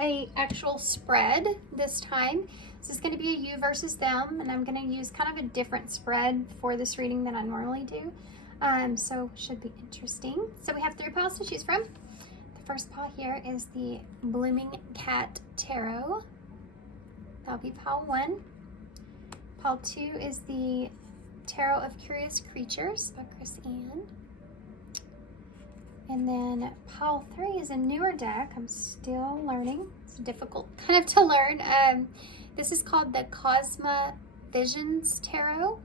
a actual spread this time. This is going to be a you versus them, and I'm going to use kind of a different spread for this reading than I normally do. So should be interesting. So we have 3 piles to choose from. The first pile here is the BloomingCat Tarot. That'll be pile 1. Pile 2 is the Tarot of Curious Creatures by Chris Ann. And then pile 3 is a newer deck. I'm still learning. It's difficult kind of to learn. This is called the Cosma Visions Tarot,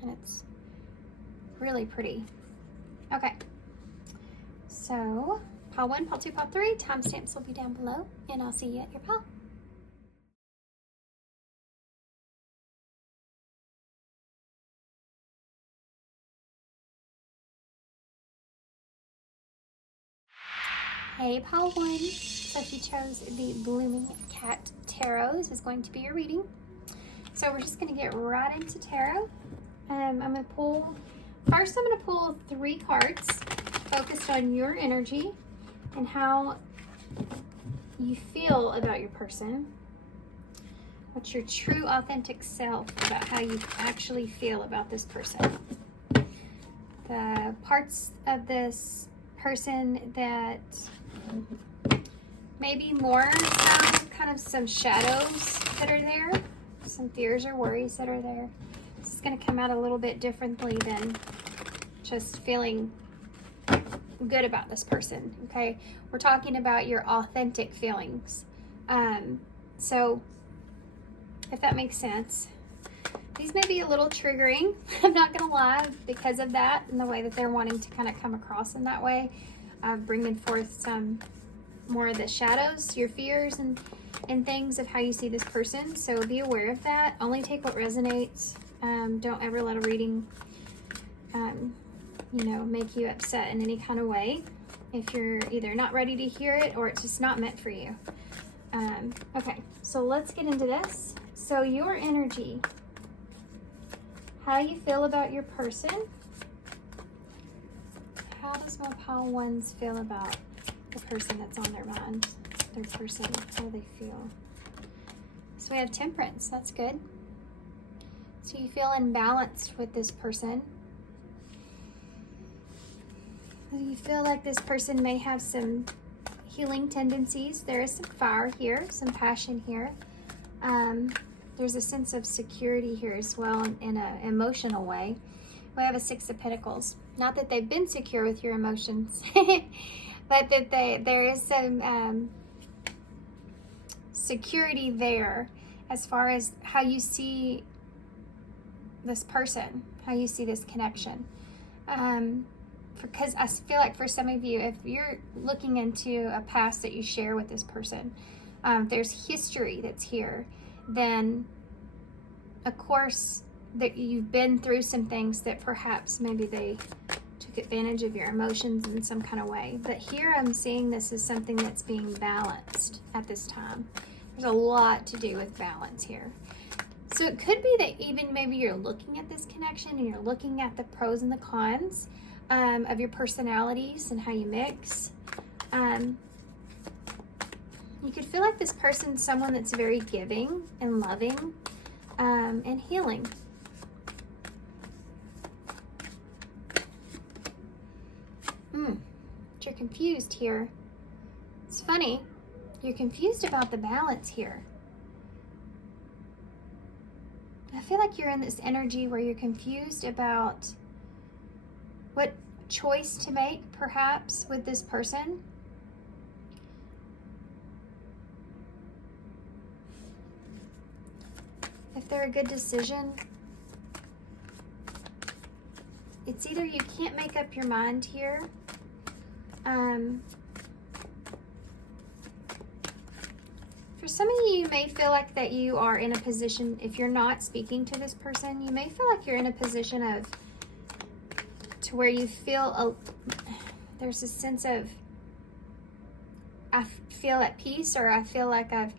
and it's really pretty. Okay, so pile 1, pile 2, pile 3, timestamps will be down below, and I'll see you at your pile. Hey, pile 1. So if you chose the BloomingCat Tarot, this is going to be your reading. So we're just going to get right into tarot. I'm going to pull, first I'm going to pull 3 cards focused on your energy and how you feel about your person. What's your true authentic self about how you actually feel about this person. The parts of this person that maybe more kind of some shadows that are there, some fears or worries that are there. This is going to come out a little bit differently than just feeling good about this person, okay? We're talking about your authentic feelings. So if that makes sense. These may be a little triggering, I'm not going to lie, because of that and the way that they're wanting to kind of come across in that way. Bringing forth some more of the shadows, your fears and things of how you see this person. So be aware of that. Only take what resonates. Don't ever let a reading, make you upset in any kind of way if you're either not ready to hear it or it's just not meant for you. Okay, so let's get into this. So your energy, how you feel about your person. How does my pile 1s feel about the person that's on their mind? Their person, how they feel. So we have Temperance, that's good. So you feel imbalanced with this person. You feel like this person may have some healing tendencies. There is some fire here, some passion here. There's a sense of security here as well in an emotional way. We have a 6 of Pentacles. Not that they've been secure with your emotions, but that there is some security there as far as how you see this person, how you see this connection. Because I feel like for some of you, if you're looking into a past that you share with this person, there's history that's here, then of course that you've been through some things that perhaps maybe they took advantage of your emotions in some kind of way. But here I'm seeing this as something that's being balanced at this time. There's a lot to do with balance here. So it could be that even maybe you're looking at this connection and you're looking at the pros and the cons of your personalities and how you mix. You could feel like this person's someone that's very giving and loving and healing. But you're confused here. It's funny. You're confused about the balance here. I feel like you're in this energy where you're confused about what choice to make, perhaps, with this person. If they're a good decision. It's either you can't make up your mind here. For some of you, you may feel like that you are in a position, if you're not speaking to this person, you may feel like you're in a position of, to where you feel, there's a sense of, I feel at peace, or I feel like I've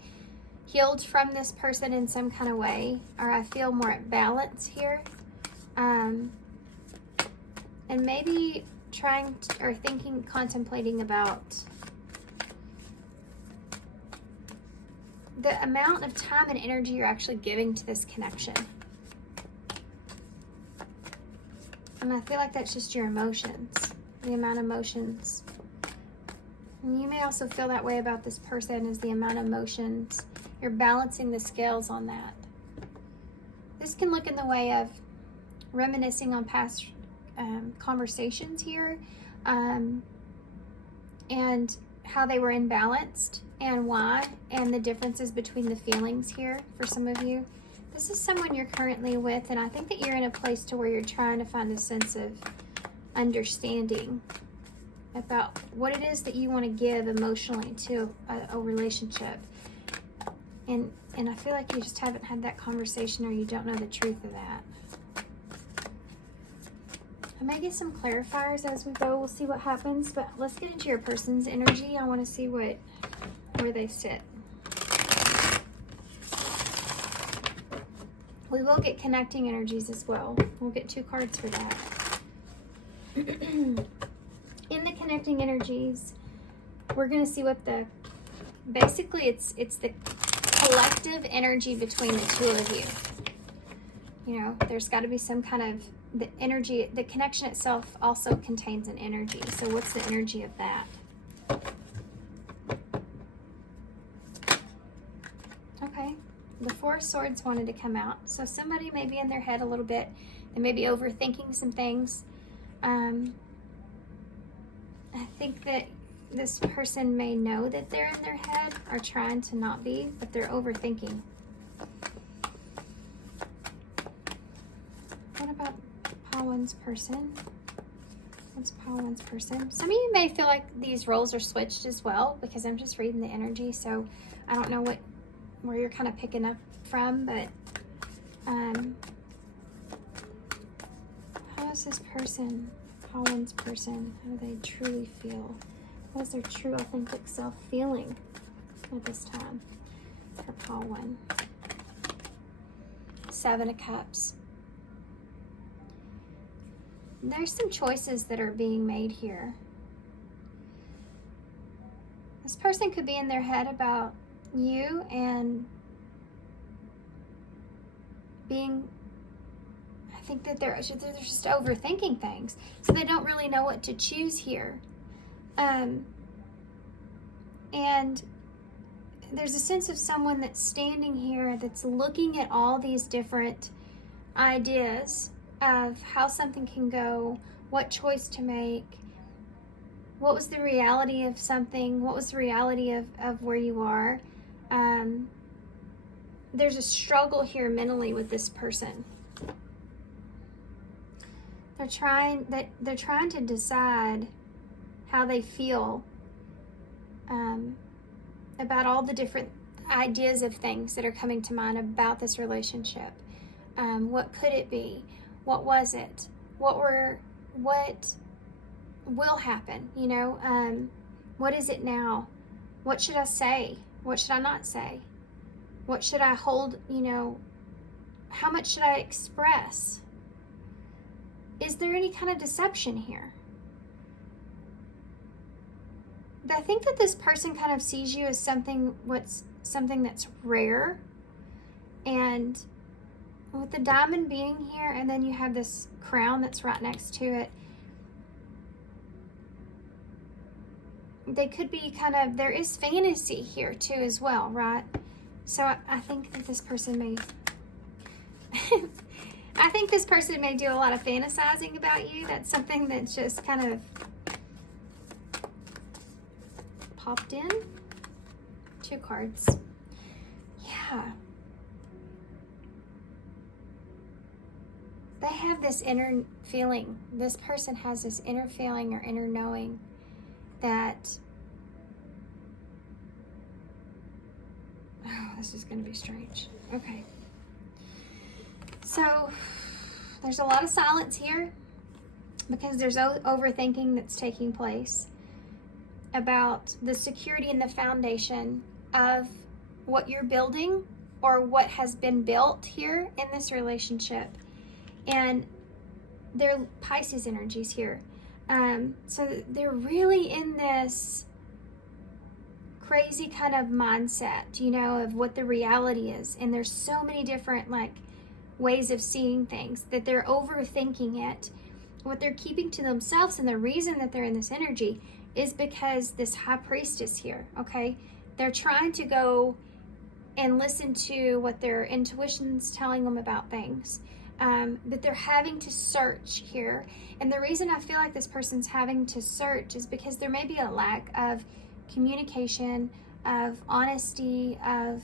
healed from this person in some kind of way, or I feel more at balance here. And maybe trying to, or thinking, contemplating about the amount of time and energy you're actually giving to this connection. And I feel like that's just your emotions, the amount of emotions. And you may also feel that way about this person, is the amount of emotions. You're balancing the scales on that. This can look in the way of reminiscing on past conversations here, and how they were imbalanced and why, and the differences between the feelings here for some of you. This is someone you're currently with, and I think that you're in a place to where you're trying to find a sense of understanding about what it is that you want to give emotionally to a relationship. And I feel like you just haven't had that conversation, or you don't know the truth of that. I may get some clarifiers as we go. We'll see what happens, but let's get into your person's energy. I want to see where they sit. We will get connecting energies as well. We'll get 2 cards for that. In the connecting energies, we're going to see what basically it's the collective energy between the 2 of you. You know, there's got to be some kind of, the energy, the connection itself also contains an energy. So what's the energy of that? Okay. The 4 of Swords wanted to come out. So somebody may be in their head a little bit. They may be overthinking some things. I think that this person may know that they're in their head, or trying to not be, but they're overthinking. What about Pollen's person? What's Pollen's person? Some of you may feel like these roles are switched as well, because I'm just reading the energy, so I don't know where you're kind of picking up from, but how is this person, Pollen's person, how do they truly feel? What is their true authentic self feeling at this time for Pollen? 7 of Cups. There's some choices that are being made here. This person could be in their head about you and being, I think that they're just overthinking things, so they don't really know what to choose here. And there's a sense of someone that's standing here that's looking at all these different ideas of how something can go, what choice to make, what was the reality of something, what was the reality of where you are. There's a struggle here mentally with this person. They're trying to decide how they feel about all the different ideas of things that are coming to mind about this relationship. What could it be? What was it? What will happen? You know, what is it now? What should I say? What should I not say? What should I hold? You know, how much should I express? Is there any kind of deception here? I think that this person kind of sees you as something that's rare, and with the diamond being here, and then you have this crown that's right next to it, they could be kind of, there is fantasy here too as well, right? So I think that this person may I think this person may do a lot of fantasizing about you. That's something that's just kind of popped in. 2 cards. Yeah. They have this inner feeling. This person has this inner feeling or inner knowing that, oh, this is going to be strange. Okay. So there's a lot of silence here because there's overthinking that's taking place about the security and the foundation of what you're building or what has been built here in this relationship. And they're Pisces energies here. So they're really in this crazy kind of mindset, you know, of what the reality is. And there's so many different like ways of seeing things that they're overthinking it. What they're keeping to themselves, and the reason that they're in this energy is because this high priestess here, okay? They're trying to go and listen to what their intuition's telling them about things. But they're having to search here. And the reason I feel like this person's having to search is because there may be a lack of communication, of honesty, of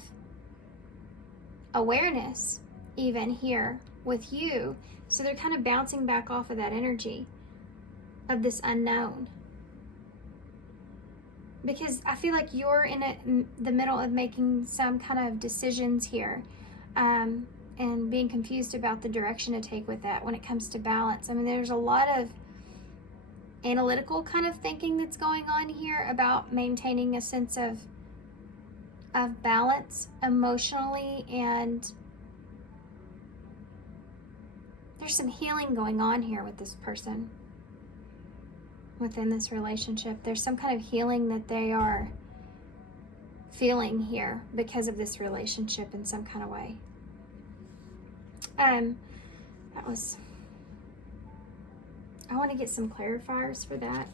awareness, even here with you. So they're kind of bouncing back off of that energy of this unknown. Because I feel like you're in the middle of making some kind of decisions here, and being confused about the direction to take with that when it comes to balance. I mean, there's a lot of analytical kind of thinking that's going on here about maintaining a sense of balance emotionally, and there's some healing going on here with this person within this relationship. There's some kind of healing that they are feeling here because of this relationship in some kind of way. I want to get some clarifiers for that,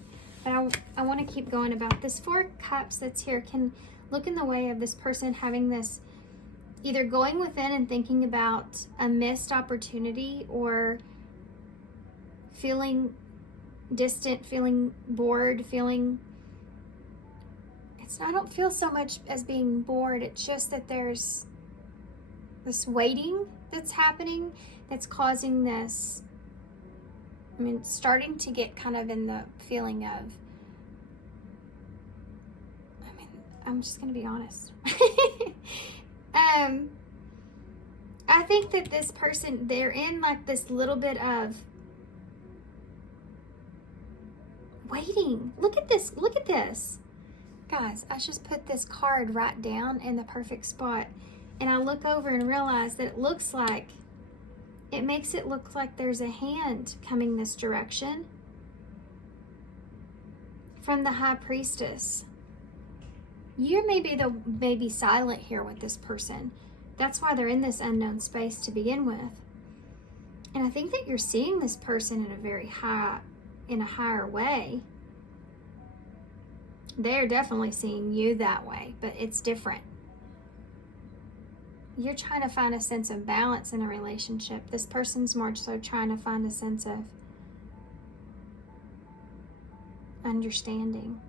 but I want to keep going about this 4 of Cups that's here. Can look in the way of this person having this, either going within and thinking about a missed opportunity, or feeling distant, feeling bored, feeling, I don't feel so much as being bored. It's just that there's this waiting that's happening that's causing this, I mean, starting to get kind of in the feeling of, I mean, I'm just going to be honest. I think that this person, they're in like this little bit of waiting. Look at this. Look at this. Guys, I just put this card right down in the perfect spot, and I look over and realize that it makes it look like there's a hand coming this direction from the high priestess. You may be silent here with this person. That's why they're in this unknown space to begin with. And I think that you're seeing this person in a higher way. They're definitely seeing you that way, but it's different. You're trying to find a sense of balance in a relationship. This person's more so trying to find a sense of understanding.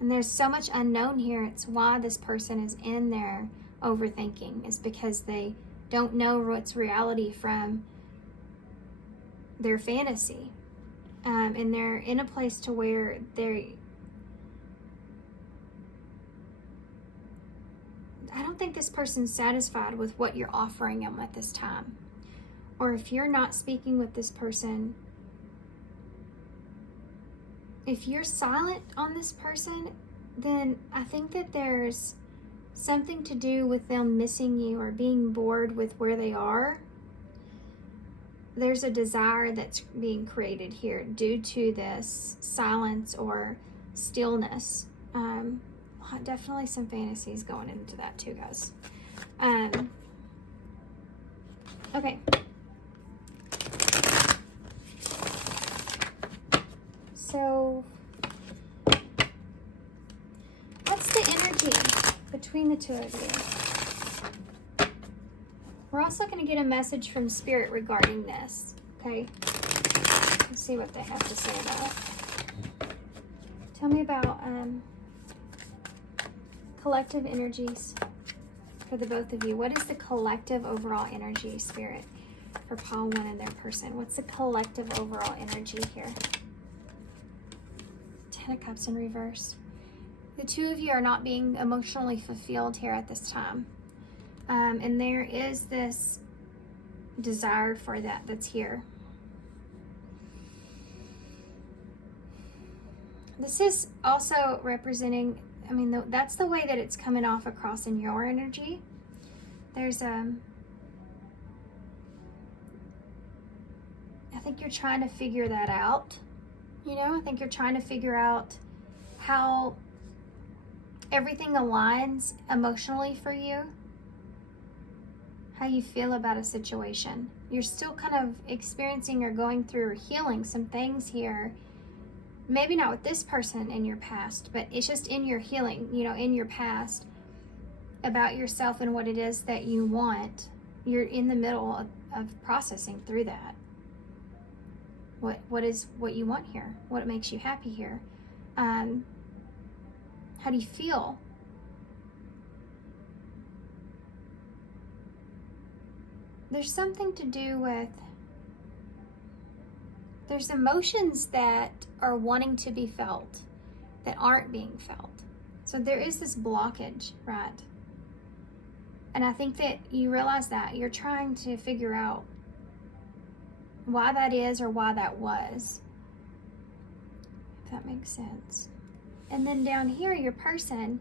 And there's so much unknown here. It's why this person is in there overthinking, is because they don't know what's reality from their fantasy. And they're in a place to where I don't think this person's satisfied with what you're offering them at this time. Or if you're not speaking with this person, if you're silent on this person, then I think that there's something to do with them missing you or being bored with where they are. There's a desire that's being created here due to this silence or stillness. Definitely some fantasies going into that too, guys. Okay. So, what's the energy between the two of you? We're also going to get a message from Spirit regarding this, okay? Let's see what they have to say about it. Tell me about collective energies for the both of you. What is the collective overall energy, Spirit, for Paul 1 and their person? What's the collective overall energy here? 10 of Cups in reverse. The two of you are not being emotionally fulfilled here at this time. And there is this desire for that's here. This is also representing, I mean, that's the way that it's coming off across in your energy. There's I think you're trying to figure that out. You know, I think you're trying to figure out how everything aligns emotionally for you, how you feel about a situation. You're still kind of experiencing or going through or healing some things here. Maybe not with this person in your past, but it's just in your healing, you know, in your past, about yourself and what it is that you want. You're in the middle of processing through that. What is what you want here? What makes you happy here? How do you feel? There's something to do with, there's emotions that are wanting to be felt that aren't being felt. So there is this blockage, right? And I think that you realize that you're trying to figure out why that is or why that was, if that makes sense. And then down here, your person,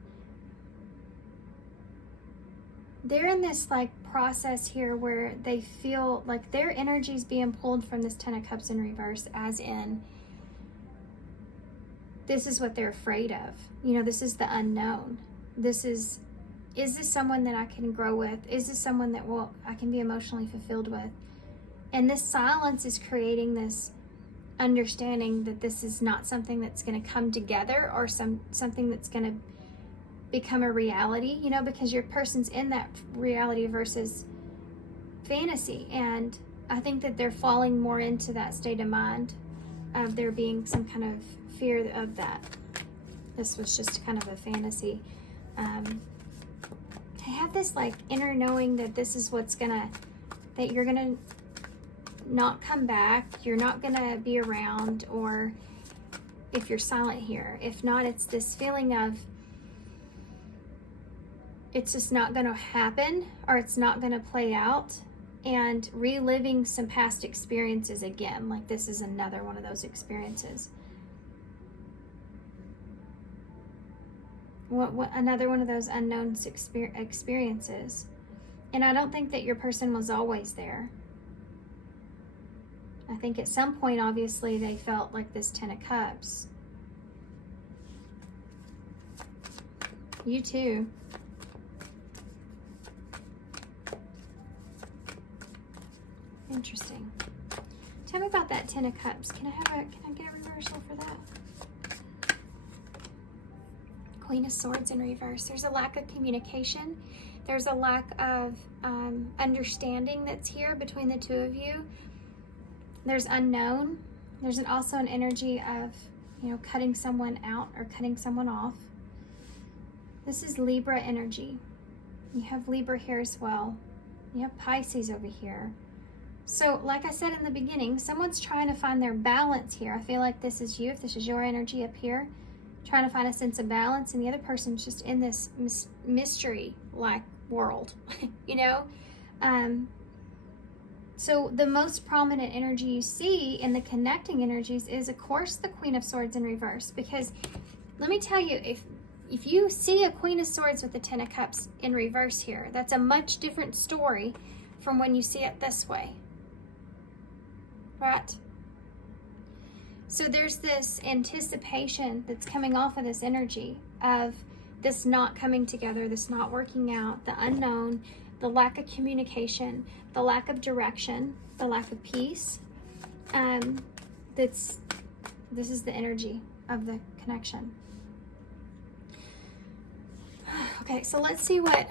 they're in this like process here where they feel like their energy is being pulled from this Ten of Cups in reverse, as in this is what they're afraid of. You know, this is the unknown. This is this someone that I can grow with? Is this someone that I can be emotionally fulfilled with? And this silence is creating this understanding that this is not something that's going to come together, or something that's going to become a reality, you know, because your person's in that reality versus fantasy. And I think that they're falling more into that state of mind of there being some kind of fear of that. This was just kind of a fantasy. To have this like inner knowing that this is what's that you're gonna not come back, you're not gonna be around, or if you're silent here. If not, it's this feeling of it's just not gonna happen, or it's not gonna play out, and reliving some past experiences again. Like this is another one of those experiences. What another one of those unknown experiences. And I don't think that your person was always there. I think at some point, obviously, they felt like this Ten of Cups. You too. Interesting. Tell me about that Ten of Cups. Can I get a reversal for that? Queen of Swords in reverse. There's a lack of communication. There's a lack of understanding that's here between the two of you. There's unknown. There's also an energy of, you know, cutting someone out or cutting someone off. This is Libra energy. You have Libra here as well. You have Pisces over here. So like I said in the beginning, someone's trying to find their balance here. I feel like this is you, if this is your energy up here, trying to find a sense of balance, and the other person's just in this mystery-like world, you know? So the most prominent energy you see in the connecting energies is, of course, the Queen of Swords in reverse. Because let me tell you, if you see a Queen of Swords with the Ten of Cups in reverse here, that's a much different story from when you see it this way, right? So there's this anticipation that's coming off of this energy of this not coming together, this not working out, the unknown, the lack of communication, the lack of direction, the lack of peace. This is the energy of the connection. Okay, so let's see what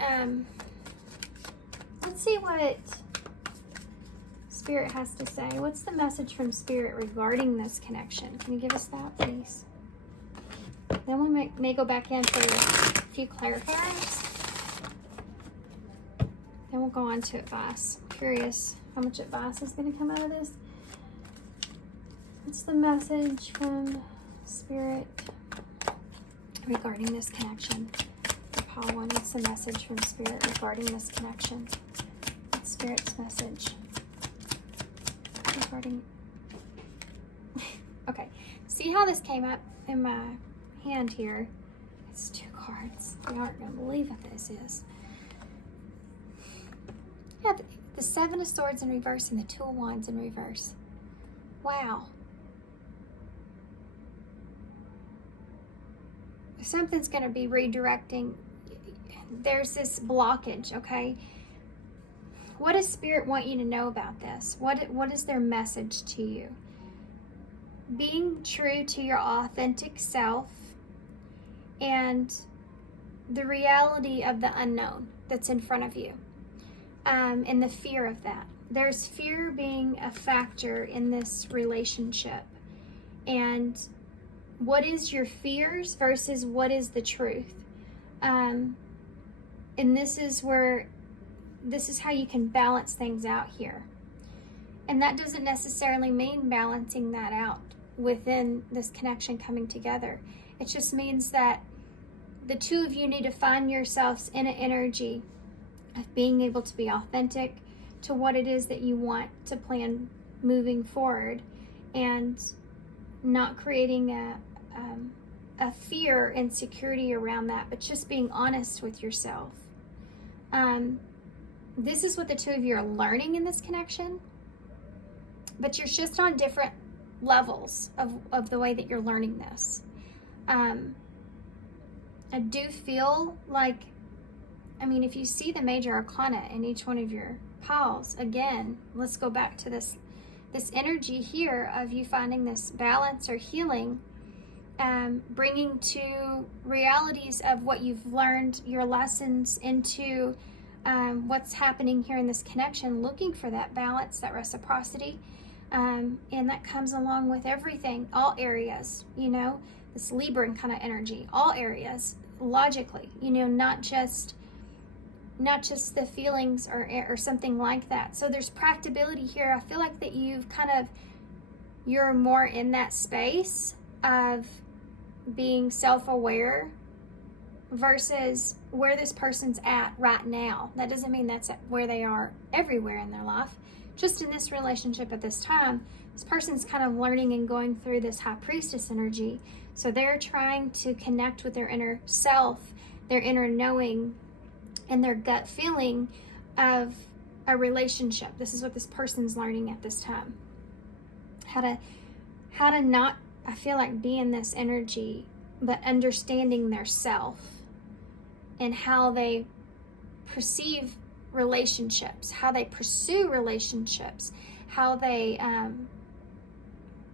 Spirit has to say. What's the message from Spirit regarding this connection? Can you give us that, please? Then we may go back in for a few clarifiers. Then we'll go on to advice. I'm curious how much advice is going to come out of this. What's the message from Spirit regarding this connection? For Pile 1, what's the message from Spirit regarding this connection? What's Spirit's message regarding... Okay, see how this came up in my hand here? It's 2 cards. You aren't going to believe what this is. You have the 7 of Swords in reverse and the 2 of Wands in reverse. Wow. something's going to be redirecting. There's this blockage, okay? What does Spirit want you to know about this? What is their message to you? Being true to your authentic self and the reality of the unknown that's in front of you, and the fear of that. There's fear being a factor in this relationship. And what is your fears versus what is the truth? And this is how you can balance things out here. And that doesn't necessarily mean balancing that out within this connection coming together. It just means that the two of you need to find yourselves in an energy of being able to be authentic to what it is that you want to plan moving forward, and not creating a fear, insecurity around that, but just being honest with yourself. This is what the two of you are learning in this connection, but you're just on different levels of the way that you're learning this. I do feel like, if you see the major arcana in each one of your piles, again, let's go back to this energy here of you finding this balance or healing, bringing to realities of what you've learned, your lessons, into what's happening here in this connection, looking for that balance, that reciprocity, and that comes along with everything, all areas, this Libran kind of energy, all areas, logically, not just the feelings or something like that. So there's practicability here. I feel like that you're more in that space of being self-aware versus where this person's at right now. That doesn't mean that's where they are everywhere in their life. Just in this relationship at this time, this person's kind of learning and going through this high priestess energy. So they're trying to connect with their inner self, their inner knowing, and their gut feeling of a relationship. This is what this person's learning at this time. How to not, I feel like, be in this energy, but understanding their self and how they perceive relationships, how they pursue relationships, how they,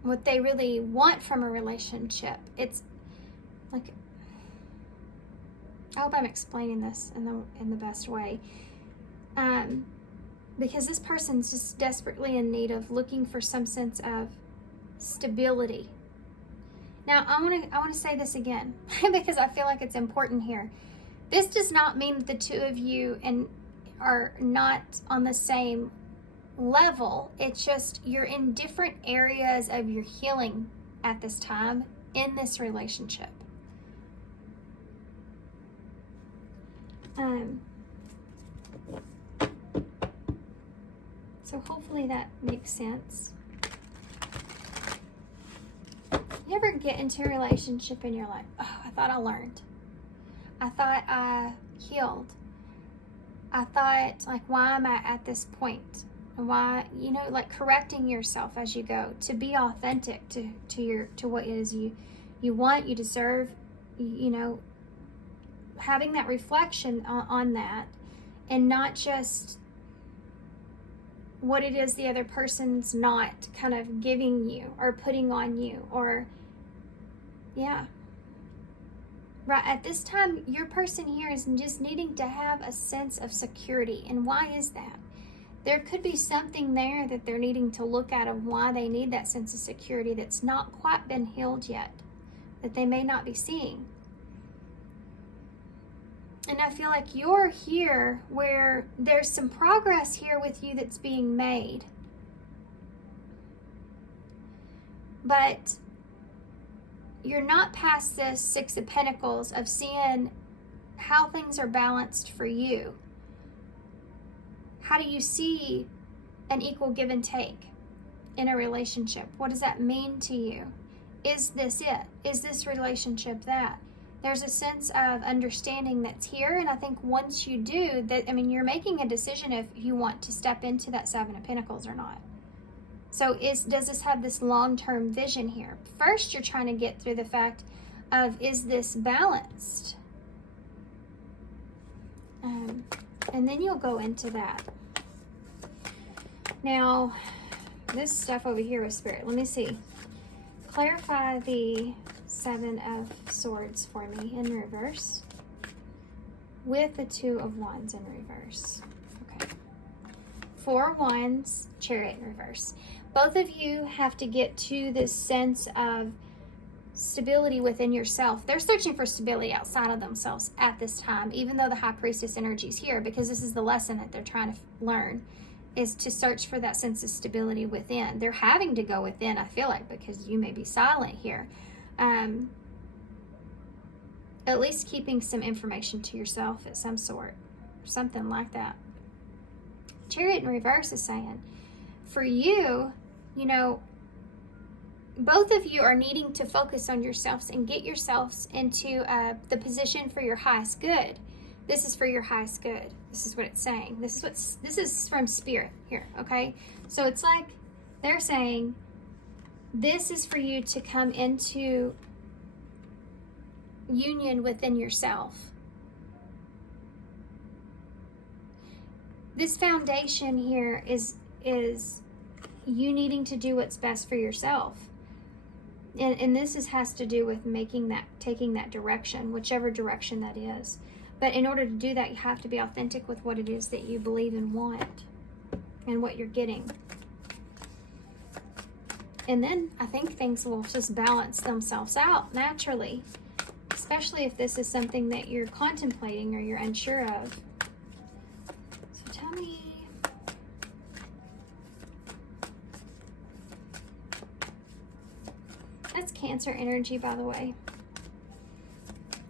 what they really want from a relationship. It's like, I hope I'm explaining this in the best way, because this person's just desperately in need of looking for some sense of stability. Now, I want to say this again because I feel like it's important here. This does not mean that the two of you are not on the same level. It's just you're in different areas of your healing at this time in this relationship. So hopefully that makes sense. You ever get into a relationship and you're like, oh, I thought I learned. I thought I healed. I thought, like, why am I at this point? Why, like correcting yourself as you go to be authentic to what it is you want, you deserve, having that reflection on that, and not just what it is the other person's not kind of giving you or putting on you, or right at this time your person here is just needing to have a sense of security. And why is that? There could be something there that they're needing to look at of why they need that sense of security that's not quite been healed yet, that they may not be seeing. And I feel like you're here where there's some progress here with you that's being made. But you're not past this Six of Pentacles of seeing how things are balanced for you. How do you see an equal give and take in a relationship? What does that mean to you? Is this it? Is this relationship that? There's a sense of understanding that's here, and I think once you do that, you're making a decision if you want to step into that Seven of Pentacles or not. So does this have this long-term vision here? First, you're trying to get through the fact of, is this balanced? And then you'll go into that. Now, this stuff over here with Spirit, let me see. Clarify the Seven of Swords for me in reverse with the Two of Wands in reverse. Okay. Four of Wands, Chariot in reverse. Both of you have to get to this sense of stability within yourself. They're searching for stability outside of themselves at this time, even though the High Priestess energy is here, because this is the lesson that they're trying to learn, is to search for that sense of stability within. They're having to go within, I feel like, because you may be silent here. At least keeping some information to yourself at some sort, something like that. Chariot in reverse is saying, for you, you know, both of you are needing to focus on yourselves and get yourselves into the position for your highest good. This is for your highest good. This is what it's saying. This is from Spirit here, okay? So it's like they're saying this is for you to come into union within yourself. This foundation here is you needing to do what's best for yourself. And this has to do with taking that direction, whichever direction that is. But in order to do that, you have to be authentic with what it is that you believe and want and what you're getting. And then I think things will just balance themselves out naturally, especially if this is something that you're contemplating or you're unsure of. So tell me. That's Cancer energy, by the way,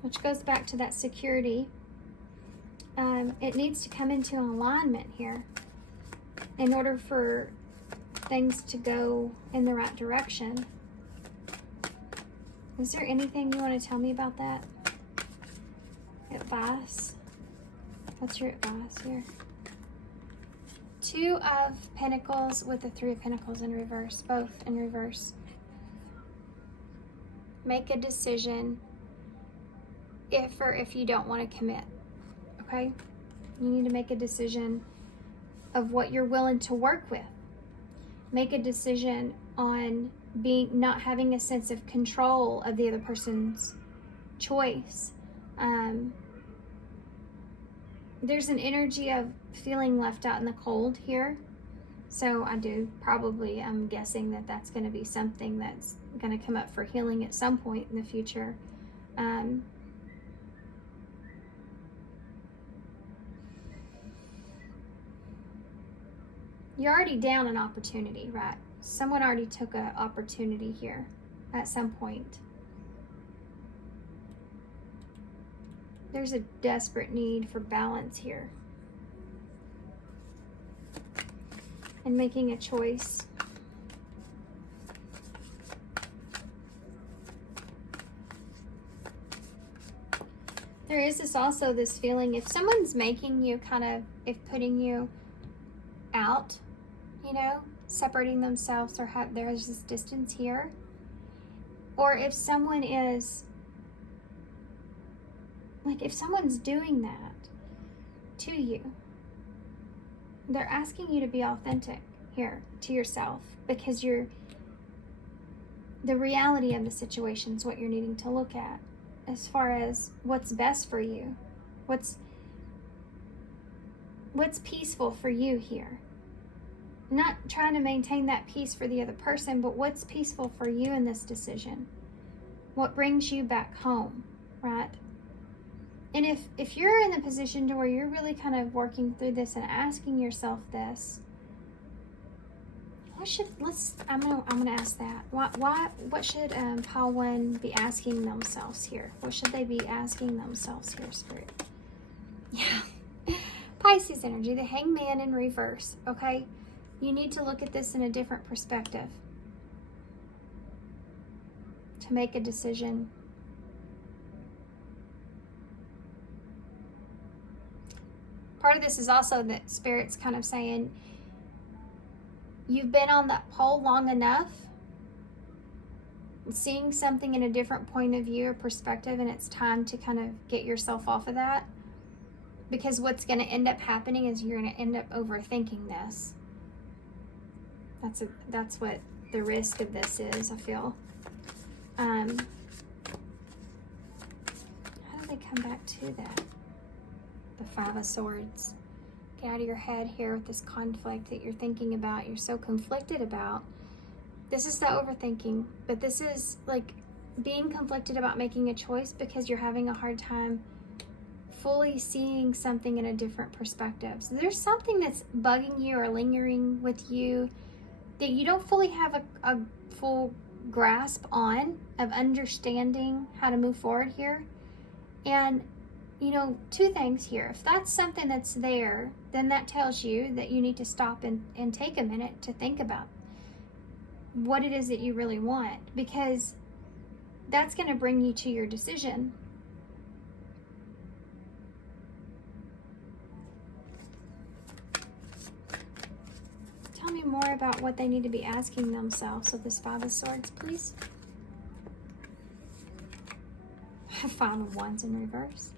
which goes back to that security. It needs to come into alignment here in order for things to go in the right direction. Is there anything you want to tell me about that? Advice? What's your advice here? Two of Pentacles with the Three of Pentacles in reverse, both in reverse. Make a decision if you don't want to commit, okay? You need to make a decision of what you're willing to work with. Make a decision on not having a sense of control of the other person's choice. There's an energy of feeling left out in the cold here. So I'm guessing that that's going to be something that's going to come up for healing at some point in the future. You're already down an opportunity, right? Someone already took an opportunity here at some point. There's a desperate need for balance here. And making a choice. There is this feeling, if someone's making you if putting you out, you know, separating themselves, or there's this distance here, or if someone is, like if someone's doing that to you, they're asking you to be authentic here to yourself, because the reality of the situation is what you're needing to look at as far as what's best for you, what's peaceful for you here. Not trying to maintain that peace for the other person, but what's peaceful for you in this decision. What brings you back home, right? And if you're in the position to where you're really kind of working through this and asking yourself this, I'm gonna ask that. What should pile one be asking themselves here? What should they be asking themselves here, Spirit? Yeah. Pisces energy, the Hangman in reverse, okay? You need to look at this in a different perspective to make a decision. Part of this is also that Spirit's kind of saying, you've been on that pole long enough seeing something in a different point of view or perspective, and it's time to kind of get yourself off of that. Because what's going to end up happening is you're going to end up overthinking this. That's what the risk of this is, I feel. How do they come back to that? The Five of Swords. Get out of your head here with this conflict that you're thinking about, you're so conflicted about. This is the overthinking, but this is like being conflicted about making a choice because you're having a hard time fully seeing something in a different perspective. So there's something that's bugging you or lingering with you that you don't fully have a full grasp on of understanding how to move forward here. And you know, two things here. If that's something that's there, then that tells you that you need to stop and take a minute to think about what it is that you really want, because that's going to bring you to your decision. Tell me more about what they need to be asking themselves with this Five of Swords, please. Five of Wands in reverse.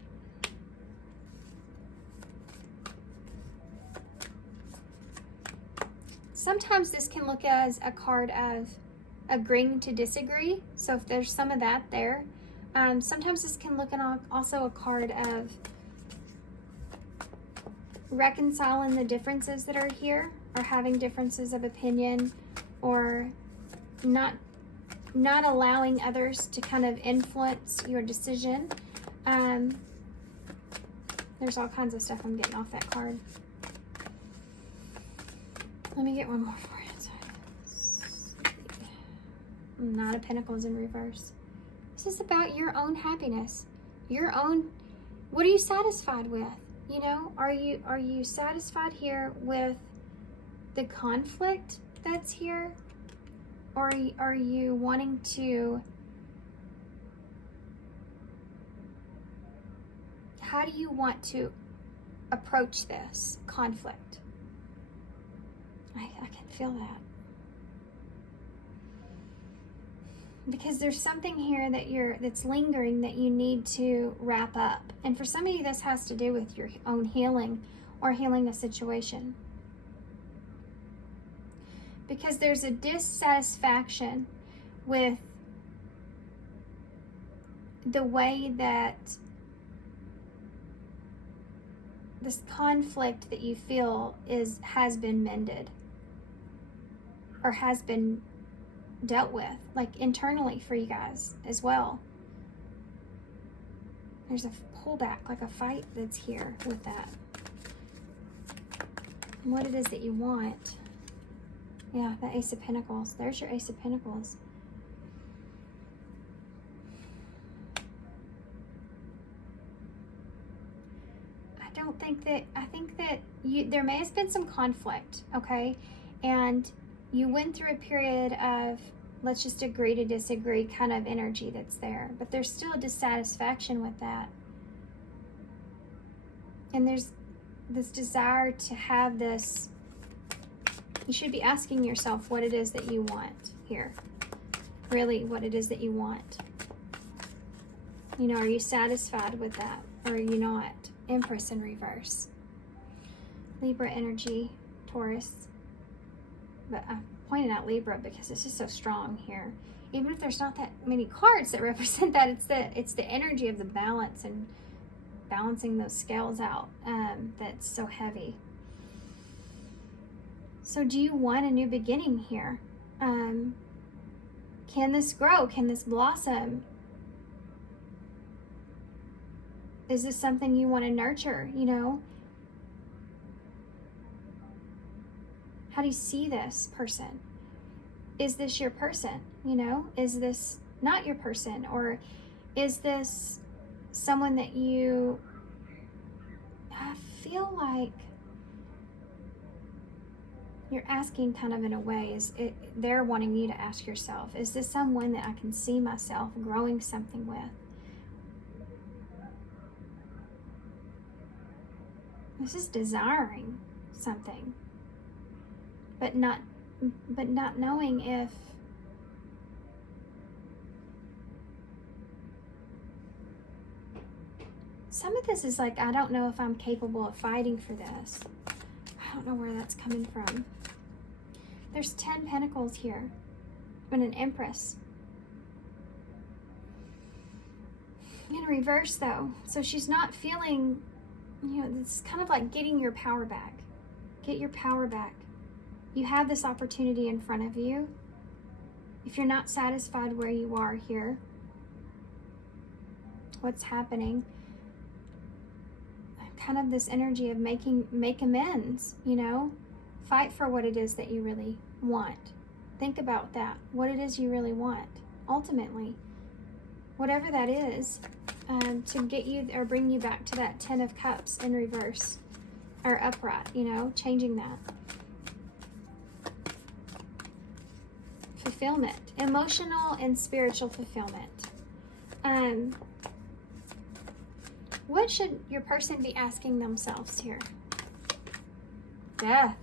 Sometimes this can look as a card of agreeing to disagree. So if there's some of that there, sometimes this can look also a card of reconciling the differences that are here, or having differences of opinion, or not allowing others to kind of influence your decision. There's all kinds of stuff I'm getting off that card. Let me get one more for you. Knight of Pentacles in reverse. This is about your own happiness. Your own, what are you satisfied with? You know, are you satisfied here with the conflict that's here? Or are you wanting to, how do you want to approach this conflict? I can feel that. Because there's something here that's lingering that you need to wrap up. And for some of you, this has to do with your own healing or healing a situation. Because there's a dissatisfaction with the way that this conflict that you feel has been mended or has been dealt with, like internally for you guys as well. There's a pullback, like a fight that's here with that. And what it is that you want. Yeah, the Ace of Pentacles. There's your Ace of Pentacles. I think that there may have been some conflict, okay? And you went through a period of, let's just agree to disagree kind of energy that's there. But there's still a dissatisfaction with that. And there's this desire to have this. You should be asking yourself what it is that you want here. Really, what it is that you want. You know, are you satisfied with that? Or are you not? Empress in reverse. Libra energy, Taurus. But I'm pointing out Libra because it's just so strong here. Even if there's not that many cards that represent that, it's the energy of the balance and balancing those scales out that's so heavy. So do you want a new beginning here? Can this grow? Can this blossom? Is this something you want to nurture, you know? How do you see this person? Is this your person, you know? Is this not your person? Or is this someone that you, I feel like you're asking kind of in a way, they're wanting you to ask yourself, is this someone that I can see myself growing something with? This is desiring something, but not knowing if Some of this is like, I don't know if I'm capable of fighting for this. I don't know where that's coming from. There's 10 pentacles here and an empress. In reverse though, so she's not feeling, you know, it's kind of like getting your power back. Get your power back. You have this opportunity in front of you. If you're not satisfied where you are here, what's happening? Kind of this energy of make amends, you know? Fight for what it is that you really want. Think about that. What it is you really want, ultimately. Whatever that is, to get you or bring you back to that 10 of Cups in reverse. Or upright, you know, changing that. Fulfillment. Emotional and spiritual fulfillment. What should your person be asking themselves here? Death.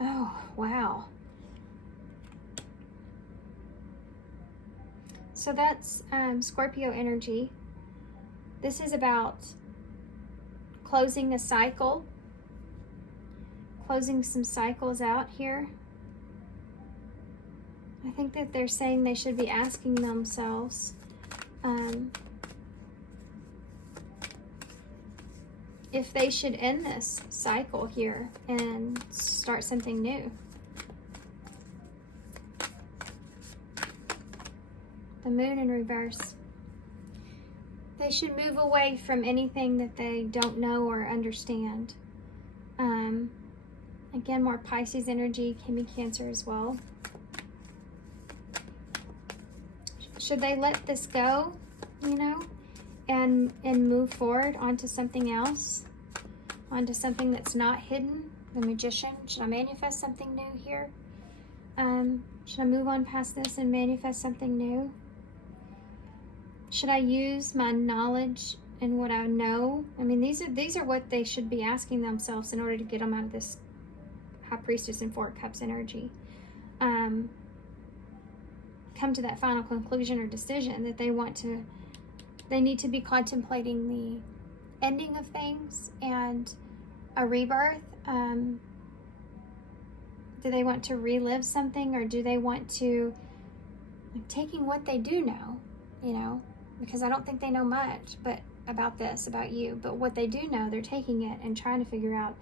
Oh, wow. So that's Scorpio energy. This is about closing a cycle. Closing some cycles out here. I think that they're saying they should be asking themselves if they should end this cycle here and start something new. The moon in reverse. They should move away from anything that they don't know or understand. Again, more Pisces energy, can be Cancer as well. Should they let this go, you know, and move forward onto something else, onto something that's not hidden? The Magician. Should I manifest something new here? Should I move on past this and manifest something new? Should I use my knowledge and what I know? I mean, these are what they should be asking themselves in order to get them out of this High Priestess and Four of Cups energy. Come to that final conclusion or decision that they need to be contemplating the ending of things and a rebirth. Do they want to relive something, or do they want to, like, taking what they do know, you know, because I don't think they know much but about this, about you, but what they do know, they're taking it and trying to figure out,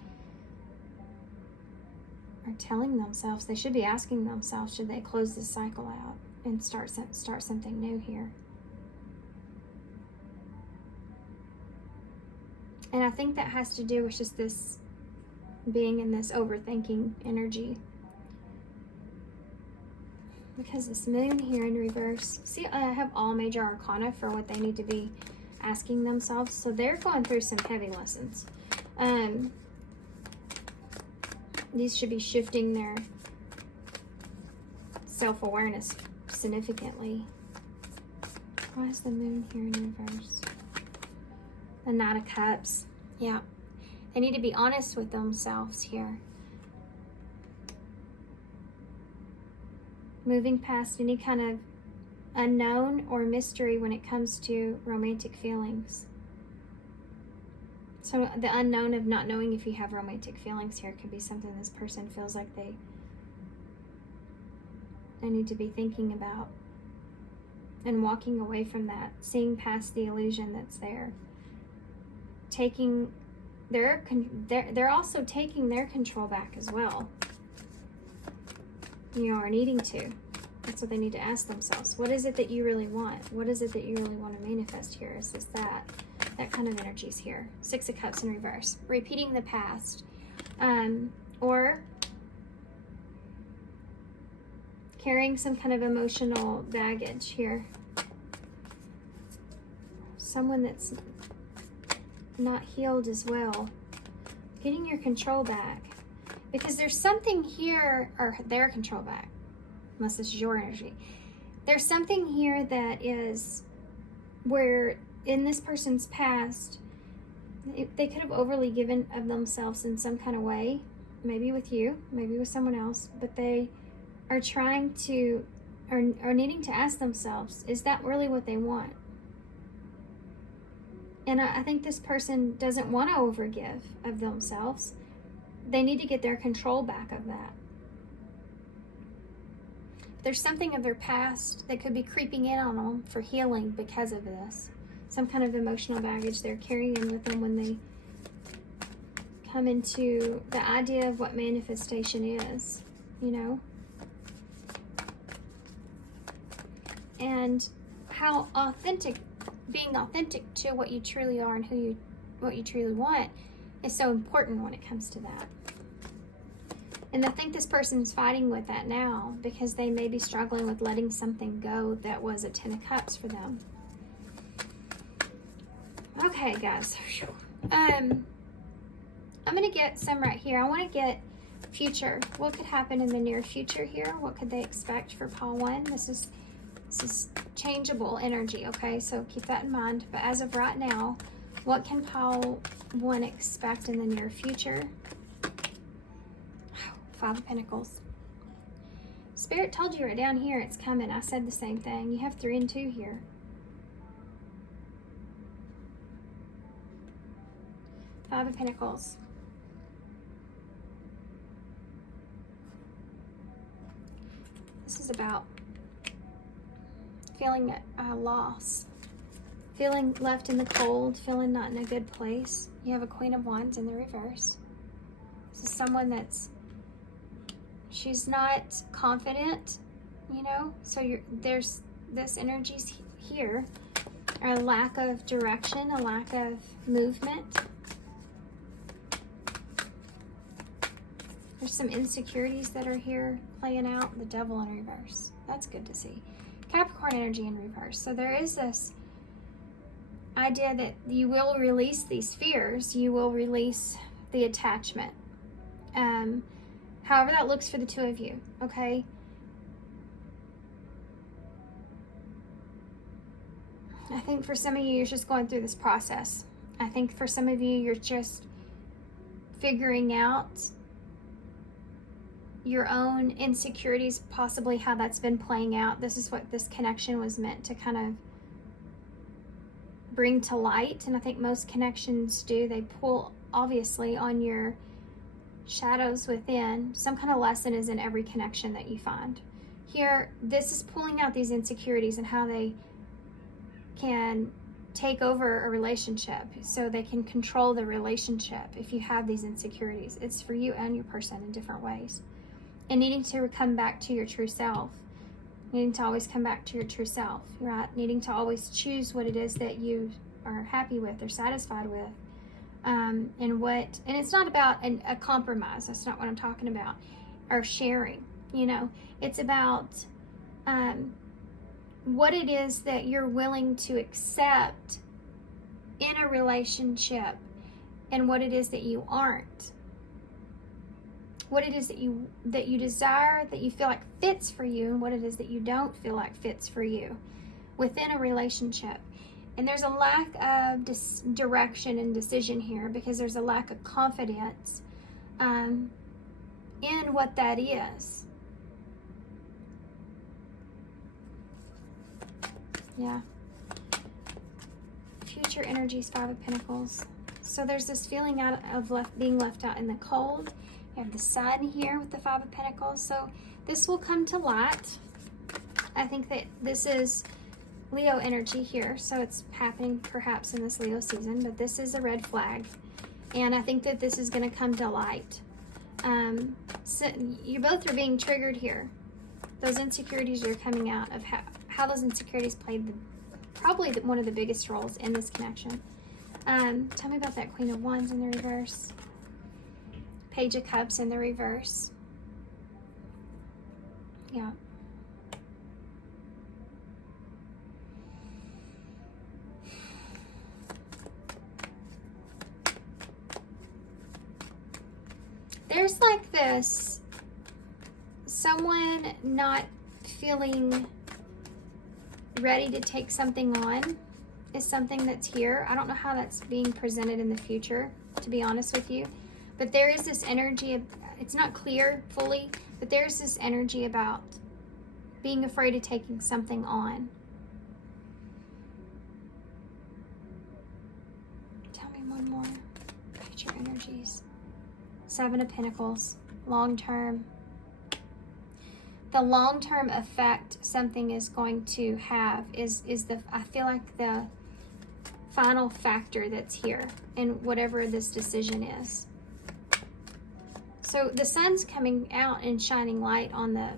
or telling themselves, they should be asking themselves, should they close this cycle out and start something new here? And I think that has to do with just this being in this overthinking energy. Because this moon here in reverse, see, I have all major arcana for what they need to be asking themselves. So they're going through some heavy lessons. These should be shifting their self-awareness significantly. Why is the moon here in reverse? The Knight of Cups. Yeah. They need to be honest with themselves here. Moving past any kind of unknown or mystery when it comes to romantic feelings. So the unknown of not knowing if you have romantic feelings here could be something this person feels like they need to be thinking about. And walking away from that. Seeing past the illusion that's there. They're also taking their control back as well. You know, or needing to. That's what they need to ask themselves. What is it that you really want? What is it that you really want to manifest here? Is this that? That kind of energy is here. Six of Cups in reverse. Repeating the past. Or carrying some kind of emotional baggage here. Someone that's not healed as well. Getting your control back. Because there's something here, or their control back, unless this is your energy. There's something here that is where in this person's past, they could have overly given of themselves in some kind of way, maybe with you, maybe with someone else, but they are trying to, or needing to ask themselves, is that really what they want? And I think this person doesn't want to overgive of themselves. They need to get their control back of that. There's something of their past that could be creeping in on them for healing because of this. Some kind of emotional baggage they're carrying with them when they come into the idea of what manifestation is, you know? And how authentic, being authentic to what you truly are and what you truly want is so important when it comes to that. And I think this person's fighting with that now because they may be struggling with letting something go that was a 10 of Cups for them. Okay, guys. I'm going to get some right here. I want to get future. What could happen in the near future here? What could they expect for pile 1? This is changeable energy, okay? So keep that in mind. But as of right now, what can pile 1 expect in the near future? 5 of Pentacles. Spirit told you right down here it's coming. I said the same thing. You have 3 and 2 here. Five of Pentacles. This is about feeling a loss. Feeling left in the cold. Feeling not in a good place. You have a Queen of Wands in the reverse. This is someone that's she's not confident, you know, so there's this energy's here, a lack of direction, a lack of movement. There's some insecurities that are here playing out. The Devil in reverse. That's good to see. Capricorn energy in reverse. So there is this idea that you will release these fears. You will release the attachment. However that looks for the 2 of you, okay? I think for some of you, you're just going through this process. I think for some of you, you're just figuring out your own insecurities, possibly how that's been playing out. This is what this connection was meant to kind of bring to light. And I think most connections do. They pull, obviously, on your shadows within. Some kind of lesson is in every connection that you find. Here, this is pulling out these insecurities and how they can take over a relationship so they can control the relationship if you have these insecurities. It's for you and your person in different ways. And needing to come back to your true self. Needing to always come back to your true self, right? Needing to always choose what it is that you are happy with or satisfied with. And it's not about a compromise. That's not what I'm talking about. Or sharing, you know. It's about what it is that you're willing to accept in a relationship and what it is that you aren't. What it is that you desire, that you feel like fits for you, and what it is that you don't feel like fits for you within a relationship. And there's a lack of direction and decision here because there's a lack of confidence in what that is. Yeah. Future energies, 5 of Pentacles. So there's this feeling out of being left out in the cold. You have the Sun here with the 5 of Pentacles. So this will come to light. I think that this is Leo energy here, so it's happening perhaps in this Leo season, but this is a red flag, and I think that this is going to come to light. So you both are being triggered here. Those insecurities are coming out of how those insecurities played probably one of the biggest roles in this connection. Tell me about that Queen of Wands in the reverse. Page of Cups in the reverse. Yeah. There's like this, someone not feeling ready to take something on is something that's here. I don't know how that's being presented in the future, to be honest with you. But there is this energy of, it's not clear fully, but there's this energy about being afraid of taking something on. One more. Look your energies. Seven of Pentacles. Long term. The long-term effect something is going to have is I feel like the final factor that's here in whatever this decision is. So the sun's coming out and shining light on the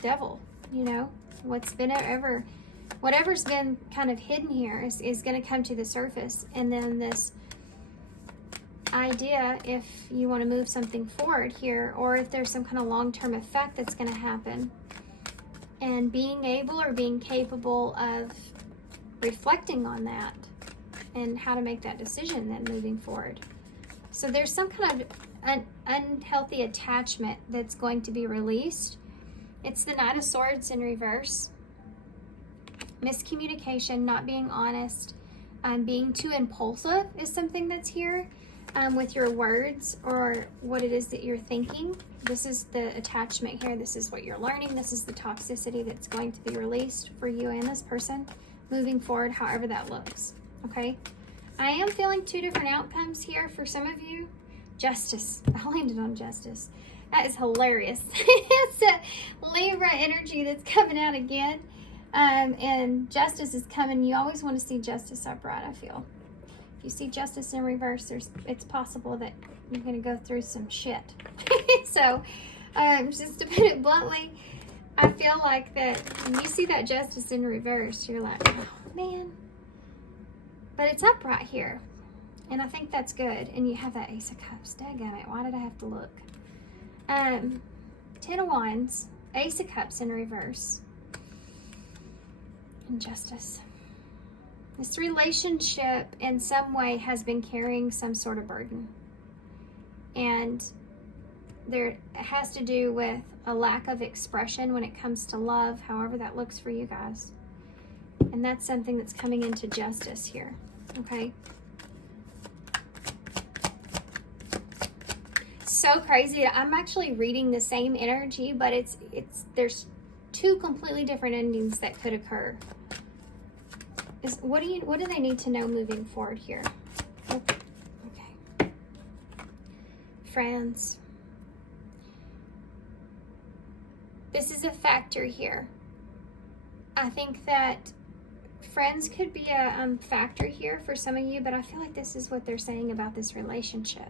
devil, you know, whatever's been kind of hidden here is going to come to the surface. And then this idea, if you want to move something forward here, or if there's some kind of long-term effect that's going to happen, and being able or being capable of reflecting on that and how to make that decision then moving forward. So there's some kind of an unhealthy attachment that's going to be released. It's the Knight of Swords in reverse. Miscommunication, not being honest, being too impulsive is something that's here. With your words or what it is that you're thinking. This is the attachment here. This is what you're learning. This is the toxicity that's going to be released for you and this person moving forward, however that looks. Okay? I am feeling two different outcomes here for some of you. Justice. I landed on Justice. That is hilarious. It's a Libra energy that's coming out again. And Justice is coming. You always want to see Justice upright, I feel. You see Justice in reverse, it's possible that you're going to go through some shit. So, just to put it bluntly, I feel like that when you see that Justice in reverse, you're like, oh, man. But it's upright here. And I think that's good. And you have that Ace of Cups. Daggone it. Why did I have to look? Ten of Wands, Ace of Cups in reverse, and Justice. This relationship in some way has been carrying some sort of burden. And it has to do with a lack of expression when it comes to love, however that looks for you guys. And that's something that's coming into Justice here, okay? So crazy. I'm actually reading the same energy, but there's two completely different endings that could occur. What do they need to know moving forward here? Okay. Friends. This is a factor here. I think that friends could be a factor here for some of you, but I feel like this is what they're saying about this relationship.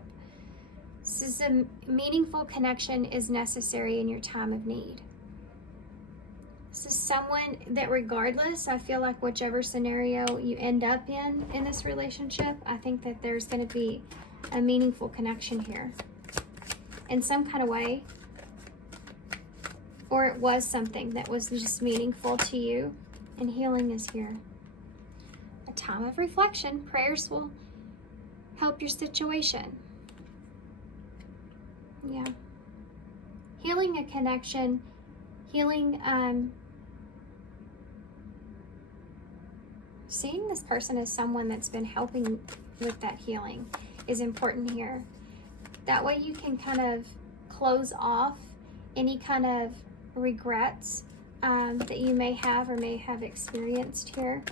This is a meaningful connection is necessary in your time of need. This is someone that regardless, I feel like whichever scenario you end up in this relationship, I think that there's going to be a meaningful connection here in some kind of way. Or it was something that was just meaningful to you, and healing is here. A time of reflection. Prayers will help your situation. Yeah. Healing a connection. Healing, seeing this person as someone that's been helping with that healing is important here. That way you can kind of close off any kind of regrets that you may have or may have experienced here.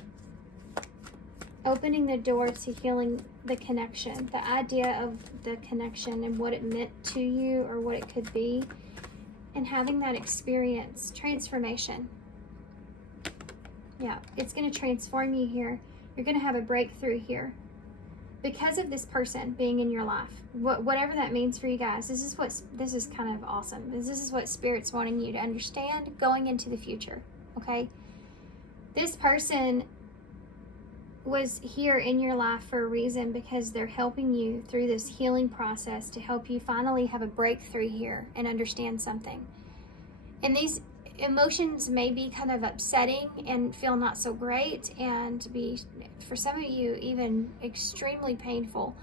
Opening the door to healing the connection, the idea of the connection and what it meant to you or what it could be, and having that experience, transformation. Yeah, it's going to transform you here. You're going to have a breakthrough here because of this person being in your life. Whatever that means for you guys, this is kind of awesome. This is what Spirit's wanting you to understand going into the future, okay? This person was here in your life for a reason, because they're helping you through this healing process to help you finally have a breakthrough here and understand something. And these emotions may be kind of upsetting and feel not so great, and be, for some of you, even extremely painful.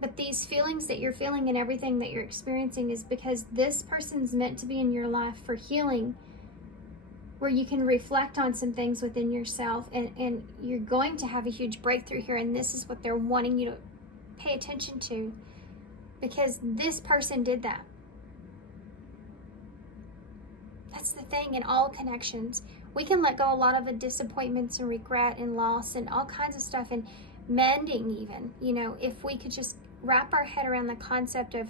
But these feelings that you're feeling and everything that you're experiencing is because this person's meant to be in your life for healing, where you can reflect on some things within yourself, and you're going to have a huge breakthrough here, and this is what they're wanting you to pay attention to, because this person did that. That's the thing in all connections. We can let go a lot of the disappointments and regret and loss and all kinds of stuff, and mending even, you know, if we could just wrap our head around the concept of,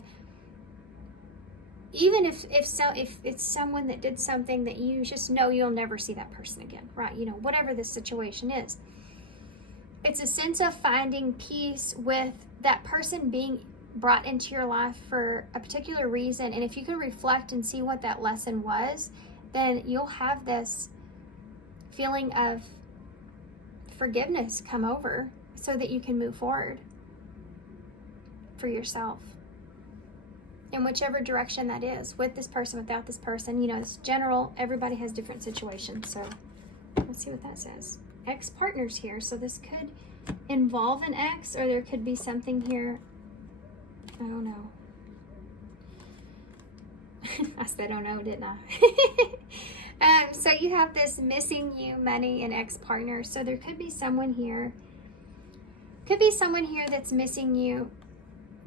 even if it's someone that did something that you just know you'll never see that person again, right? You know, whatever the situation is. It's a sense of finding peace with that person being brought into your life for a particular reason. And if you can reflect and see what that lesson was, then you'll have this feeling of forgiveness come over so that you can move forward for yourself in whichever direction that is, with this person, without this person. You know, it's general. Everybody has different situations. So let's see what that says. Ex-partners here. So this could involve an ex, or there could be something here. I don't know. I said, oh no, didn't I? So you have this missing you, money, and ex-partner. So there could be someone here. Could be someone here that's missing you.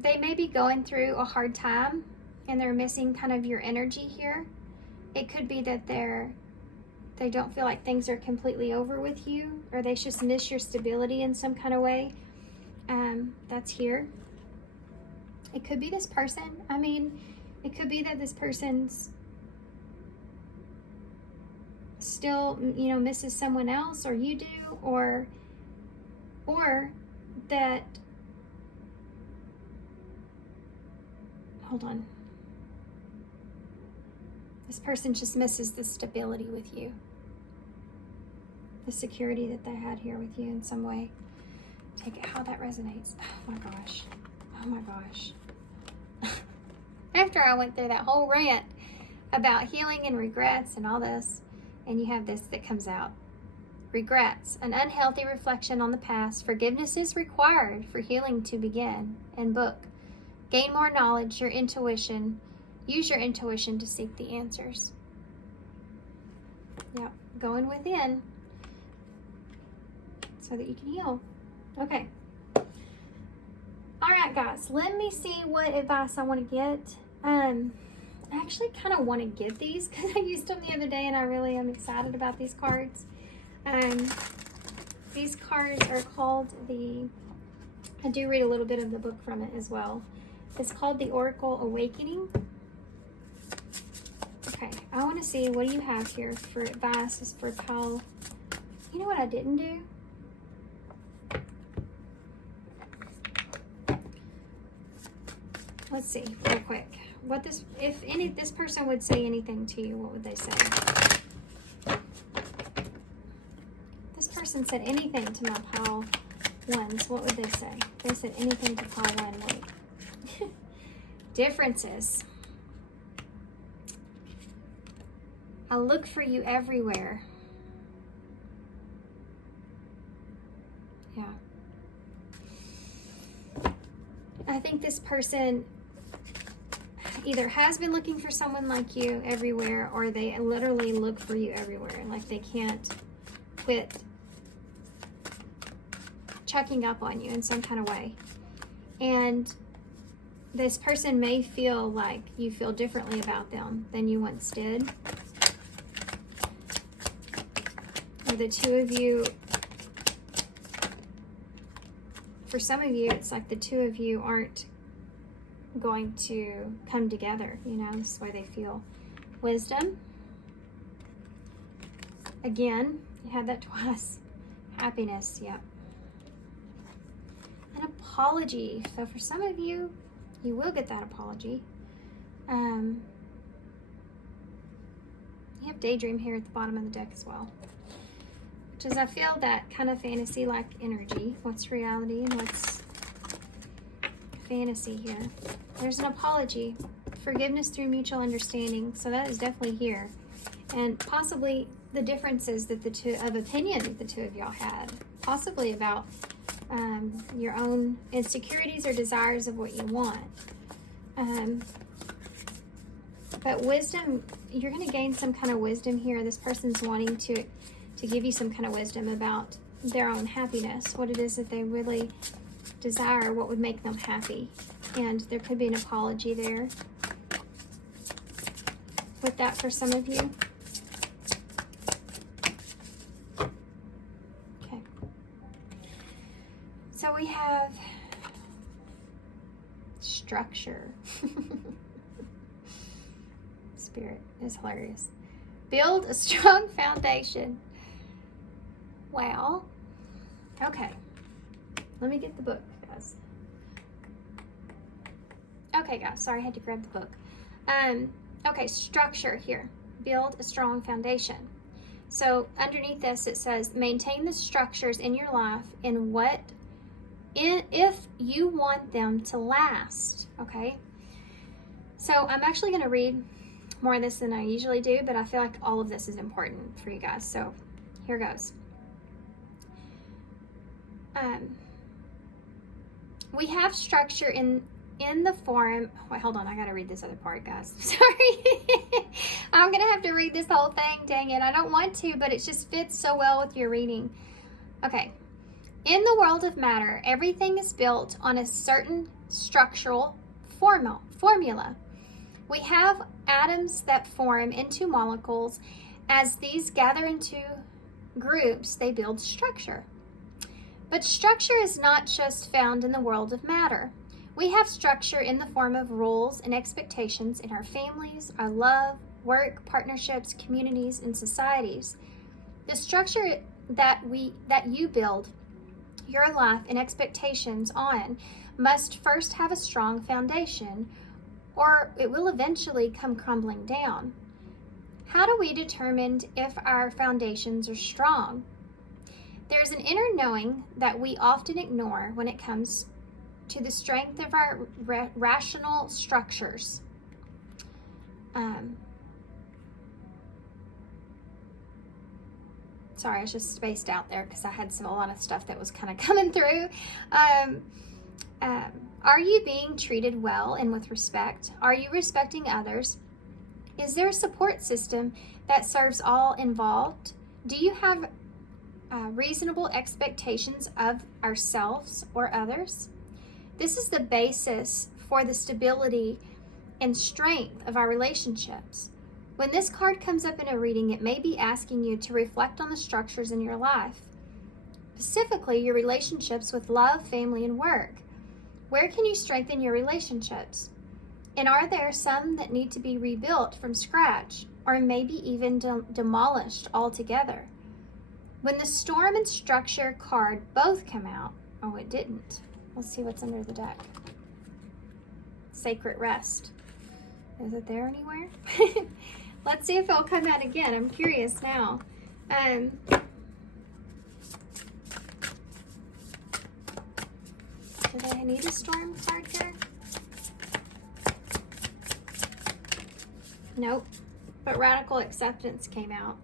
They may be going through a hard time and they're missing kind of your energy here. It could be that they don't feel like things are completely over with you, or they just miss your stability in some kind of way. That's here. It could be this person. I mean, it could be that this person's still, you know, misses someone else, or you do, or that, hold on, this person just misses the stability with you, the security that they had here with you in some way. Take it how that resonates. Oh my gosh. Oh my gosh. After I went through that whole rant about healing and regrets and all this, and you have this that comes out. Regrets, an unhealthy reflection on the past. Forgiveness is required for healing to begin. And book, gain more knowledge, your intuition. Use your intuition to seek the answers. Yep, going within so that you can heal. Okay. All right, guys, let me see what advice I want to get. I actually kind of want to get these because I used them the other day and I really am excited about these cards. These cards are called I do read a little bit of the book from it as well. It's called the Oracle Awakening. Okay, I want to see, what do you have here for advice is for Paul. You know what I didn't do? Let's see real quick. What this, if this person would say anything to you, what would they say? This person said anything to my pile ones, what would they say? They said anything to pile one. Wait. Differences. I look for you everywhere. Yeah. I think this person either has been looking for someone like you everywhere, or they literally look for you everywhere. Like they can't quit checking up on you in some kind of way. And this person may feel like you feel differently about them than you once did. Or the two of you, for some of you, it's like the two of you aren't going to come together, you know, this is the way they feel. Wisdom. Again, you had that twice. Happiness, yep. An apology. So for some of you, you will get that apology. You have daydream here at the bottom of the deck as well. Which is, I feel that kind of fantasy-like energy. What's reality and what's fantasy here? There's an apology. Forgiveness through mutual understanding. So that is definitely here. And possibly the differences that of opinion that the two of y'all had. Possibly about your own insecurities or desires of what you want. But wisdom, you're going to gain some kind of wisdom here. This person's wanting to give you some kind of wisdom about their own happiness, what it is that they really desire, what would make them happy. And there could be an apology there with that for some of you. Okay. So we have structure. Spirit is hilarious. Build a strong foundation. Wow. Okay. Let me get the book, guys. Okay, guys. Sorry, I had to grab the book. Okay, structure here. Build a strong foundation. So underneath this, it says, maintain the structures in your life if you want them to last. Okay. So I'm actually going to read more of this than I usually do, but I feel like all of this is important for you guys. So here goes. We have structure in the form. Wait, hold on. I got to read this other part, guys. Sorry. I'm going to have to read this whole thing. Dang it. I don't want to, but it just fits so well with your reading. Okay. In the world of matter, everything is built on a certain structural formula. We have atoms that form into molecules. As these gather into groups, they build structure. But structure is not just found in the world of matter. We have structure in the form of rules and expectations in our families, our love, work, partnerships, communities, and societies. The structure that you build your life and expectations on must first have a strong foundation, or it will eventually come crumbling down. How do we determine if our foundations are strong? There's an inner knowing that we often ignore when it comes to the strength of our rational structures. Sorry, I was just spaced out there because I had a lot of stuff that was kind of coming through. Are you being treated well and with respect? Are you respecting others? Is there a support system that serves all involved? Do you have reasonable expectations of ourselves or others? This is the basis for the stability and strength of our relationships. When this card comes up in a reading, it may be asking you to reflect on the structures in your life, specifically your relationships with love, family, and work. Where can you strengthen your relationships? And are there some that need to be rebuilt from scratch, or maybe even demolished altogether? When the storm and structure card both come out, oh, it didn't. Let's see what's under the deck. Sacred rest. Is it there anywhere? Let's see if it'll come out again. I'm curious now. Do I need a storm card here? Nope. But radical acceptance came out.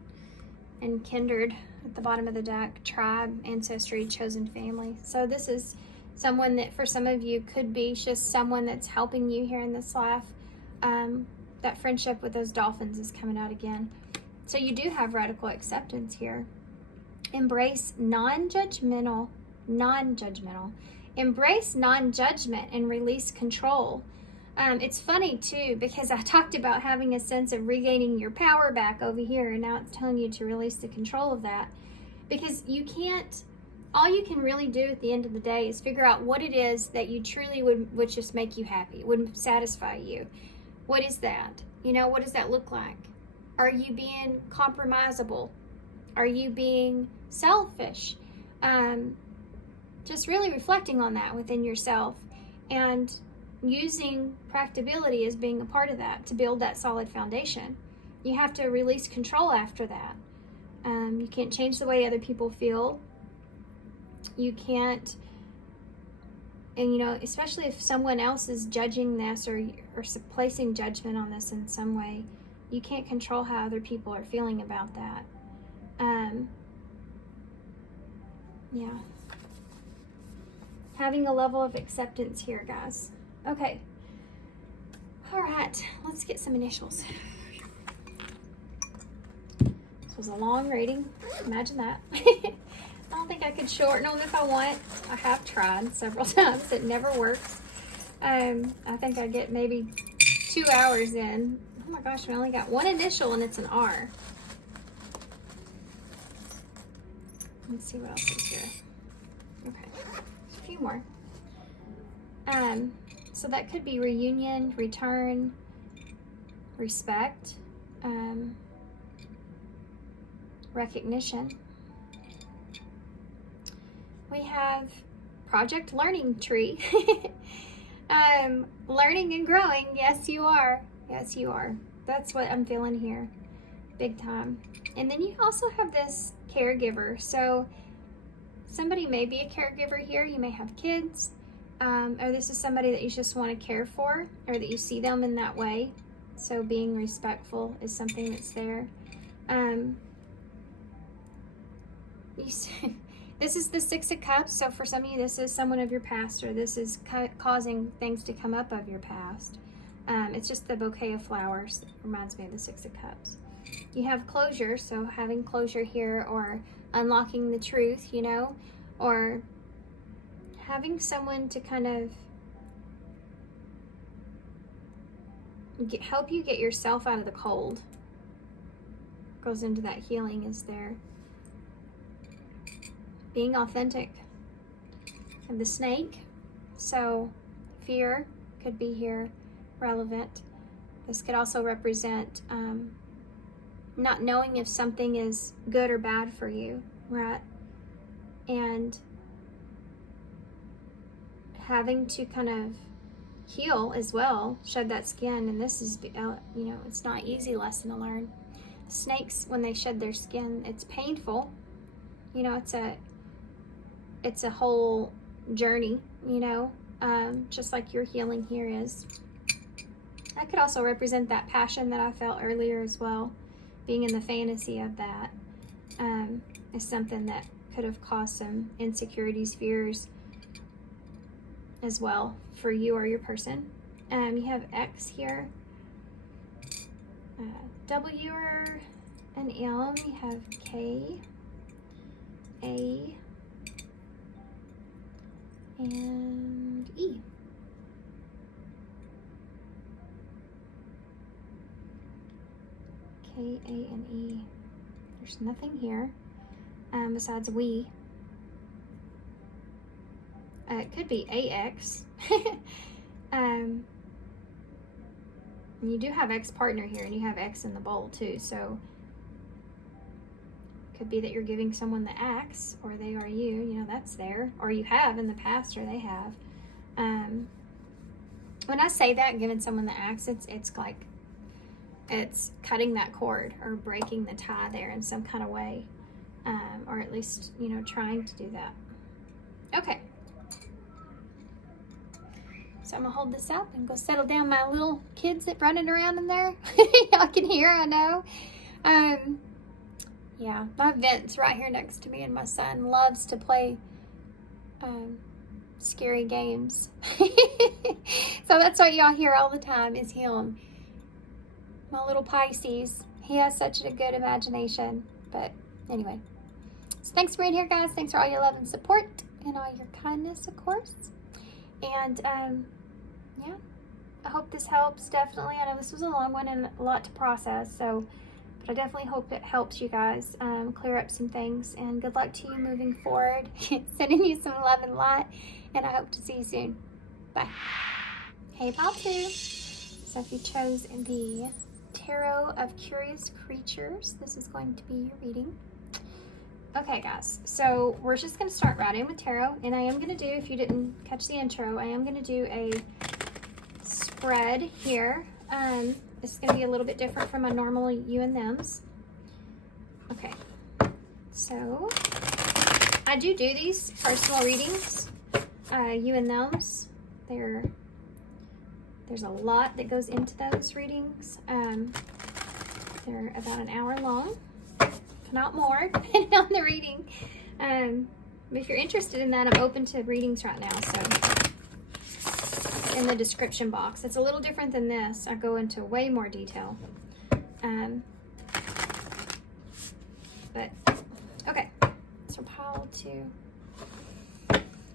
And kindred at the bottom of the deck. Tribe, ancestry, chosen family. So this is someone that for some of you could be just someone that's helping you here in this life. That friendship with those dolphins is coming out again. So you do have radical acceptance here. Embrace non-judgmental. Embrace non-judgment and release control. It's funny too, because I talked about having a sense of regaining your power back over here, and now it's telling you to release the control of that. Because you can't, all you can really do at the end of the day is figure out what it is that you truly would just make you happy, would satisfy you. What is that? You know, what does that look like? Are you being compromisable? Are you being selfish? Just really reflecting on that within yourself and using practicability as being a part of that to build that solid foundation. You have to release control after that. You can't change the way other people feel. You can't, and you know, especially if someone else is judging this or placing judgment on this in some way, you can't control how other people are feeling about that. Yeah. Having a level of acceptance here, guys. Okay. All right, let's get some initials. This was a long reading. Imagine that. I don't think I could shorten them if I want. I have tried several times. It never works. I think I get maybe 2 hours in. Oh my gosh, we only got one initial and it's an R. Let's see what else is here. Okay. few more. So that could be reunion, return, respect, recognition. We have project learning tree. Learning and growing. Yes, you are. Yes, you are. That's what I'm feeling here. Big time. And then you also have this caregiver. So somebody may be a caregiver here. You may have kids. Or this is somebody that you just want to care for, or that you see them in that way. So being respectful is something that's there. This is the Six of Cups. So for some of you, this is someone of your past, or this is causing things to come up of your past. It's just the bouquet of flowers that reminds me of the Six of Cups. You have closure, so having closure here, or unlocking the truth, you know, or having someone to kind of help you get yourself out of the cold. Goes into that healing is there. Being authentic. And the snake, so fear could be here relevant. This could also represent not knowing if something is good or bad for you, right? And having to kind of heal as well, shed that skin. And this is, you know, it's not an easy lesson to learn. Snakes, when they shed their skin, it's painful. You know, it's a whole journey, you know, just like your healing here is. That could also represent that passion that I felt earlier as well. Being in the fantasy of that is something that could have caused some insecurities, fears as well for you or your person. You have X here, W or an M. You have K, A, and E. K, A, and E. There's nothing here besides we. It could be AX. And you do have ex-partner here, and you have X in the bowl too, so it could be that you're giving someone the axe, or they are you, you know, that's there, or you have in the past, or they have. When I say that, giving someone the axe, it's like it's cutting that cord or breaking the tie there in some kind of way, or at least, you know, trying to do that. Okay. So I'm gonna hold this up and go settle down my little kids that running around in there. Y'all can hear, I know. Yeah, my vent's right here next to me, and my son loves to play scary games. So that's what y'all hear all the time is him. My little Pisces. He has such a good imagination. But anyway. So thanks for being here, guys. Thanks for all your love and support and all your kindness, of course. And yeah, I hope this helps. Definitely. I know this was a long one and a lot to process. So, but I definitely hope it helps you guys clear up some things. And good luck to you moving forward. Sending you some love and light. And I hope to see you soon. Bye. Hey, Pal 2. So if you chose the Tarot of Curious Creatures, this is going to be your reading. Okay, guys, so we're just going to start right in with tarot, and I am going to do, if you didn't catch the intro, I am going to do a spread here. This is going to be a little bit different from my normal you and thems. Okay, so I do these personal readings, you and thems. There's a lot that goes into those readings. They're about an hour long. Not more, depending on the reading. If you're interested in that, I'm open to readings right now, so in the description box. It's a little different than this. I go into way more detail. But, okay. So pile 2.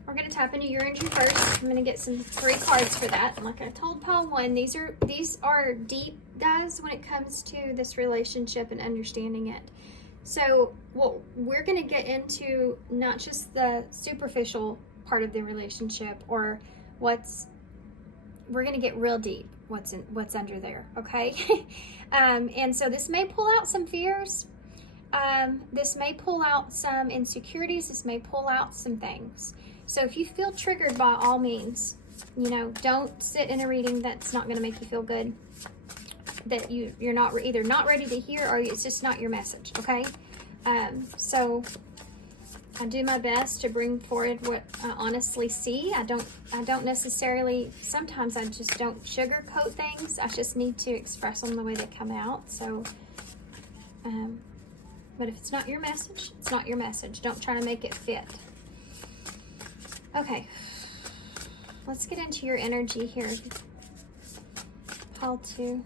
We're going to tap into your energy first. I'm going to get 3 cards for that. And like I told pile 1, these are deep, guys, when it comes to this relationship and understanding it. So, well, we're going to get into not just the superficial part of the relationship, or we're going to get real deep what's under there, okay? And so this may pull out some fears. This may pull out some insecurities. This may pull out some things. So if you feel triggered, by all means, you know, don't sit in a reading that's not going to make you feel good, that you're not either not ready to hear, or it's just not your message, okay? So I do my best to bring forward what I honestly see. I don't necessarily, sometimes I just don't sugarcoat things. I just need to express them the way they come out. So, but if it's not your message, it's not your message. Don't try to make it fit. Okay, let's get into your energy here. Pile 2.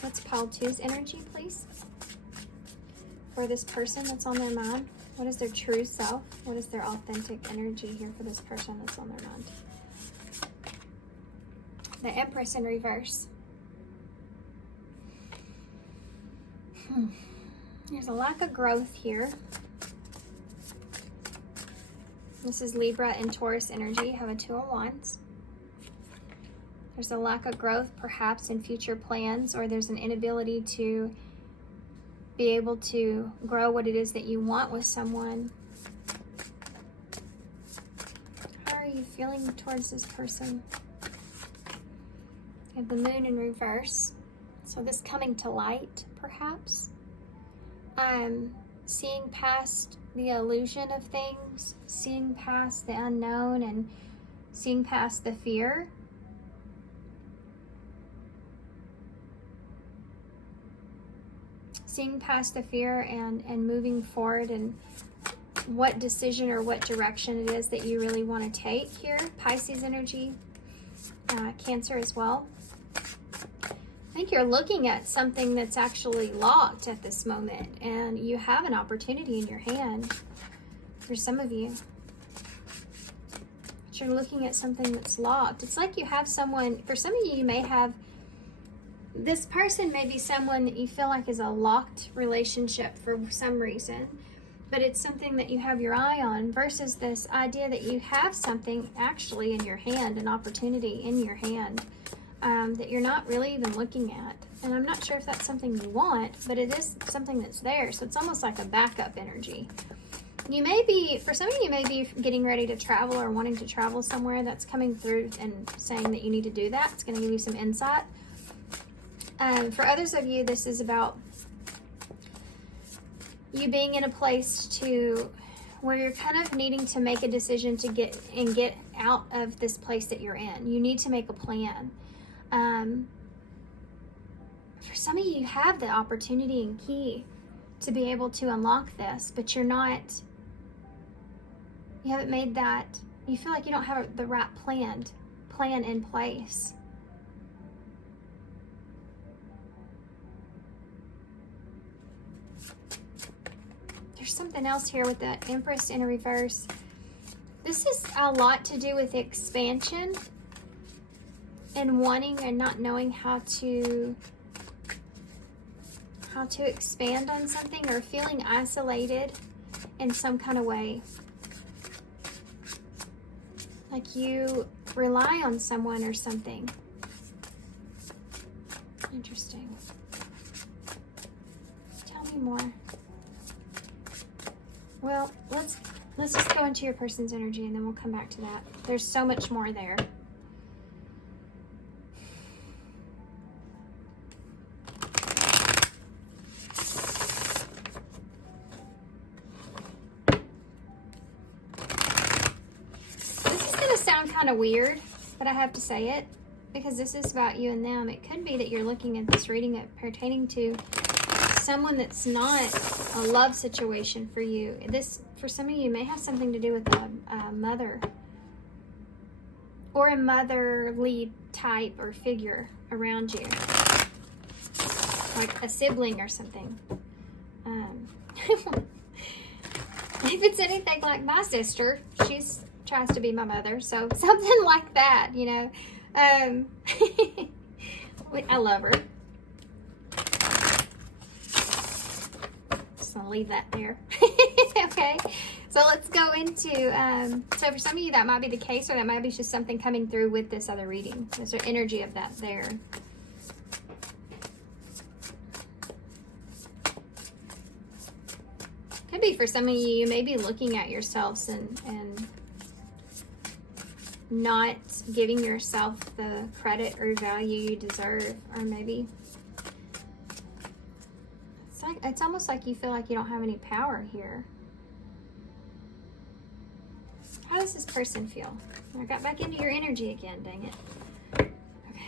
What's Pile 2's energy, please? For this person that's on their mind. What is their true self? What is their authentic energy here for this person that's on their mind? The Empress in reverse. There's a lack of growth here. This is Libra and Taurus energy. You have a 2 of Wands. There's a lack of growth, perhaps in future plans, or there's an inability to be able to grow what it is that you want with someone. How are you feeling towards this person? You have the Moon in reverse. So this coming to light, perhaps. Seeing past the illusion of things, seeing past the unknown, and seeing past the fear. Seeing past the fear and moving forward, and what decision or what direction it is that you really want to take here. Pisces energy, Cancer as well. I think you're looking at something that's actually locked at this moment, and you have an opportunity in your hand for some of you. But you're looking at something that's locked. It's like you have someone, for some of you, you may have, this person may be someone that you feel like is a locked relationship for some reason, but it's something that you have your eye on, versus this idea that you have something actually in your hand, an opportunity in your hand, that you're not really even looking at. And I'm not sure if that's something you want, but it is something that's there. So it's almost like a backup energy. You may be, for some of you, may be getting ready to travel or wanting to travel somewhere. That's coming through and saying that you need to do that. It's going to give you some insight. For others of you, this is about you being in a place where you're kind of needing to make a decision to get out of this place that you're in. You need to make a plan. For some of you, you have the opportunity and key to be able to unlock this, but you haven't made that, you feel like you don't have the right plan in place. There's something else here with the Empress in a reverse. This is a lot to do with expansion and wanting and not knowing how to expand on something, or feeling isolated in some kind of way. Like you rely on someone or something. Interesting. Tell me more. Well, let's just go into your person's energy, and then we'll come back to that. There's so much more there. Kind of weird, but I have to say it because this is about you and them. It could be that you're looking at this reading pertaining to someone that's not a love situation for you. This, for some of you, may have something to do with a mother or a motherly type or figure around you, like a sibling or something. If it's anything like my sister, she's tries to be my mother, so something like that, you know. I love her. Just gonna leave that there. Okay, So let's go into, so for some of you that might be the case, or that might be just something coming through with this other reading. There's an energy of that there. Could be for some of you, you may be looking at yourselves and not giving yourself the credit or value you deserve, or maybe it's almost like you feel like you don't have any power here. How does this person feel? I got back into your energy again, dang it. Okay.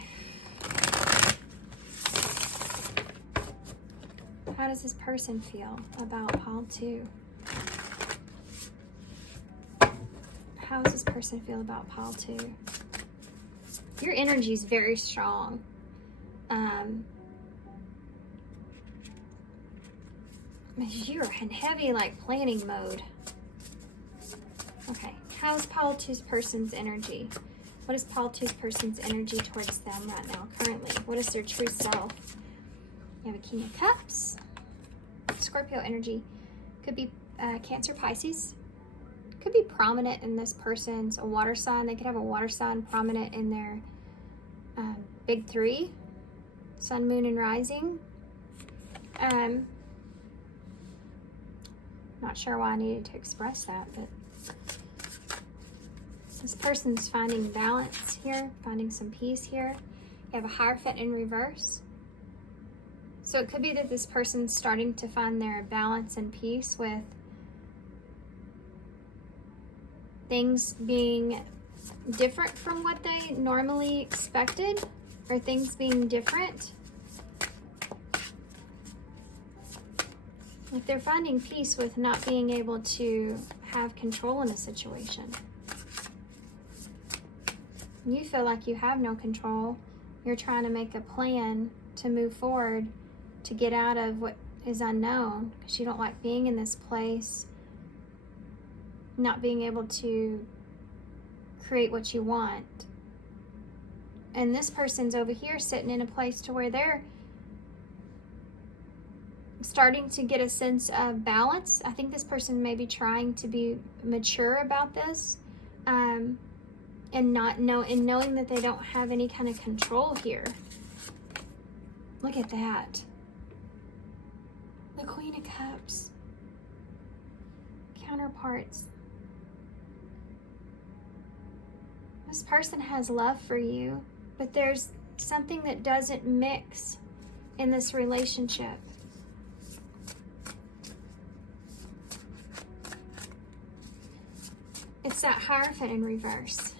How does this person feel about pile 2? How does this person feel about pile 2? Your energy is very strong. You're in heavy, like, planning mode. Okay, how's pile 2's person's energy? What is pile 2's person's energy towards them right now, currently? What is their true self? You have a King of Cups. Scorpio energy. Could be Cancer, Pisces. Could be prominent in this person's a water sign. They could have a water sign prominent in their big 3. Sun, Moon, and Rising. Not sure why I needed to express that, but this person's finding balance here, finding some peace here. You have a Hierophant in reverse. So it could be that this person's starting to find their balance and peace with things being different from what they normally expected, or things being different. Like they're finding peace with not being able to have control in a situation. You feel like you have no control. You're trying to make a plan to move forward, to get out of what is unknown, because you don't like being in this place, not being able to create what you want. And this person's over here sitting in a place to where they're starting to get a sense of balance. I think this person may be trying to be mature about this, and knowing that they don't have any kind of control here. Look at that. The Queen of Cups. Counterparts. This person has love for you, but there's something that doesn't mix in this relationship. It's that Hierophant in reverse.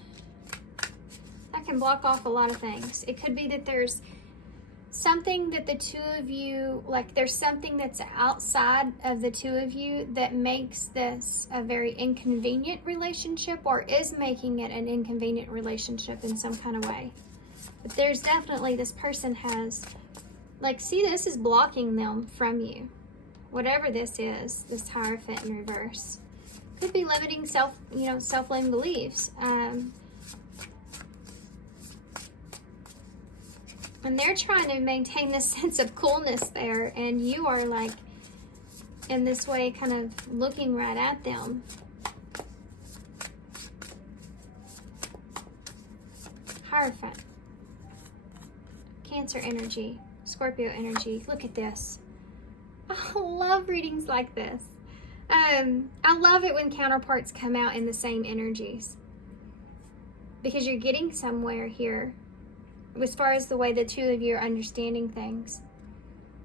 That can block off a lot of things. It could be that there's something that the two of you, like there's something that's outside of the two of you that makes this a very inconvenient relationship, or is making it an inconvenient relationship in some kind of way. But there's definitely, this person has, like, see, this is blocking them from you. Whatever this is, this Hierophant in reverse. Could be limiting self-limiting beliefs. And they're trying to maintain this sense of coolness there, and you are, like, in this way, kind of looking right at them. Hierophant. Cancer energy. Scorpio energy. Look at this. I love readings like this. I love it when counterparts come out in the same energies, because you're getting somewhere here as far as the way the two of you are understanding things.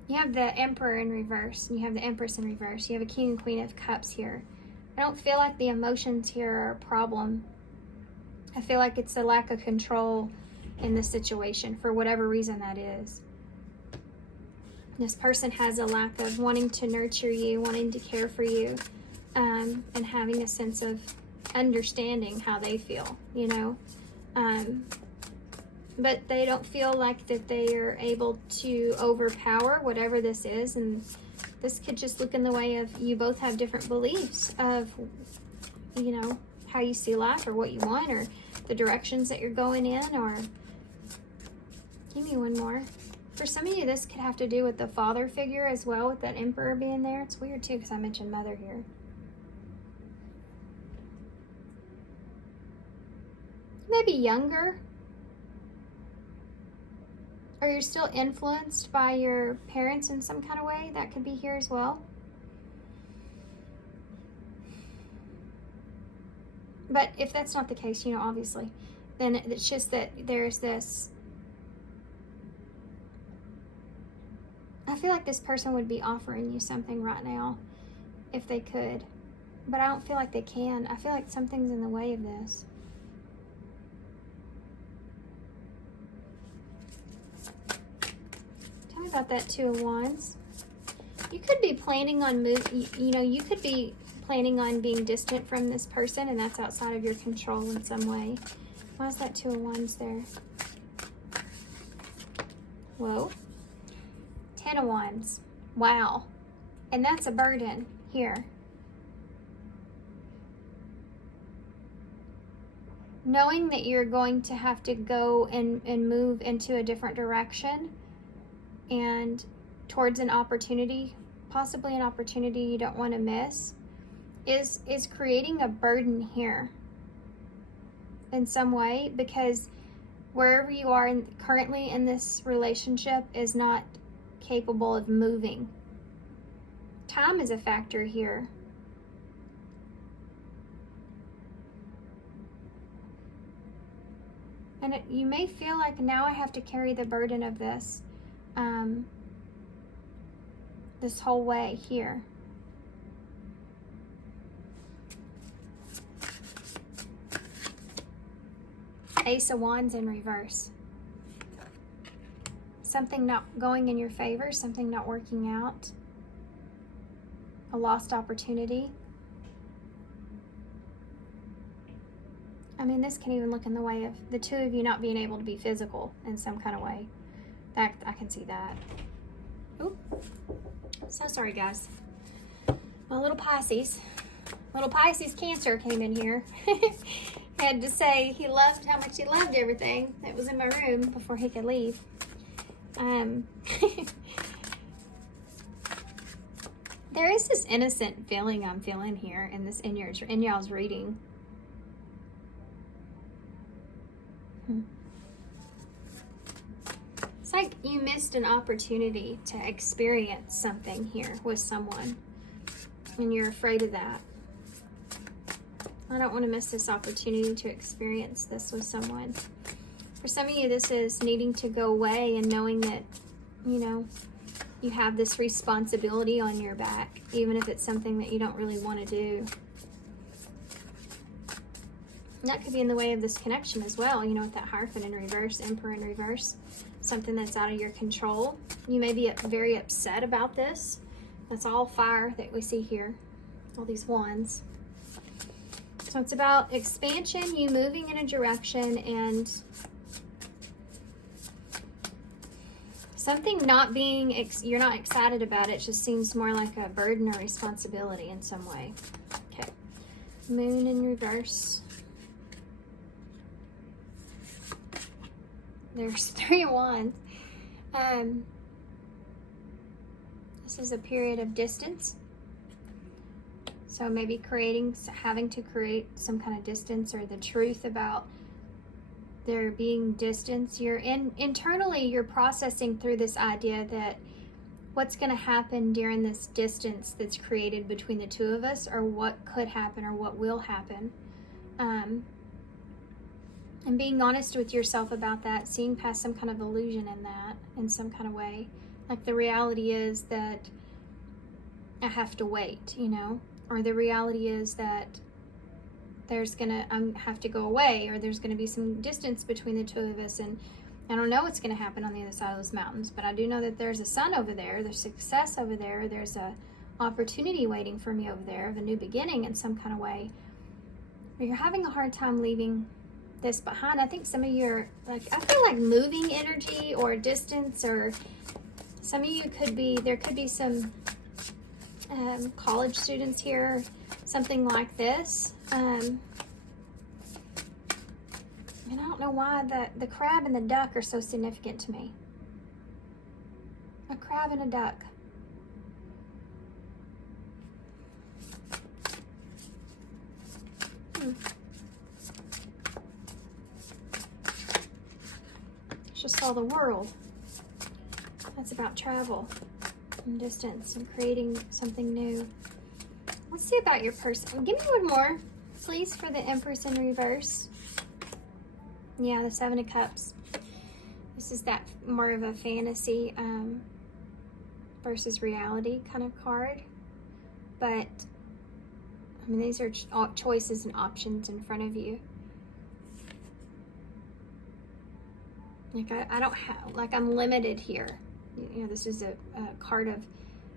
You have the Emperor in reverse, and you have the Empress in reverse. You have a King and Queen of Cups here. I don't feel like the emotions here are a problem. I feel like it's a lack of control in this situation, for whatever reason that is. This person has a lack of wanting to nurture you, wanting to care for you, and having a sense of understanding how they feel, you know. But they don't feel like that they are able to overpower whatever this is. And this could just look in the way of, you both have different beliefs of, you know, how you see life, or what you want, or the directions that you're going in. Or give me one more. For some of you, this could have to do with the father figure as well, with that Emperor being there. It's weird too, because I mentioned mother here. may be younger, or you're still influenced by your parents in some kind of way. That could be here as well. But if that's not the case, you know, obviously, then it's just that there's this, I feel like this person would be offering you something right now if they could, but I don't feel like they can. I feel like something's in the way of this. Tell me about that Two of Wands. You could be planning on you could be planning on being distant from this person, and that's outside of your control in some way. Why is that Two of Wands there? Whoa. Ten of Wands. Wow. And that's a burden here. Knowing that you're going to have to go and move into a different direction and towards an opportunity, possibly an opportunity you don't want to miss, is creating a burden here in some way, because wherever you are currently in this relationship is not capable of moving. Time is a factor here. And you may feel like, now I have to carry the burden of this this whole way here. Ace of Wands in reverse. Something not going in your favor, something not working out, a lost opportunity. I mean, this can even look in the way of the two of you not being able to be physical in some kind of way. That, I can see that. Ooh. So sorry, guys. My little Pisces Cancer came in here. Had to say he loved how much he loved everything that was in my room before he could leave. There is this innocent feeling I'm feeling here in this in y'all's reading. It's like you missed an opportunity to experience something here with someone, and you're afraid of that. I don't want to miss this opportunity to experience this with someone. For some of you, this is needing to go away and knowing that, you know, you have this responsibility on your back, even if it's something that you don't really want to do. And that could be in the way of this connection as well, you know, with that Hierophant in reverse, Emperor in reverse, something that's out of your control. You may be very upset about this. That's all fire that we see here, all these wands. So it's about expansion, you moving in a direction, and something not being, you're not excited about it. It just seems more like a burden or responsibility in some way. Okay. Moon in reverse. There's Three of Wands. This is a period of distance. So maybe having to create some kind of distance, or the truth about there being distance. Internally, you're processing through this idea that what's going to happen during this distance that's created between the two of us, or what could happen or what will happen. And being honest with yourself about that, seeing past some kind of illusion in that in some kind of way. Like the reality is that I have to wait, you know, or the reality is that I have to go away, or there's gonna be some distance between the two of us, and I don't know what's gonna happen on the other side of those mountains, but I do know that there's a sun over there, there's success over there, there's a opportunity waiting for me over there of a new beginning in some kind of way. But you're having a hard time leaving this behind. I think some of you are like, I feel like moving energy or distance, or some of you there could be some college students here, something like this. And I don't know why the crab and the duck are so significant to me. A crab and a duck. Just saw the world. That's about travel and distance and creating something new. Let's see about your person. Give me one more, please, for the Empress in reverse. Yeah, the Seven of Cups. This is that more of a fantasy versus reality kind of card. But, I mean, these are choices and options in front of you. Like, I don't have, like, I'm limited here. You know, this is a card of,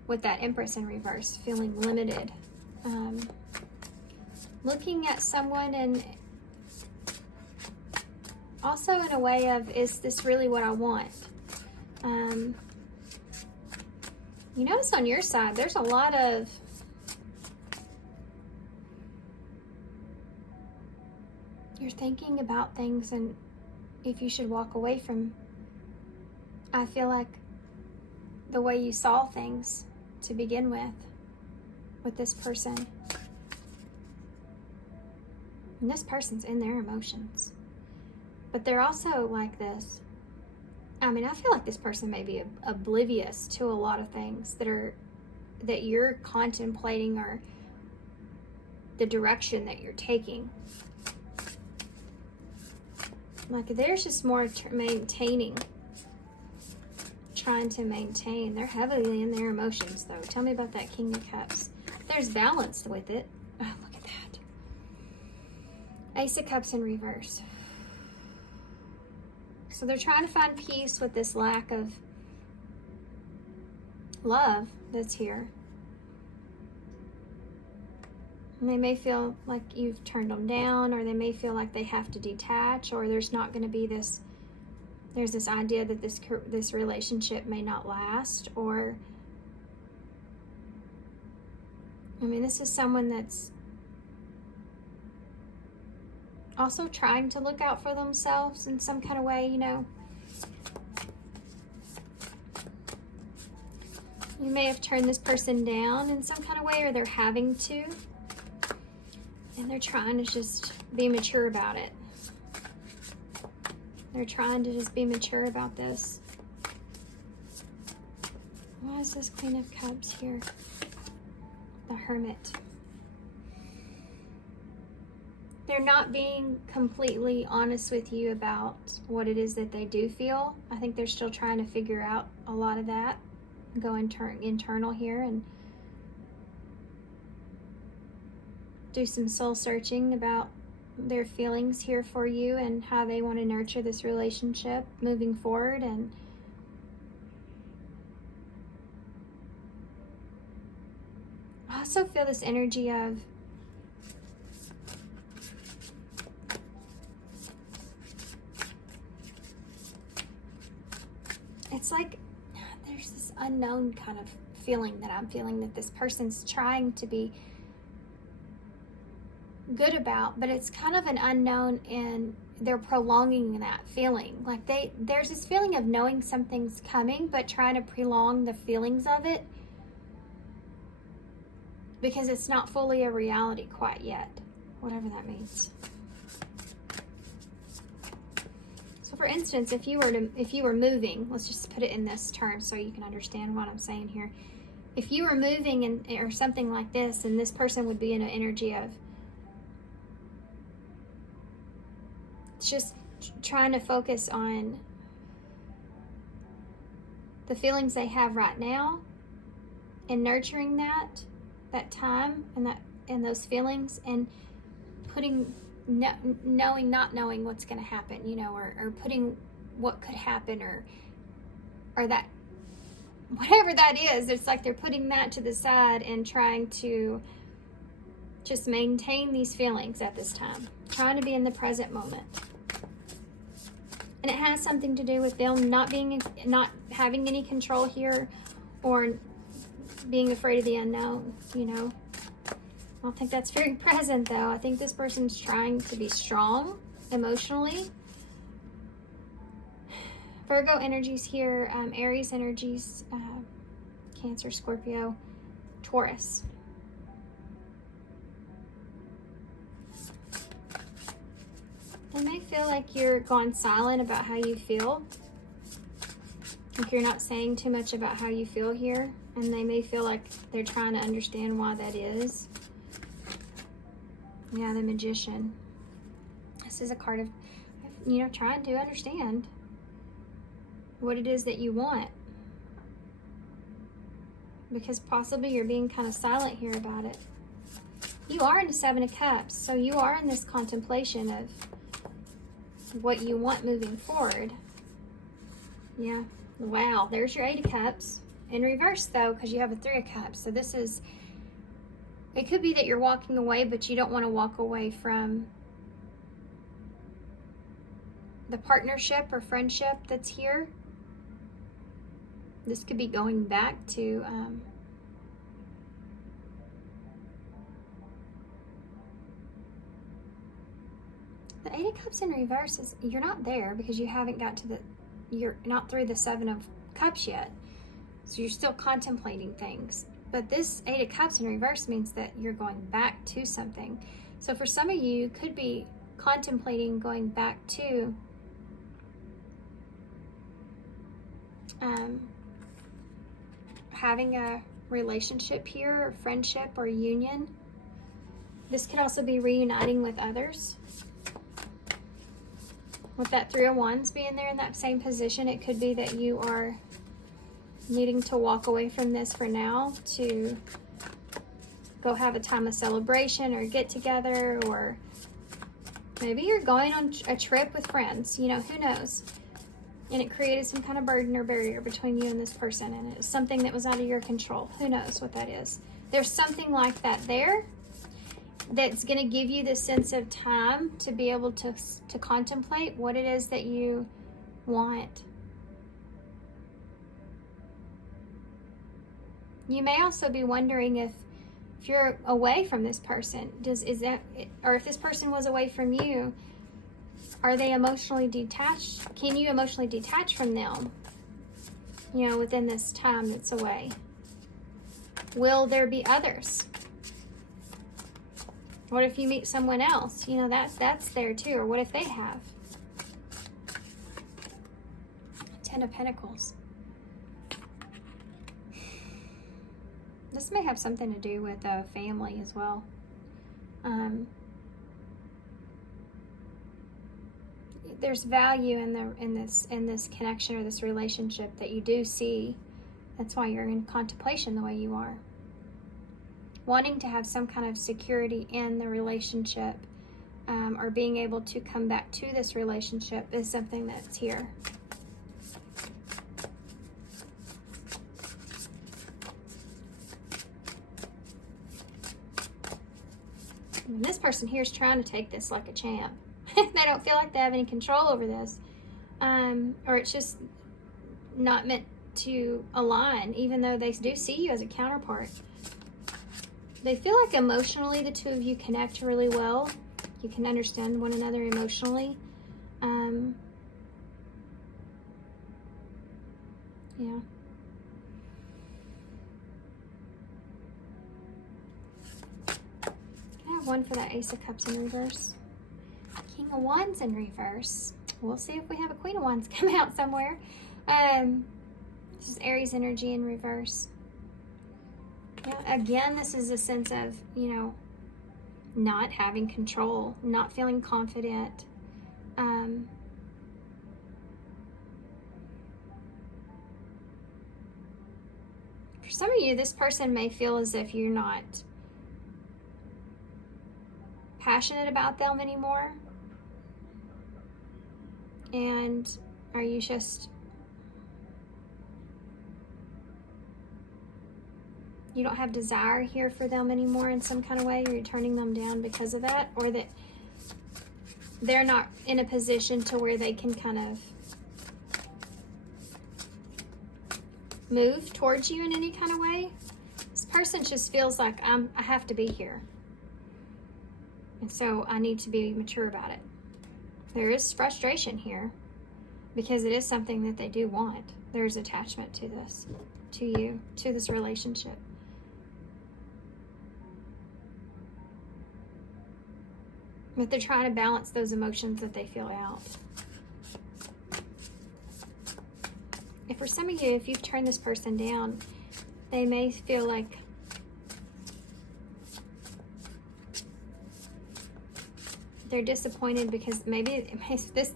with that Empress in reverse, feeling limited. Looking at someone and also in a way of, is this really what I want? You notice on your side, there's a lot of you're thinking about things and if you should walk away from, I feel like, the way you saw things to begin with this person. And this person's in their emotions. But they're also like this. I mean, I feel like this person may be oblivious to a lot of things that you're contemplating or the direction that you're taking. Like, there's just more maintaining, trying to maintain. They're heavily in their emotions, though. Tell me about that King of Cups. There's balance with it. Oh, look at that. Ace of Cups in reverse. So they're trying to find peace with this lack of love that's here. And they may feel like you've turned them down, or they may feel like they have to detach, or there's not going to be this, there's this idea that this relationship may not last, or, I mean, this is someone that's also trying to look out for themselves in some kind of way, you know. You may have turned this person down in some kind of way, or they're having to. And they're trying to just be mature about it. They're trying to just be mature about this. Why is this Queen of Cups here? The Hermit. They're not being completely honest with you about what it is that they do feel. I think they're still trying to figure out a lot of that. Go internal here and do some soul searching about their feelings here for you and how they want to nurture this relationship moving forward. And I also feel this energy of it's like there's this unknown kind of feeling that I'm feeling that this person's trying to be good about, but it's kind of an unknown, and they're prolonging that feeling. Like there's this feeling of knowing something's coming, but trying to prolong the feelings of it because it's not fully a reality quite yet, whatever that means. So for instance, if you were moving, let's just put it in this term so you can understand what I'm saying here. If you were moving or something like this, and this person would be in an energy of just trying to focus on the feelings they have right now and nurturing that time and those feelings, and putting not knowing what's going to happen, you know, or putting what could happen or that whatever that is. It's like they're putting that to the side and trying to just maintain these feelings at this time, trying to be in the present moment. And it has something to do with them not having any control here, or being afraid of the unknown, you know. I don't think that's very present, though. I think this person's trying to be strong emotionally. Virgo energies here, Aries energies, Cancer, Scorpio, Taurus. It may feel like you're gone silent about how you feel Like you're not saying too much about how you feel here, and they may feel like they're trying to understand why that is. Yeah, the Magician. This is a card of, you know, trying to understand what it is that you want. Because possibly you're being kind of silent here about it. You are in the Seven of Cups, so you are in this contemplation of what you want moving forward. Yeah. Wow, there's your Eight of Cups. In reverse, though, because you have a Three of Cups. So this is, it could be that you're walking away, but you don't want to walk away from the partnership or friendship that's here. This could be going back to the Eight of Cups in reverse is, you're not there because you haven't got to the, you're not through the Seven of Cups yet. So you're still contemplating things. But this Eight of Cups in reverse means that you're going back to something. So for some of you, could be contemplating going back to having a relationship here, or friendship, or union. This could also be reuniting with others. With that Three of Wands being there in that same position, it could be that you are needing to walk away from this for now to go have a time of celebration or get together, or maybe you're going on a trip with friends, you know, who knows? And it created some kind of burden or barrier between you and this person, and it was something that was out of your control. Who knows what that is? There's something like that there that's going to give you the sense of time to be able to contemplate what it is that you want. You may also be wondering if you're away from this person, or if this person was away from you, are they emotionally detached? Can you emotionally detach from them, you know, within this time that's away? Will there be others? What if you meet someone else? You know, that's there too. Or what if they have? Ten of Pentacles. This may have something to do with a family as well. There's value in this connection or this relationship that you do see. That's why you're in contemplation the way you are. Wanting to have some kind of security in the relationship, or being able to come back to this relationship is something that's here. And this person here is trying to take this like a champ. They don't feel like they have any control over this. Or it's just not meant to align, even though they do see you as a counterpart. They feel like emotionally the two of you connect really well. You can understand one another emotionally. Yeah. I have one for that Ace of Cups in reverse. King of Wands in reverse. We'll see if we have a Queen of Wands come out somewhere. This is Aries energy in reverse. Yeah, again, this is a sense of, you know, not having control, not feeling confident. For some of you, this person may feel as if you're not passionate about them anymore. And are you just, you don't have desire here for them anymore in some kind of way? You're turning them down because of that? Or that they're not in a position to where they can kind of move towards you in any kind of way? This person just feels like I have to be here. And so I need to be mature about it. There is frustration here because it is something that they do want. There's attachment to this, to you, to this relationship. But they're trying to balance those emotions that they feel out. if for some of you, if you've turned this person down, they may feel like they're disappointed because maybe this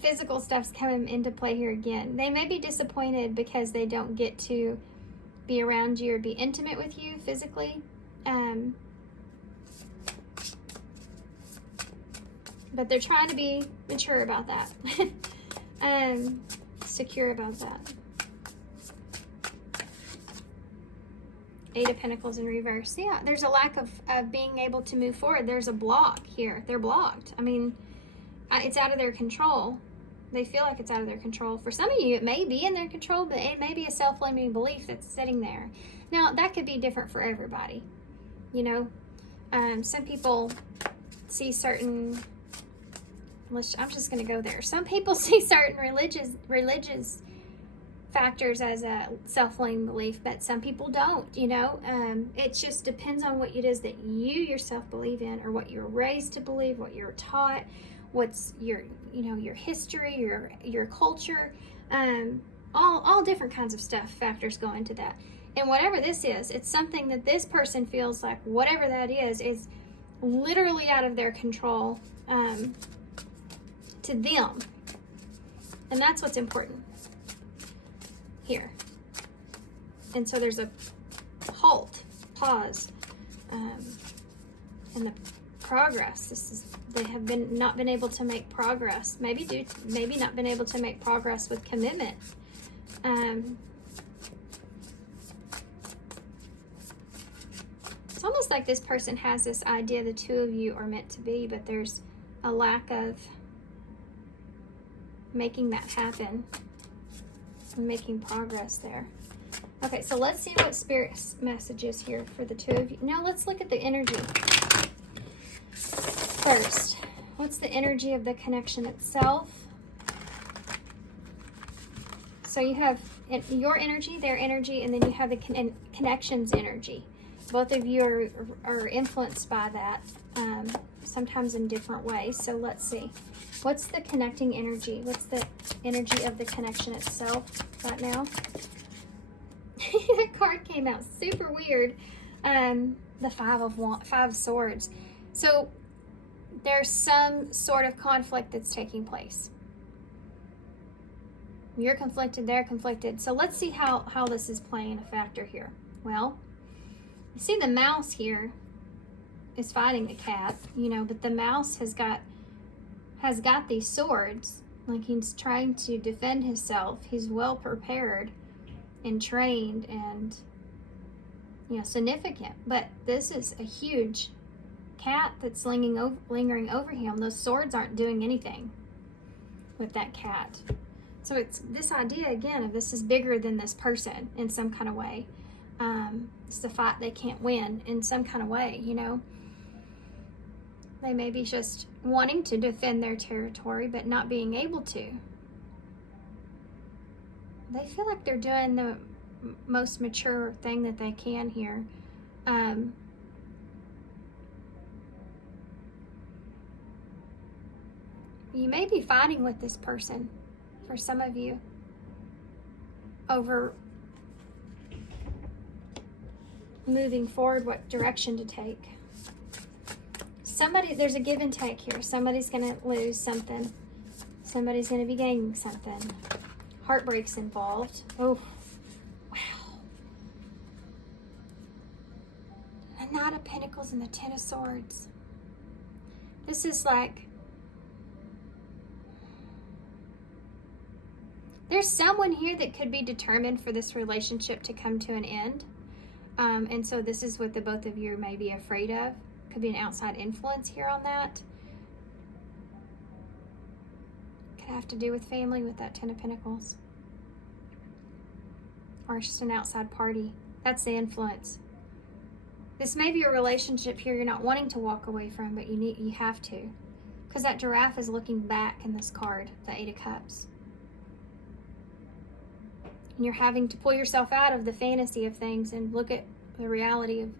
physical stuff's coming into play here again. They may be disappointed because they don't get to be around you or be intimate with you physically. But they're trying to be mature about that. Secure about that. Eight of Pentacles in reverse. Yeah, there's a lack of being able to move forward. There's a block here. They're blocked. I mean, it's out of their control. They feel like it's out of their control. For some of you, it may be in their control, but it may be a self-limiting belief that's sitting there. Now, that could be different for everybody. You know, some people see certain... I'm just going to go there. Some people see certain religious factors as a self-limiting belief, but some people don't, you know. It just depends on what it is that you yourself believe in, or what you're raised to believe, what you're taught, what's your, you know, your history, your culture, all different kinds of stuff, factors go into that. And whatever this is, it's something that this person feels like whatever that is literally out of their control, to them. And that's what's important here. And so there's a halt, pause, in the progress. They have not been able to make progress. Maybe not been able to make progress with commitment. It's almost like this person has this idea the two of you are meant to be, but there's a lack of making that happen and making progress there. Okay, so let's see what Spirit's message is here for the two of you. Now let's look at the energy first. What's the energy of the connection itself? So you have your energy, their energy, and then you have the connection's energy. Both of you are influenced by that, sometimes in different ways. So let's see. What's the connecting energy? What's the energy of the connection itself right now? That card came out super weird. The Five of Swords. So there's some sort of conflict that's taking place. You're conflicted, they're conflicted. So let's see how this is playing a factor here. Well, you see the mouse here is fighting the cat, you know, but the mouse has got these swords. Like, he's trying to defend himself. He's well prepared and trained and, you know, significant. But this is a huge cat that's lingering over him. Those swords aren't doing anything with that cat. So it's this idea again of this is bigger than this person in some kind of way. It's the fight they can't win in some kind of way, you know. They may be just wanting to defend their territory, but not being able to. They feel like they're doing the most mature thing that they can here. You may be fighting with this person, for some of you, over moving forward, what direction to take. There's a give and take here. Somebody's going to lose something. Somebody's going to be gaining something. Heartbreak's involved. Oh, wow. The Knight of Pentacles and the Ten of Swords. This is like, there's someone here that could be determined for this relationship to come to an end. And so this is what the both of you may be afraid of. Could be an outside influence here on that. Could have to do with family with that Ten of Pentacles. Or it's just an outside party. That's the influence. This may be a relationship here you're not wanting to walk away from, but you have to. Because that giraffe is looking back in this card, the Eight of Cups. And you're having to pull yourself out of the fantasy of things and look at the reality of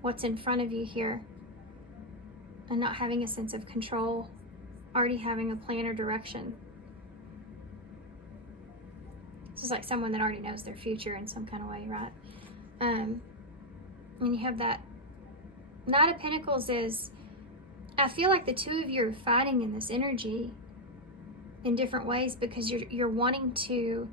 what's in front of you here. And not having a sense of control, already having a plan or direction. This is like someone that already knows their future in some kind of way, right? And you have that Knight of Pentacles is, I feel like the two of you are fighting in this energy in different ways because you're wanting to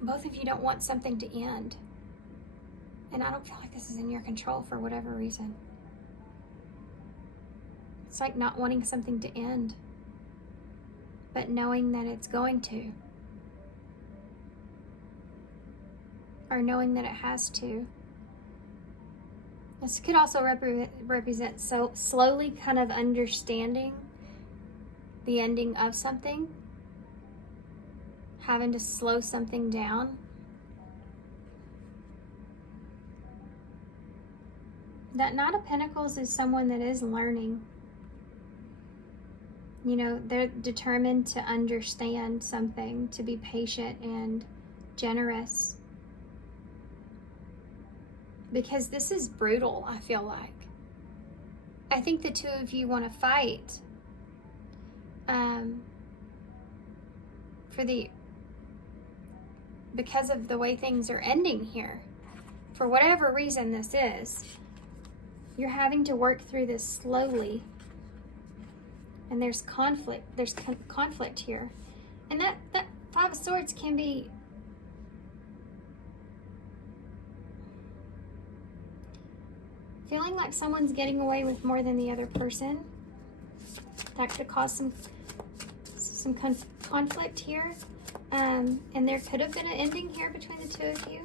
both of you don't want something to end. And I don't feel like this is in your control for whatever reason. It's like not wanting something to end, but knowing that it's going to. Or knowing that it has to. This could also represent so slowly kind of understanding the ending of something. Having to slow something down. That Knight of Pentacles is someone that is learning. You know, they're determined to understand something, to be patient and generous. Because this is brutal, I feel like. I think the two of you want to fight because of the way things are ending here. For whatever reason this is, you're having to work through this slowly. And there's conflict. There's conflict here. And that Five of Swords can be feeling like someone's getting away with more than the other person. That could cause some conflict here. And there could have been an ending here between the two of you.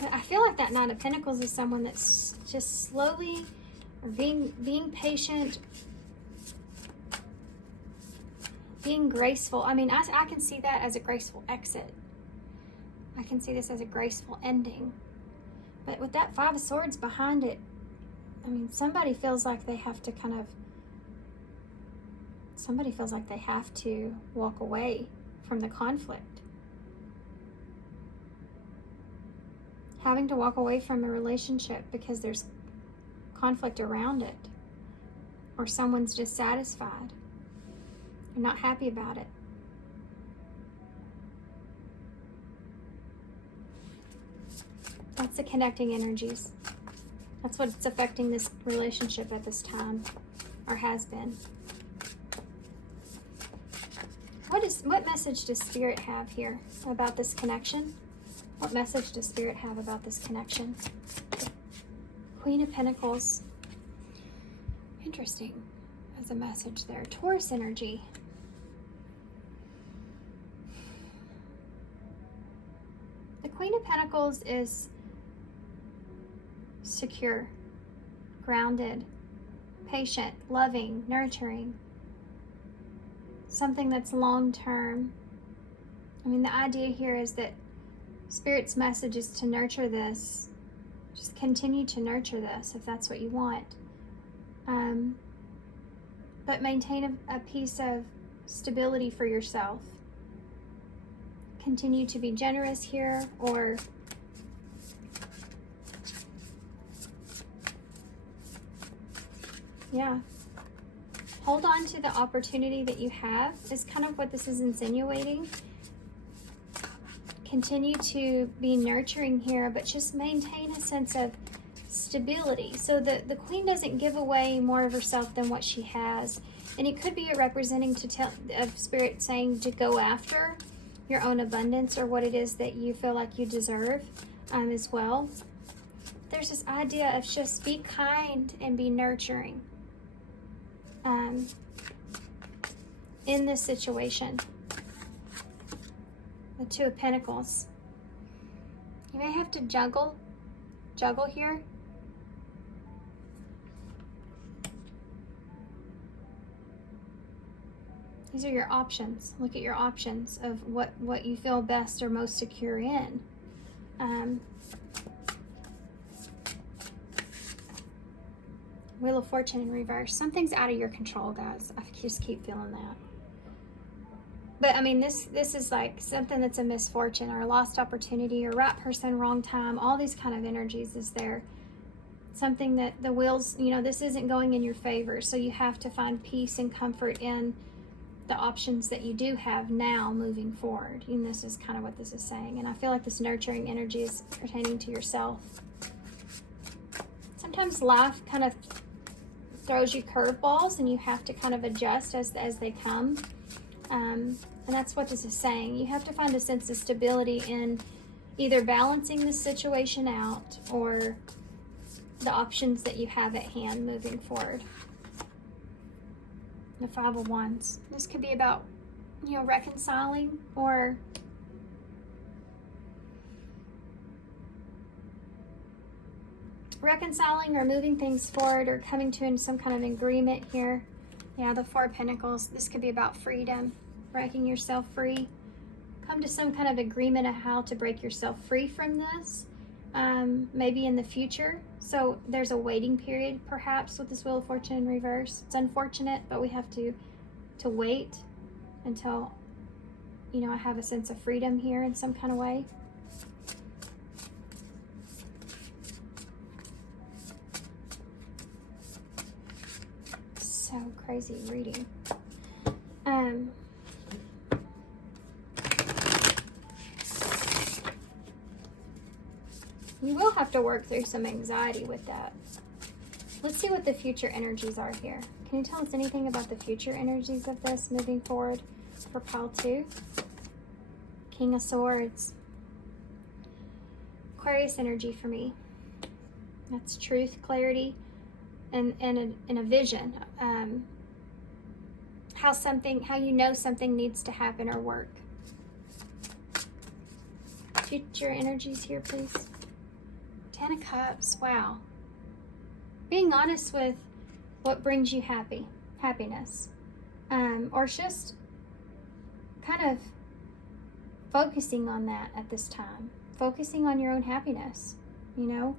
But I feel like that Knight of Pentacles is someone that's just slowly, or being patient, being graceful. I mean, I can see that as a graceful exit. I can see this as a graceful ending. But with that Five of Swords behind it, I mean, somebody feels like they have to walk away from the conflict. Having to walk away from a relationship because there's conflict around it. Or someone's dissatisfied. They're not happy about it. That's the connecting energies. That's what's affecting this relationship at this time, or has been. What message does Spirit have here about this connection? What message does Spirit have about this connection? Queen of Pentacles. Interesting as a message there. Taurus energy. The Queen of Pentacles is secure, grounded, patient, loving, nurturing. Something that's long-term. I mean, the idea here is that Spirit's message is to nurture this. Just continue to nurture this if that's what you want. But maintain a piece of stability for yourself. Continue to be generous here, or yeah. Hold on to the opportunity that you have is kind of what this is insinuating. Continue to be nurturing here, but just maintain a sense of stability. So the Queen doesn't give away more of herself than what she has. And it could be a representing of Spirit saying to go after your own abundance or what it is that you feel like you deserve as well. There's this idea of just be kind and be nurturing in this situation. The Two of Pentacles. You may have to juggle here. These are your options. Look at your options of what you feel best or most secure in. Wheel of Fortune in reverse. Something's out of your control, guys. I just keep feeling that. But I mean, this is like something that's a misfortune or a lost opportunity or right person, wrong time. All these kind of energies is there. something that the wheels, you know, this isn't going in your favor. So you have to find peace and comfort in the options that you do have now moving forward. And this is kind of what this is saying. And I feel like this nurturing energy is pertaining to yourself. Sometimes life kind of throws you curveballs and you have to kind of adjust as they come. And that's what this is saying. You have to find a sense of stability in either balancing the situation out or the options that you have at hand moving forward. The Five of Wands. This could be about, you know, reconciling or moving things forward or coming to some kind of agreement here. Yeah, the Four of Pentacles. This could be about freedom, breaking yourself free. Come to some kind of agreement of how to break yourself free from this, maybe in the future. So there's a waiting period perhaps with this Wheel of Fortune in reverse. It's unfortunate, but we have to wait until, you know, I have a sense of freedom here in some kind of way. So crazy reading. You will have to work through some anxiety with that. Let's see what the future energies are here. Can you tell us anything about the future energies of this moving forward for pile 2? King of Swords. Aquarius energy for me. That's truth, clarity, and a vision. How you know something needs to happen or work. Future energies here, please. Ten of Cups. Wow. Being honest with what brings you happiness. Or just kind of focusing on that at this time. Focusing on your own happiness, you know.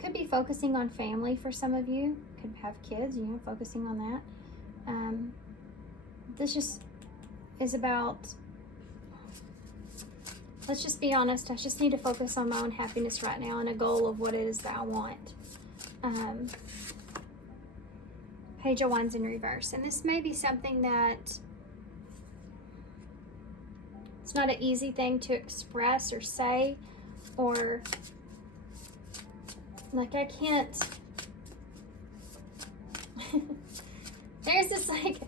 Could be focusing on family for some of you. Could have kids, you know, focusing on that. This just is about, let's just be honest, I just need to focus on my own happiness right now and a goal of what it is that I want. Page of Wands in reverse. And this may be something that it's not an easy thing to express or say, or like I can't there's this like,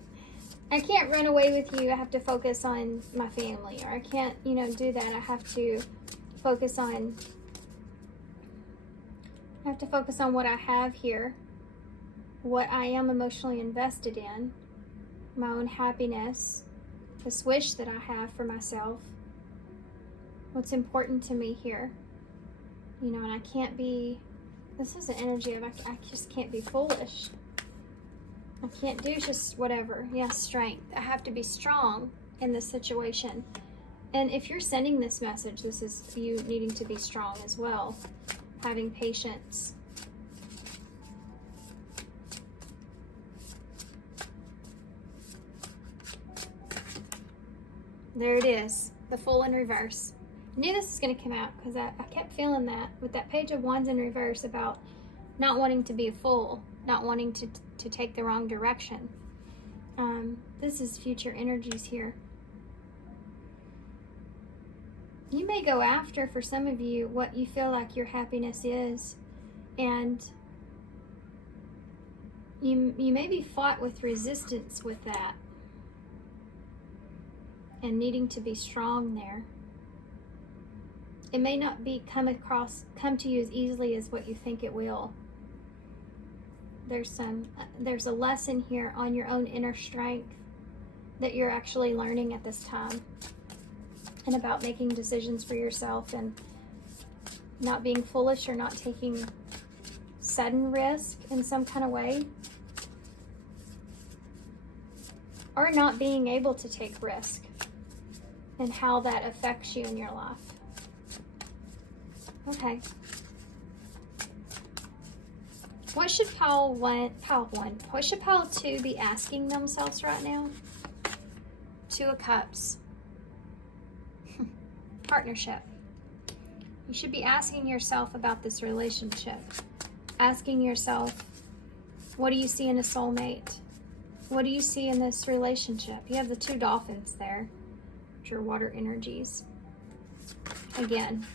I can't run away with you, I have to focus on my family, or I can't, you know, do that. I have to focus on what I have here, what I am emotionally invested in, my own happiness, this wish that I have for myself, what's important to me here, you know. And I can't be, this is an energy of I just can't be foolish. I can't do just whatever. Yes, strength. I have to be strong in this situation. And if you're sending this message, this is you needing to be strong as well. Having patience. There it is. The Fool in reverse. I knew this was going to come out because I kept feeling that with that Page of Wands in reverse about not wanting to be a fool, not wanting to take the wrong direction. This is future energies here. You may go after, for some of you, what you feel like your happiness is, and you may be fought with resistance with that and needing to be strong there. It may not be come to you as easily as what you think it will. There's a lesson here on your own inner strength that you're actually learning at this time, and about making decisions for yourself and not being foolish or not taking sudden risk in some kind of way, or not being able to take risk, and how that affects you in your life. Okay. What should pile 1, what should pile 2 be asking themselves right now? 2 of Cups. Partnership. You should be asking yourself about this relationship. Asking yourself, what do you see in a soulmate? What do you see in this relationship? You have the 2 dolphins there, which are water energies. Again,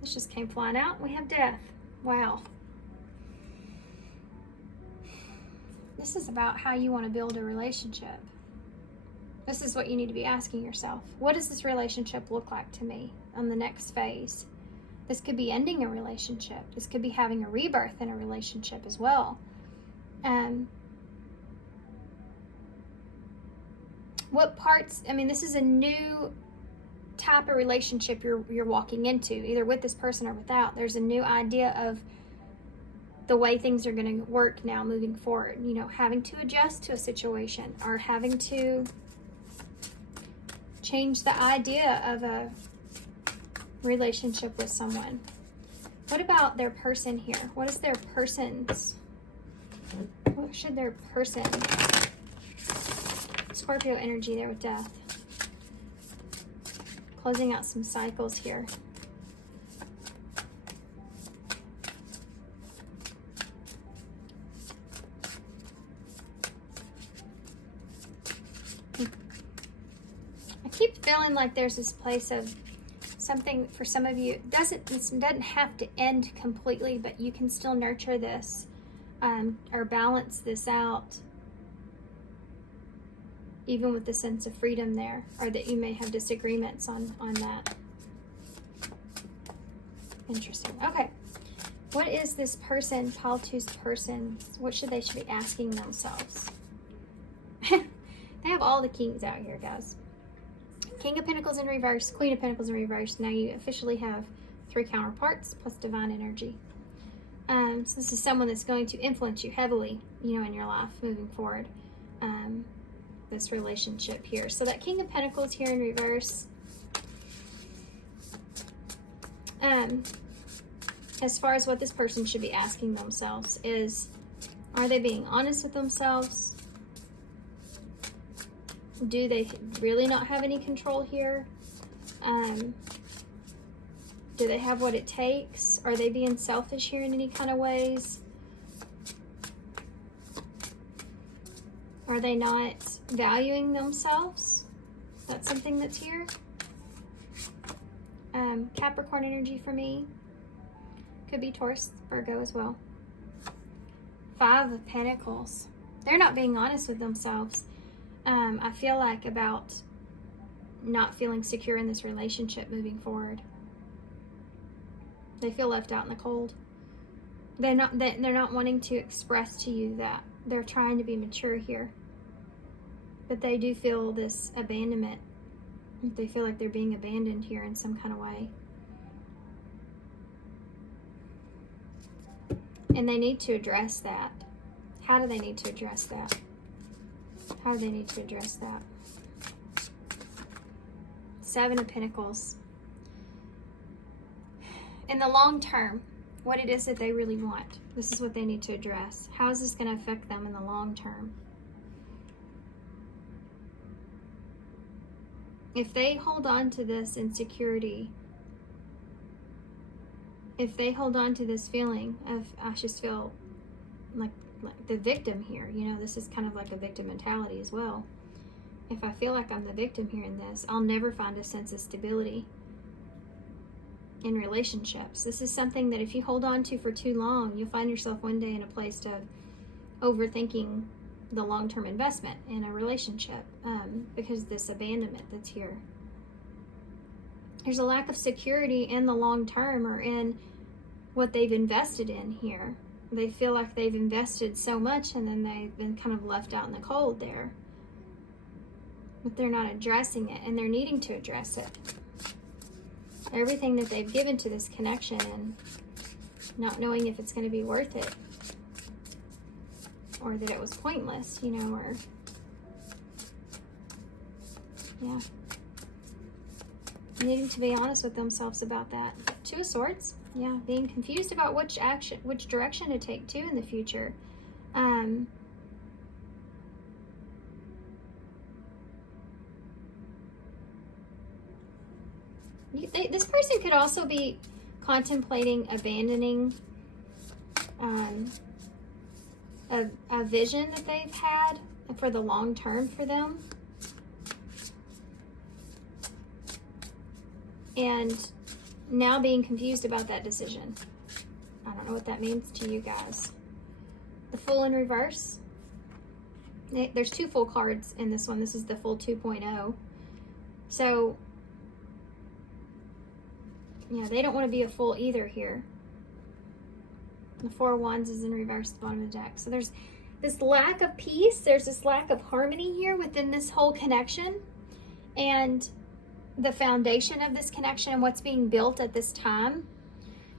this just came flying out. We have death. Wow. This is about how you want to build a relationship. This is what you need to be asking yourself. What does this relationship look like to me on the next phase? This could be ending a relationship. This could be having a rebirth in a relationship as well. What parts, I mean, this is a new type of relationship you're walking into, either with this person or without. There's a new idea of the way things are going to work now moving forward. You know, having to adjust to a situation or having to change the idea of a relationship with someone. What about their person here? What is their person's? What should their person? Scorpio energy there with death. Closing out some cycles here. I keep feeling like there's this place of something for some of you. It doesn't have to end completely, but you can still nurture this or balance this out, even with the sense of freedom there, or that you may have disagreements on that. Interesting. Okay. What is this person, Paltu's person? What should they be asking themselves? They have all the kings out here, guys. King of Pentacles in reverse, Queen of Pentacles in reverse. Now you officially have 3 counterparts plus divine energy. So this is someone that's going to influence you heavily, you know, in your life moving forward. This relationship here. So that King of Pentacles here in reverse. As far as what this person should be asking themselves is, are they being honest with themselves? Do they really not have any control here? Do they have what it takes? Are they being selfish here in any kind of ways? Are they not valuing themselves? That's something that's here. Capricorn energy for me. Could be Taurus, Virgo as well. 5 of Pentacles. They're not being honest with themselves. I feel like about not feeling secure in this relationship moving forward. They feel left out in the cold. They're not wanting to express to you that they're trying to be mature here. But they do feel this abandonment. They feel like they're being abandoned here in some kind of way. And they need to address that. How do they need to address that? How do they need to address that? 7 of Pentacles. In the long term, what it is that they really want. This is what they need to address. How is this going to affect them in the long term? If they hold on to this insecurity, if they hold on to this feeling of, I just feel like the victim here, you know, this is kind of like a victim mentality as well. If I feel like I'm the victim here in this, I'll never find a sense of stability in relationships. This is something that if you hold on to for too long, you'll find yourself one day in a place of overthinking the long-term investment in a relationship because of this abandonment that's here. There's a lack of security in the long term or in what they've invested in here. They feel like they've invested so much and then they've been kind of left out in the cold there. But they're not addressing it, and they're needing to address it. Everything that they've given to this connection and not knowing if it's going to be worth it or that it was pointless, you know, or yeah. Needing to be honest with themselves about that. 2 of Swords. Yeah, being confused about which direction to take too in the future. This person could also be contemplating abandoning a vision that they've had for the long term for them. And now being confused about that decision. I don't know what that means to you guys. The Fool in reverse. There's 2 Fool cards in this one. This is the Fool 2.0. So, yeah, they don't want to be a fool either here. The 4 of Wands is in reverse at the bottom of the deck. So there's this lack of peace. There's this lack of harmony here within this whole connection. And the foundation of this connection and what's being built at this time.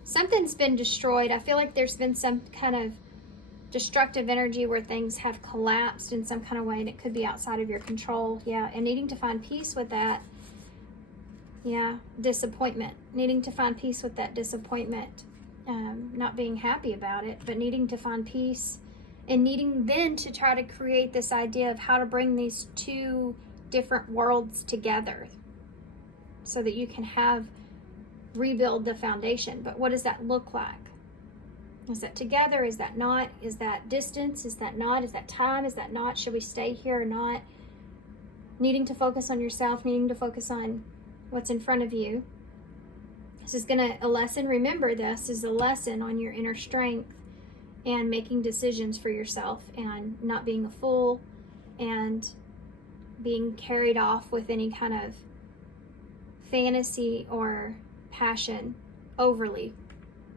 Something's been destroyed. I feel like there's been some kind of destructive energy where things have collapsed in some kind of way, and it could be outside of your control. Yeah, and needing to find peace with that. Yeah, disappointment. Needing to find peace with that disappointment. Not being happy about it, but needing to find peace and needing then to try to create this idea of how to bring these 2 different worlds together so that you can rebuild the foundation. But what does that look like? Is that together? Is that not? Is that distance? Is that not? Is that time? Is that not? Should we stay here or not? Needing to focus on yourself, needing to focus on what's in front of you. This is a lesson. Remember, this is a lesson on your inner strength and making decisions for yourself and not being a fool and being carried off with any kind of fantasy or passion overly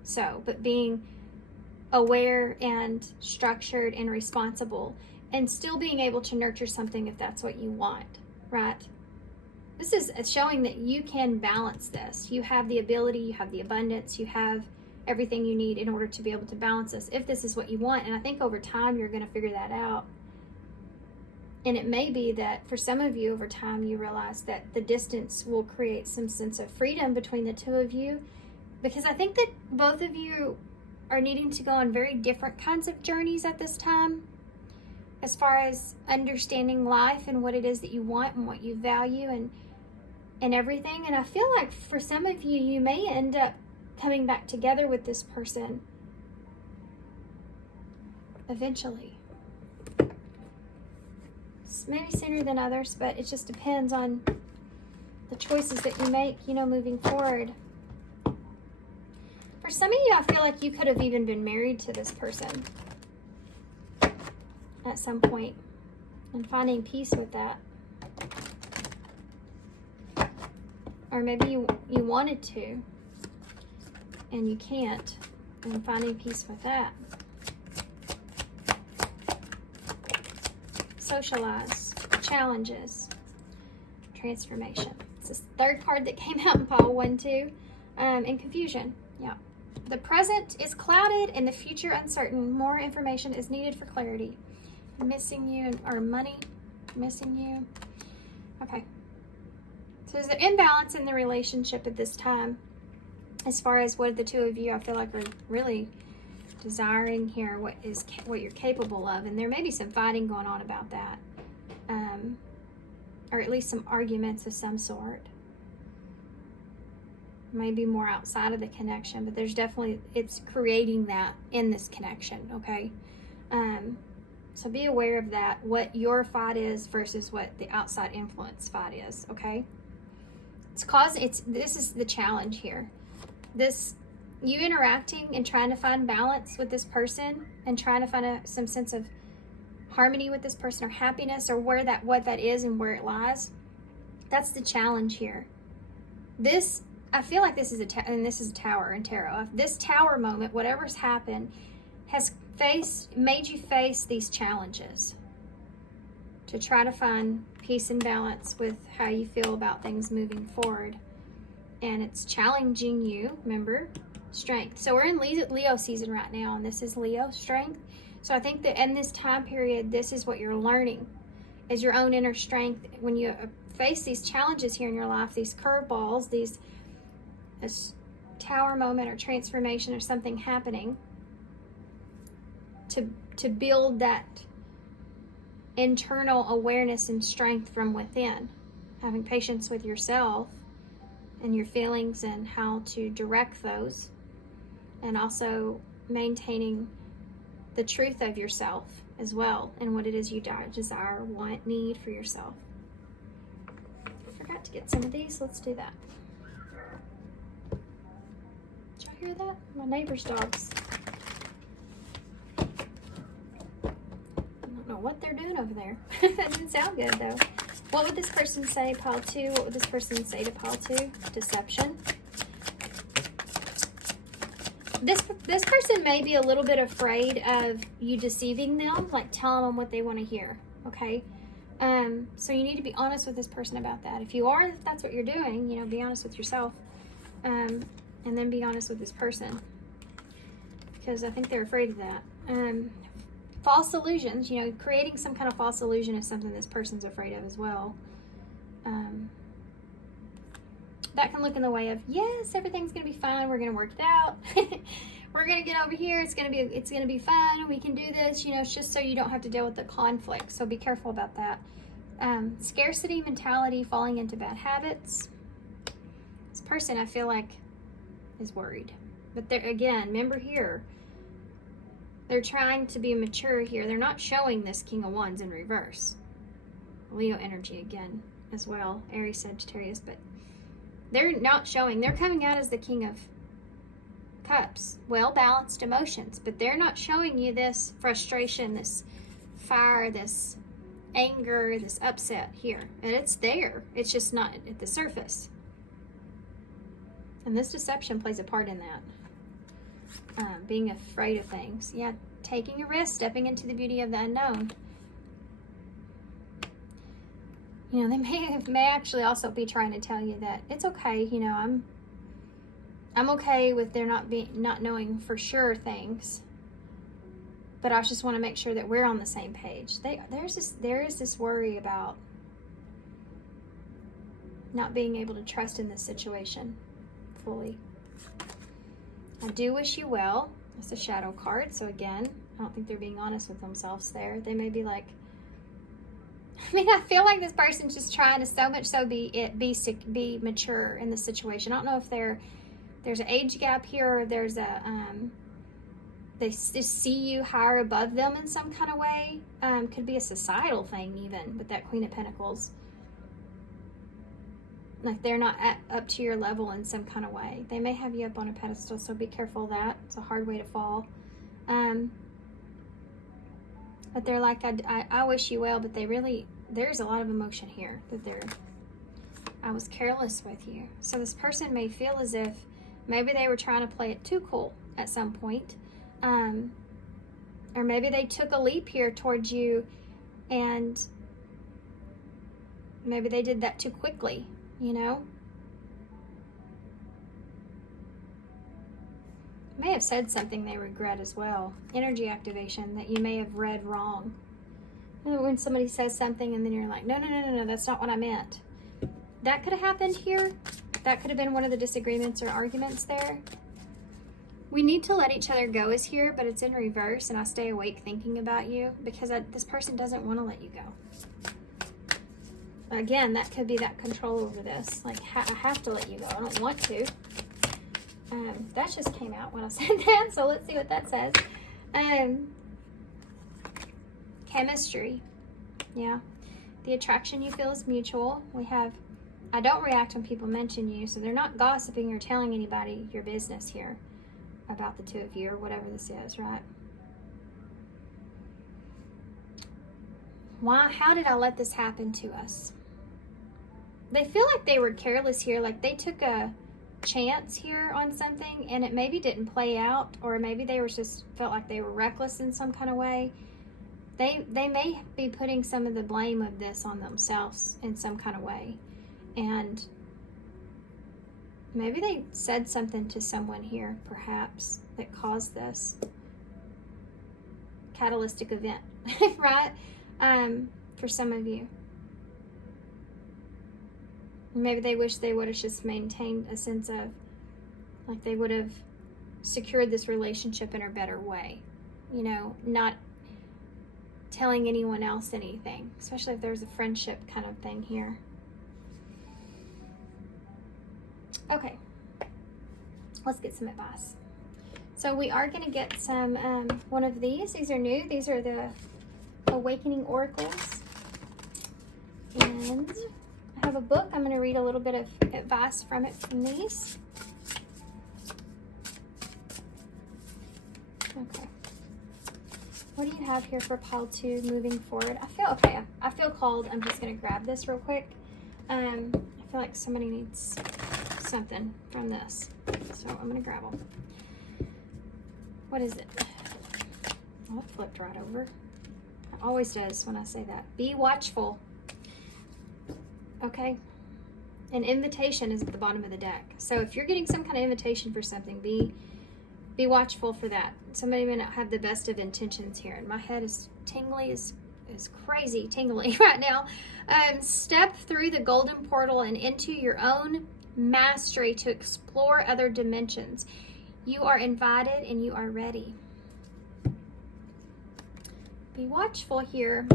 so, but being aware and structured and responsible and still being able to nurture something if that's what you want, right? This is showing that you can balance this. You have the ability, you have the abundance, you have everything you need in order to be able to balance this if this is what you want. And I think over time you're going to figure that out. And it may be that for some of you over time you realize that the distance will create some sense of freedom between the 2 of you, because I think that both of you are needing to go on very different kinds of journeys at this time as far as understanding life and what it is that you want and what you value and everything. And I feel like for some of you, you may end up coming back together with this person eventually. Maybe sooner than others, but it just depends on the choices that you make, moving forward. For some of you, I feel like you could have even been married to this person at some point and finding peace with that. Or maybe you wanted to and you can't, and finding peace with that. Socialize, challenges, transformation. It's the 3rd card that came out in pile 1, 2, and confusion. Yeah. The present is clouded and the future uncertain. More information is needed for clarity. Missing you, or money, missing you. Okay. So there's an imbalance in the relationship at this time as far as what the 2 of you, I feel like, are really desiring here, what you're capable of. And there may be some fighting going on about that. Or at least some arguments of some sort. Maybe more outside of the connection, but there's definitely, it's creating that in this connection, okay? So be aware of that, what your fight is versus what the outside influence fight is, okay? This is the challenge here. You interacting and trying to find balance with this person and trying to find some sense of harmony with this person or happiness or what that is and where it lies. That's the challenge here. I feel like this is a tower in tarot. This tower moment, whatever's happened, has made you face these challenges to try to find peace and balance with how you feel about things moving forward. And it's challenging you, remember, strength. So we're in Leo season right now, and this is Leo strength. So I think that in this time period, this is what you're learning, is your own inner strength. When you face these challenges here in your life, these curveballs, this tower moment or transformation or something happening, to build that internal awareness and strength from within, having patience with yourself and your feelings and how to direct those, and also maintaining the truth of yourself as well and what it is you desire, want, need for yourself. I forgot to get some of these. Let's do that. Did y'all hear that? My neighbor's dogs. I don't know what they're doing over there. That didn't sound good though. What would this person say, pile 2? What would this person say to pile 2? Deception. This person may be a little bit afraid of you deceiving them, like telling them what they want to hear, okay? So you need to be honest with this person about that. If that's what you're doing, you know, be honest with yourself, and then be honest with this person, because I think they're afraid of that. False illusions, you know, creating some kind of false illusion is something this person's afraid of as well. That can look in the way of, yes, everything's gonna be fine. We're gonna work it out. We're gonna get over here. It's gonna be fun. We can do this. You know, it's just so you don't have to deal with the conflict. So be careful about that. Scarcity mentality, falling into bad habits. This person, I feel like, is worried. But they're, again, remember here, they're trying to be mature here. They're not showing this King of Wands in reverse. Leo energy again as well. Aries, Sagittarius, but they're not showing. They're coming out as the King of Cups. Well-balanced emotions, but they're not showing you this frustration, this fire, this anger, this upset here. And it's there. It's just not at the surface. And this deception plays a part in that. Being afraid of things. Yeah, taking a risk, stepping into the beauty of the unknown. You know, they may actually also be trying to tell you that it's okay. You know, I'm okay with there not knowing for sure things, but I just want to make sure that we're on the same page. There is this worry about not being able to trust in this situation fully. I do wish you well. It's a shadow card, so again, I don't think they're being honest with themselves there. They may be like, I mean, I feel like this person's just trying to so much so be mature in the situation. I don't know if there's an age gap here, or there's a they just see you higher above them in some kind of way. Could be a societal thing even with that Queen of Pentacles. Like they're not up to your level in some kind of way. They may have you up on a pedestal, so be careful of that. It's a hard way to fall. But they're like, I wish you well, but there's a lot of emotion here that I was careless with you. So this person may feel as if maybe they were trying to play it too cool at some point. Or maybe they took a leap here towards you and maybe they did that too quickly, you know? May have said something they regret as well. Energy activation that you may have read wrong. You know, when somebody says something and then you're like, no, that's not what I meant. That could have happened here. That could have been one of the disagreements or arguments there. We need to let each other go is here, but it's in reverse, and I stay awake thinking about you because this person doesn't want to let you go. Again, that could be that control over this. Like, I have to let you go. I don't want to. That just came out when I said that, so let's see what that says. Chemistry. Yeah. The attraction you feel is mutual. We have, I don't react when people mention you, so they're not gossiping or telling anybody your business here about the two of you or whatever this is, right? Why? How did I let this happen to us? They feel like they were careless here, like they took a chance here on something and it maybe didn't play out, or maybe they were just felt like they were reckless in some kind of way. They may be putting some of the blame of this on themselves in some kind of way, and maybe they said something to someone here perhaps that caused this catalytic event, right? For some of you. Maybe they wish they would have just maintained a sense of, like they would have secured this relationship in a better way. You know, not telling anyone else anything, especially if there's a friendship kind of thing here. Okay, let's get some advice. So we are going to get some, one of these. These are new. These are the Awakening Oracles. And I have a book. I'm going to read a little bit of advice from it from these. Okay. What do you have here for pile 2 moving forward? I feel okay. I feel called. I'm just going to grab this real quick. I feel like somebody needs something from this. So I'm going to grab them. What is it? Oh, it flipped right over. It always does when I say that. Be watchful. Okay. An invitation is at the bottom of the deck. So if you're getting some kind of invitation for something, be watchful for that. Somebody may not have the best of intentions here. And my head is tingly, is crazy tingly right now. Step through the golden portal and into your own mastery to explore other dimensions. You are invited and you are ready. Be watchful here.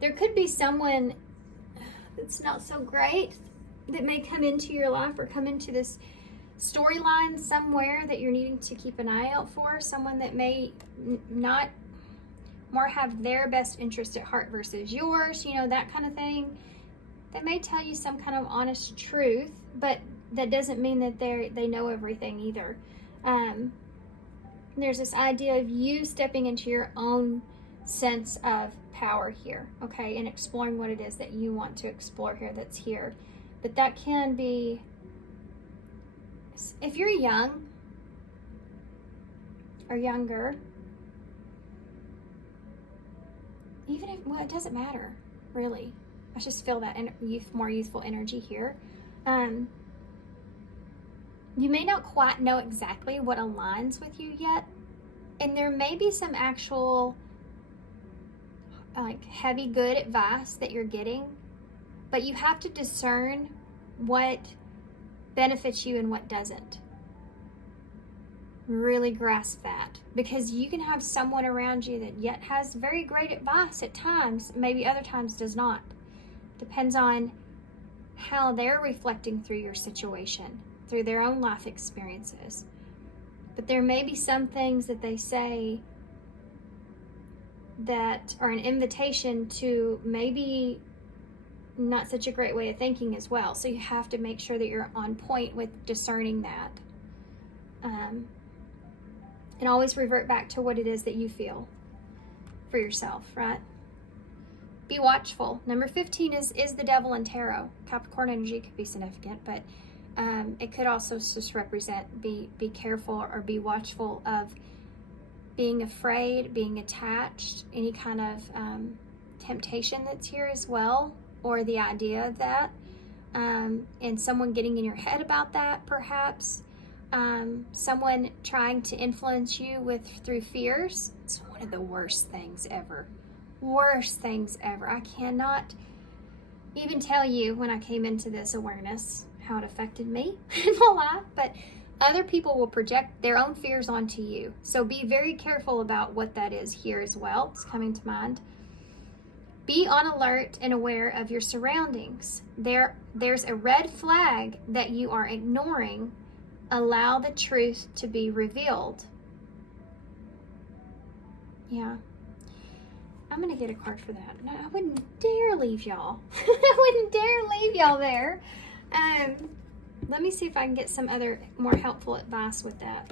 There could be someone that's not so great that may come into your life or come into this storyline somewhere that you're needing to keep an eye out for. Someone that may not more have their best interest at heart versus yours, you know, that kind of thing. They may tell you some kind of honest truth, but that doesn't mean that they know everything either. There's this idea of you stepping into your own sense of power here, okay, and exploring what it is that you want to explore here that's here. But that can be, if you're young or younger, even if, well, it doesn't matter, really. I just feel that more youthful energy here. You may not quite know exactly what aligns with you yet, and there may be some actual like heavy good advice that you're getting, but you have to discern what benefits you and what doesn't. Really grasp that, because you can have someone around you that yet has very great advice at times, maybe other times does not. Depends on how they're reflecting through your situation, through their own life experiences. But there may be some things that they say that are an invitation to maybe not such a great way of thinking as well. So you have to make sure that you're on point with discerning that. And always revert back to what it is that you feel for yourself, right? Be watchful. Number 15 is the devil in tarot. Capricorn energy could be significant, but it could also just represent be careful or be watchful of being afraid, being attached, any kind of temptation that's here as well, or the idea of that, and someone getting in your head about that, perhaps. Someone trying to influence you through fears. It's one of the worst things ever. Worst things ever. I cannot even tell you when I came into this awareness how it affected me in my life, but other people will project their own fears onto you. So be very careful about what that is here as well. It's coming to mind. Be on alert and aware of your surroundings. There's a red flag that you are ignoring. Allow the truth to be revealed. Yeah. I'm going to get a card for that. No, I wouldn't dare leave y'all. I wouldn't dare leave y'all there. Let me see if I can get some other more helpful advice with that.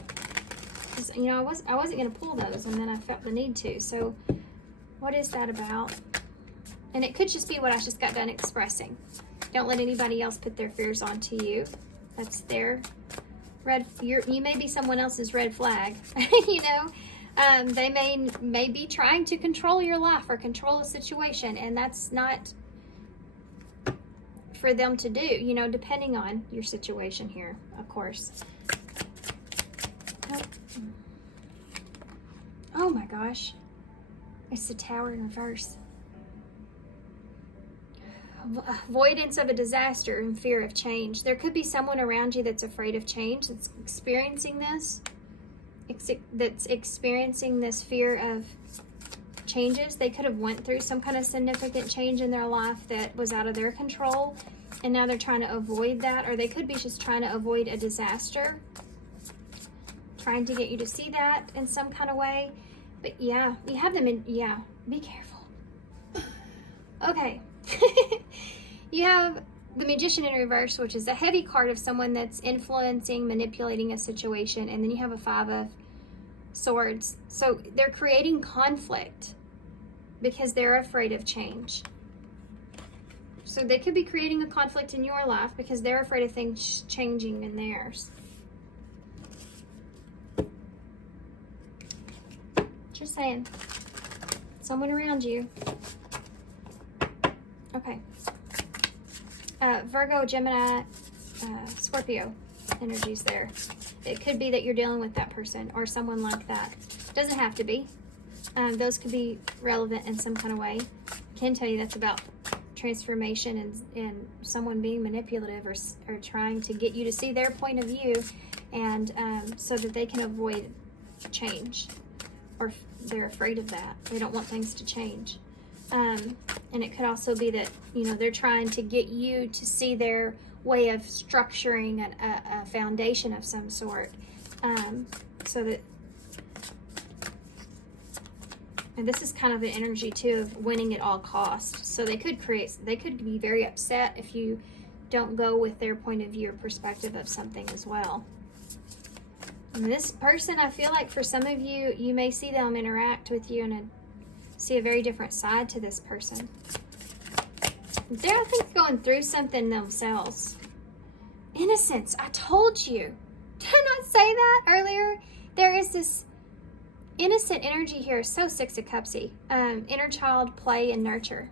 'Cause, you know, I wasn't going to pull those, and then I felt the need to. So what is that about? And it could just be what I just got done expressing. Don't let anybody else put their fears onto you. That's their you may be someone else's red flag. You know, they may be trying to control your life or control a situation, and that's not for them to do, you know, depending on your situation here, of course. Oh my gosh, it's the Tower in reverse. Avoidance of a disaster and fear of change. There could be someone around you that's afraid of change, that's experiencing this, that's experiencing this fear of changes. They could have went through some kind of significant change in their life that was out of their control, And now they're trying to avoid that, or they could be just trying to avoid a disaster, trying to get you to see that in some kind of way. But yeah, you have them in, yeah, be careful. Okay. You have the Magician in reverse, which is a heavy card of someone that's influencing, manipulating a situation. And then you have a 5 of Swords. So they're creating conflict because they're afraid of change. So they could be creating a conflict in your life because they're afraid of things changing in theirs. Just saying. Someone around you. Okay. Virgo, Gemini, Scorpio energies there. It could be that you're dealing with that person or someone like that. Doesn't have to be. Those could be relevant in some kind of way. I can tell you that's about transformation and someone being manipulative or trying to get you to see their point of view, and so that they can avoid change, or they're afraid of that. They don't want things to change. And it could also be that, you know, they're trying to get you to see their way of structuring a foundation of some sort, so that, and this is kind of an energy too of winning at all costs. So they could be very upset if you don't go with their point of view or perspective of something as well. And this person, I feel like for some of you, you may see them interact with you and see a very different side to this person. They're, I think, going through something themselves. Innocence. I told you. Did I not say that earlier? There is this innocent energy here. So 6 of Cupsy. Inner child, play, and nurture.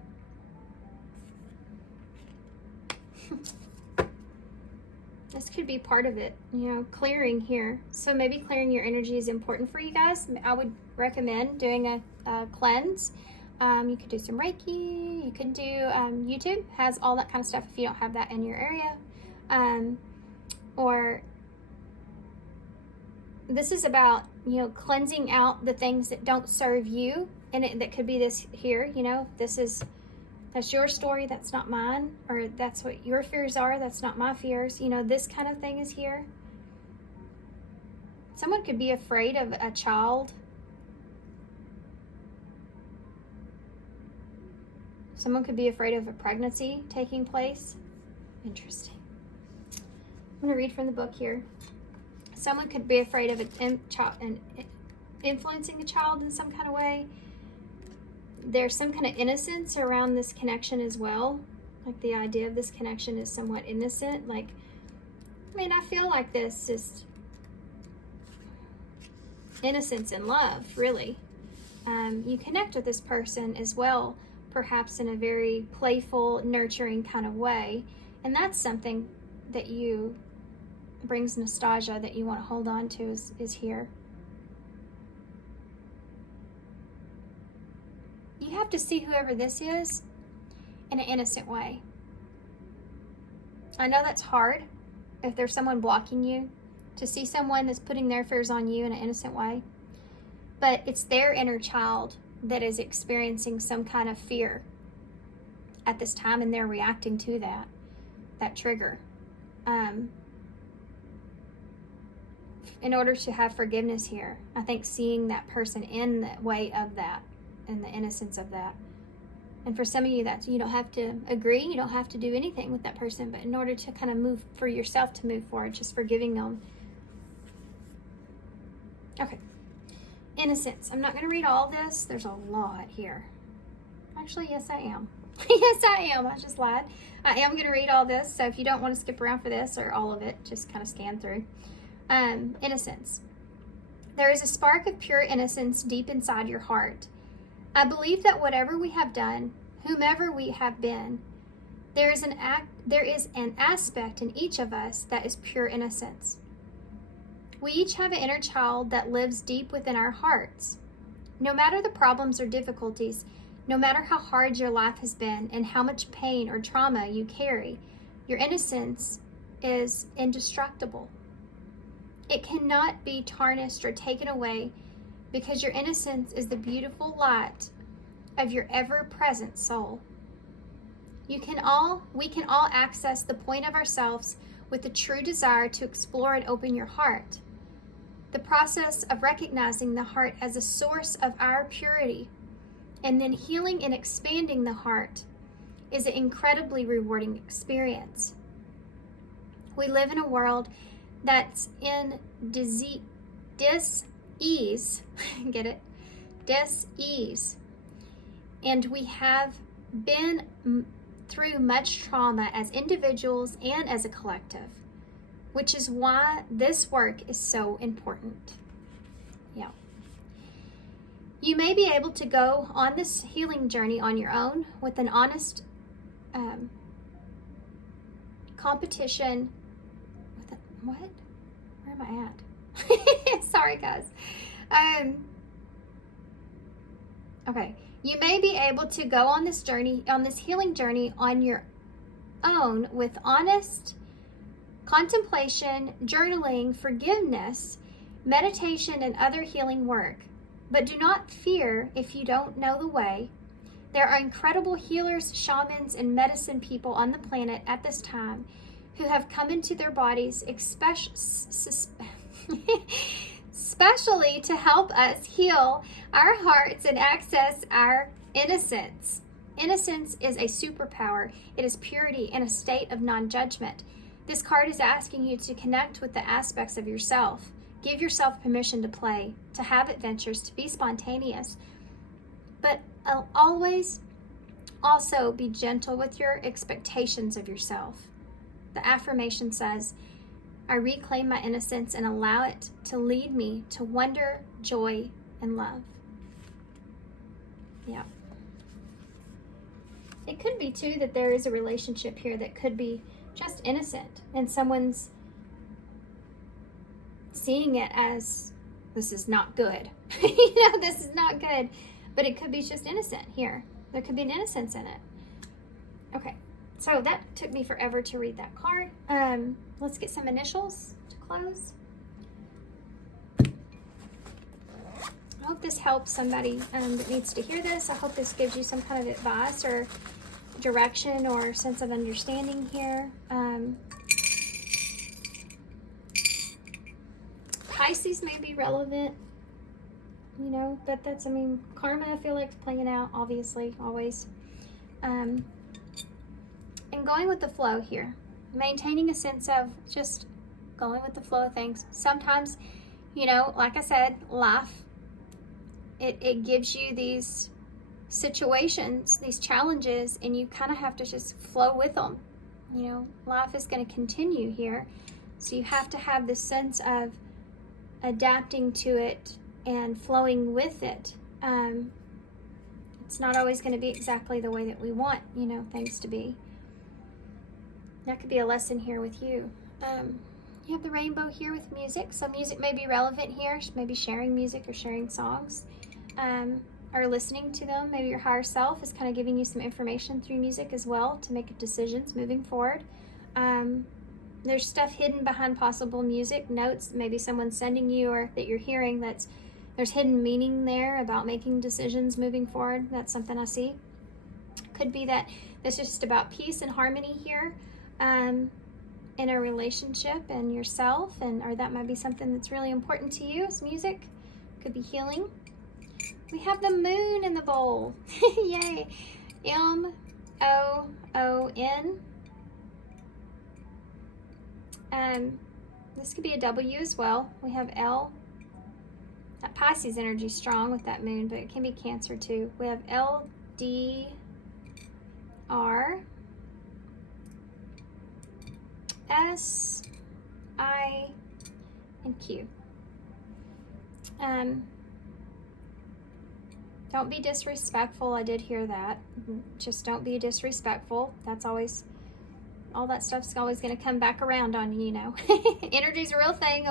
This could be part of it, you know, clearing here. So maybe clearing your energy is important for you guys. I would recommend doing a cleanse. You could do some Reiki. You could do, YouTube has all that kind of stuff if you don't have that in your area. Or this is about, you know, cleansing out the things that don't serve you. And that could be this here, you know, that's your story, that's not mine. Or that's what your fears are, that's not my fears. You know, this kind of thing is here. Someone could be afraid of a child. Someone could be afraid of a pregnancy taking place. Interesting. I'm going to read from the book here. Someone could be afraid of influencing a child in some kind of way. There's some kind of innocence around this connection as well. Like the idea of this connection is somewhat innocent. Like, I mean, I feel like this is innocence and love, really. You connect with this person as well, perhaps in a very playful, nurturing kind of way. And that's something that you brings nostalgia that you want to hold on to is here. You have to see whoever this is in an innocent way. I know that's hard if there's someone blocking you, to see someone that's putting their fears on you in an innocent way. But it's their inner child that is experiencing some kind of fear at this time, and they're reacting to that trigger. In order to have forgiveness here, I think seeing that person in the way of that, and the innocence of that. And for some of you, you don't have to agree, you don't have to do anything with that person, but in order to kind of move, for yourself to move forward, just forgiving them. Okay. Innocence. I'm not going to read all this. There's a lot here. Actually, yes, I am. Yes, I am. I just lied. I am going to read all this. So if you don't want to skip around for this or all of it, just kind of scan through. Innocence. There is a spark of pure innocence deep inside your heart. I believe that whatever we have done, whomever we have been, there is an aspect in each of us that is pure innocence. We each have an inner child that lives deep within our hearts. No matter the problems or difficulties, no matter how hard your life has been and how much pain or trauma you carry, your innocence is indestructible. It cannot be tarnished or taken away, because your innocence is the beautiful light of your ever-present soul. We can all access the point of ourselves with the true desire to explore and open your heart. The process of recognizing the heart as a source of our purity and then healing and expanding the heart is an incredibly rewarding experience. We live in a world that's in dis-ease, get it? Dis-ease. And we have been through much trauma as individuals and as a collective, which is why this work is so important. Yeah. You may be able to go on this healing journey on your own with an honest competition. What? Where am I at? Sorry, guys. Okay. You may be able to go on this journey, on this healing journey on your own with honest contemplation, journaling, forgiveness, meditation, and other healing work. But do not fear if you don't know the way. There are incredible healers, shamans, and medicine people on the planet at this time who have come into their bodies especially to help us heal our hearts and access our innocence. Innocence is a superpower. It is purity in a state of non-judgment. This card is asking you to connect with the aspects of yourself. Give yourself permission to play, to have adventures, to be spontaneous. But always also be gentle with your expectations of yourself. The affirmation says, I reclaim my innocence and allow it to lead me to wonder, joy, and love. Yeah. It could be too that there is a relationship here that could be just innocent and someone's seeing it as this is not good. This is not good. But it could be just innocent here. There could be an innocence in it. Okay. So that took me forever to read that card. Let's get some initials to close. I hope this helps somebody that needs to hear this. I hope this gives you some kind of advice or direction or sense of understanding here. Pisces may be relevant, but that's, karma I feel like playing out, obviously, always. And going with the flow here, maintaining a sense of just going with the flow of things. Sometimes, like I said, life, it gives you these situations, these challenges, and you kind of have to just flow with them. Life is going to continue here. So you have to have this sense of adapting to it and flowing with it. It's not always going to be exactly the way that we want, things to be. That could be a lesson here with you. You have the rainbow here with music. So music may be relevant here. Maybe sharing music or sharing songs. Or listening to them. Maybe your higher self is kind of giving you some information through music as well to make decisions moving forward. There's stuff hidden behind possible music, notes, maybe someone's sending you or that you're hearing there's hidden meaning there about making decisions moving forward. That's something I see. Could be that this is just about peace and harmony here in a relationship and yourself, or that might be something that's really important to you as music. Could be healing. We have the moon in the bowl. Yay. M-O-O-N. This could be a W as well. We have L. That Pisces energy is strong with that moon, but it can be Cancer too. We have L, D, R, S, I, and Q. Don't be disrespectful. I did hear that. Just don't be disrespectful. That's always, all that stuff's always going to come back around on you, Energy's a real thing.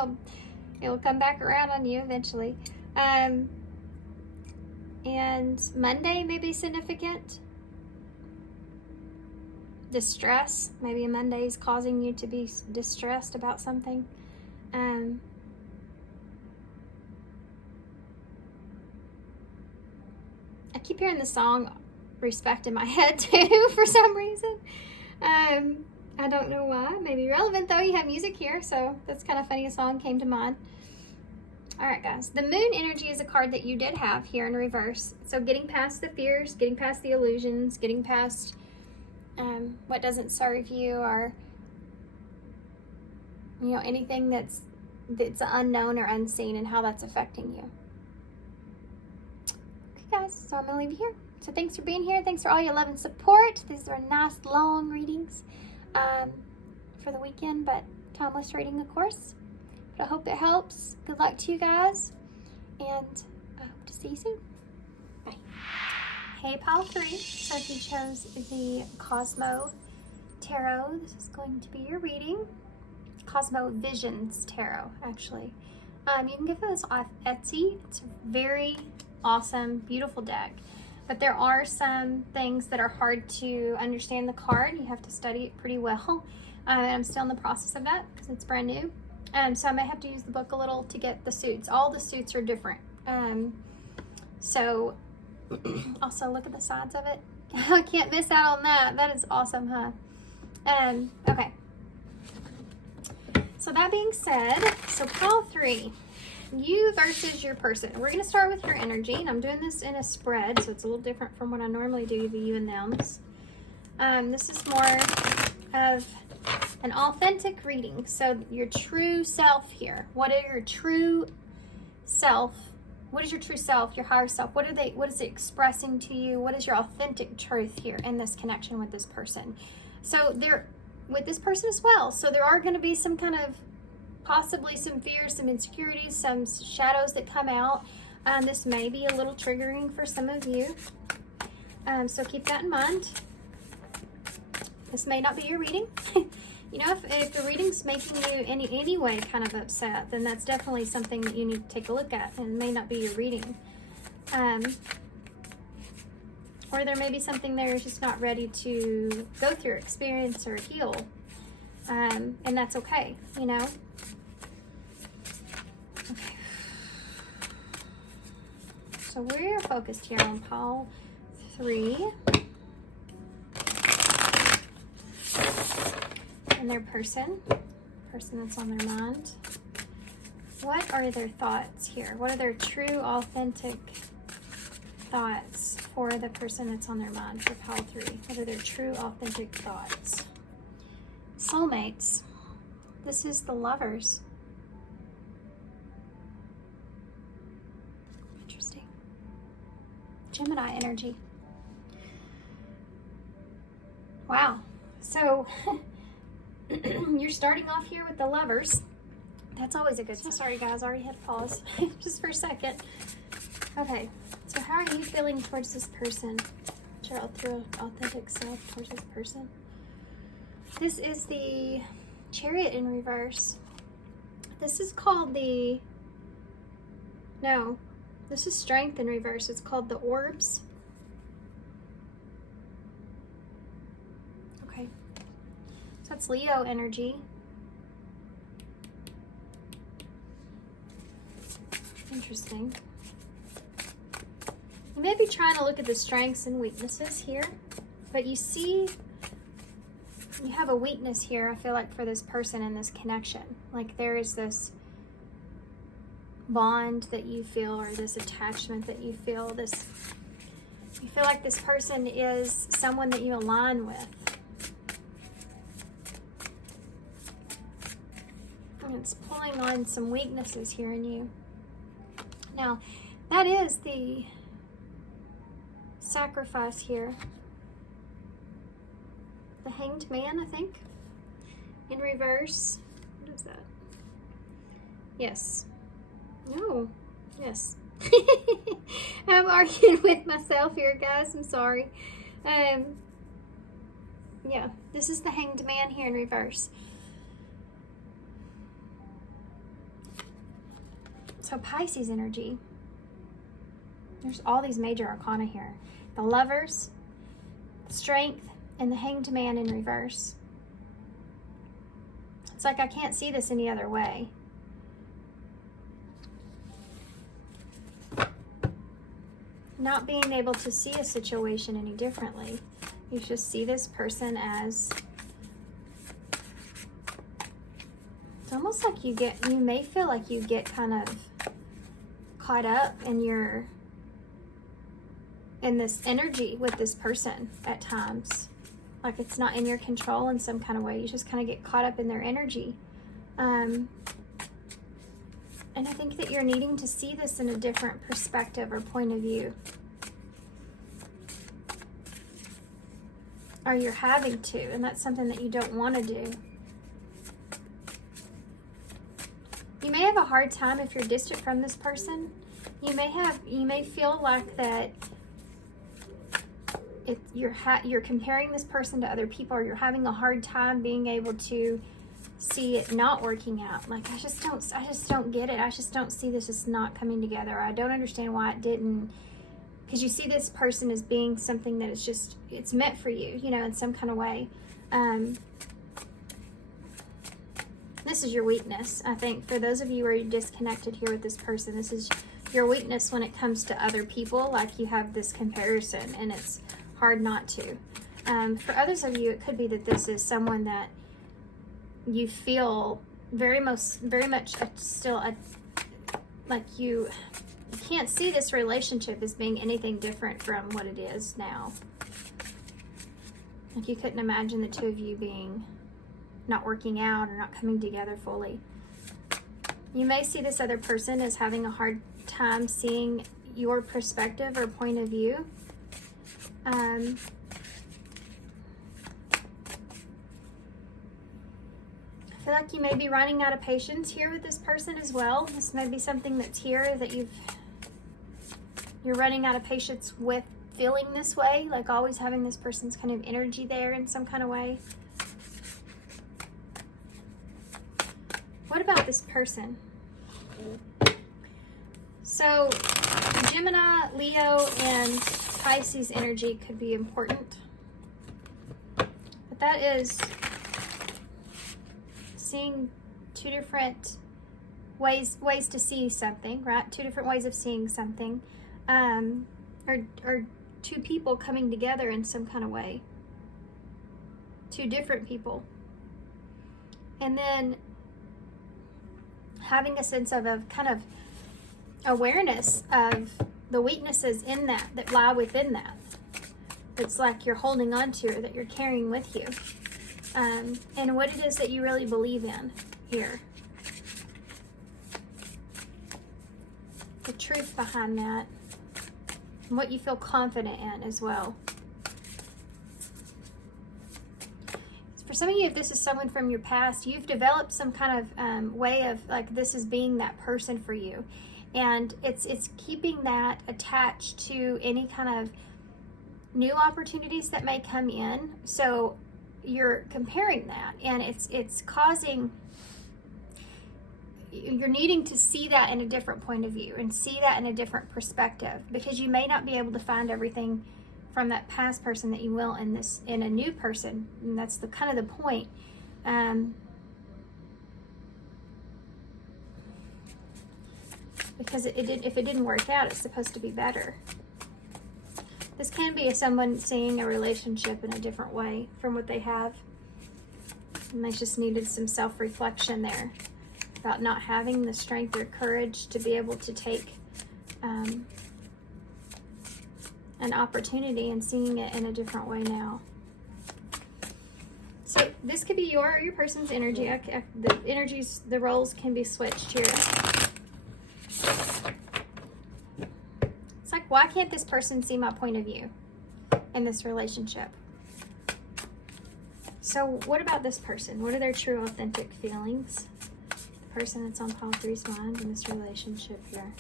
It'll come back around on you eventually. And Monday may be significant. Distress. Maybe Monday is causing you to be distressed about something. I keep hearing the song respect in my head too for some reason. I don't know why. Maybe relevant though. You have music here, so that's kind of funny. A song came to mind. All right, guys. The Moon energy is a card that you did have here in reverse. So getting past the fears, getting past the illusions, getting past what doesn't serve you, or anything that's unknown or unseen, and how that's affecting you. Okay, guys. So I'm gonna leave you here. So thanks for being here. Thanks for all your love and support. These are nice long readings for the weekend, but timeless reading, of course. But I hope it helps. Good luck to you guys, and I hope to see you soon. Bye. Hey, pile 3. So if you chose the Cosmo Tarot, this is going to be your reading. Cosmo Visions Tarot, actually. You can get this off Etsy. It's a very awesome, beautiful deck. But there are some things that are hard to understand the card. You have to study it pretty well. And I'm still in the process of that because it's brand new. So I may have to use the book a little to get the suits. All the suits are different. So also look at the sides of it. I can't miss out on that. That is awesome, huh? Okay. So that being said, so pile 3. You versus your person. We're going to start with your energy, and I'm doing this in a spread, so it's a little different from what I normally do, the you and thems. This is more of an authentic reading. So your true self here. What are your true self? What is your true self, your higher self? What is it expressing to you? What is your authentic truth here in this connection with this person? So with this person as well. So there are going to be some kind of possibly some fears, some insecurities, some shadows that come out. This may be a little triggering for some of you. So keep that in mind. This may not be your reading. If the reading's making you any way kind of upset, then that's definitely something that you need to take a look at, and it may not be your reading. Or there may be something there you're just not ready to go through, experience, or heal. And that's okay, Okay. So we're focused here on pile 3. And their person that's on their mind. What are their thoughts here? What are their true, authentic thoughts for the person that's on their mind for pile 3? What are their true, authentic thoughts? Soulmates. This is the Lovers. Interesting. Gemini energy. Wow. So you're starting off here with the Lovers. That's always a good sign. Sorry guys, I already had to pause just for a second. Okay, so how are you feeling towards this person? Your true authentic self towards this person. This is the Chariot in reverse. This is called this is Strength in reverse. It's called the Orbs. Okay. So that's Leo energy. Interesting. You may be trying to look at the strengths and weaknesses here, but you have a weakness here, I feel like, for this person and this connection. Like there is this bond that you feel, or this attachment that you feel. You feel like this person is someone that you align with. And it's pulling on some weaknesses here in you. Now, that is the Sacrifice here. The Hanged Man, I think, in reverse. What is that? Yes. No. Yes. I'm arguing with myself here, guys. I'm sorry. Yeah, this is the Hanged Man here in reverse. So Pisces energy. There's all these major arcana here. The Lovers, Strength, and the Hanged Man in reverse. It's like I can't see this any other way. not being able to see a situation any differently. You just see this person as, it's almost like you may feel like you get kind of caught up in this energy with this person at times. Like it's not in your control in some kind of way. You just kind of get caught up in their energy. And I think that you're needing to see this in a different perspective or point of view. Or you're having to, and that's something that you don't want to do. You may have a hard time if you're distant from this person. You may feel like that you're comparing this person to other people, or you're having a hard time being able to see it not working out. Like I just don't get it. I just don't see this as not coming together. I don't understand why it didn't. Because you see this person as being something that is just, it's meant for you, you know, in some kind of way. This is your weakness, I think. For those of you who are disconnected here with this person, this is your weakness when it comes to other people. Like you have this comparison, and it's hard not to. For others of you, it could be that this is someone that you feel very much like you can't see this relationship as being anything different from what it is now. Like you couldn't imagine the two of you being not working out or not coming together fully. You may see this other person as having a hard time seeing your perspective or point of view. I feel like you may be running out of patience here with this person as well. This may be something that's here that you're running out of patience with feeling this way, like always having this person's kind of energy there in some kind of way. What about this person? So Gemini, Leo, and Pisces energy could be important. But that is seeing two different ways to see something, right? Two different ways of seeing something. Or two people coming together in some kind of way. Two different people. And then having a sense of kind of awareness of the weaknesses in that lie within that. It's like you're holding on to, or that you're carrying with you. And what it is that you really believe in here. The truth behind that. And what you feel confident in as well. For some of you, if this is someone from your past, you've developed some kind of way of like this is being that person for you. And it's keeping that attached to any kind of new opportunities that may come in. So you're comparing that, and it's causing, you're needing to see that in a different point of view and see that in a different perspective, because you may not be able to find everything from that past person that you will in a new person. And that's the kind of the point. Because if it didn't work out, it's supposed to be better. This can be someone seeing a relationship in a different way from what they have. And they just needed some self-reflection there about not having the strength or courage to be able to take an opportunity and seeing it in a different way now. So this could be your person's energy. The energies, the roles can be switched here. It's like, why can't this person see my point of view in this relationship? So what about this person? What are their true, authentic feelings? The person that's on Pile 3's mind in this relationship here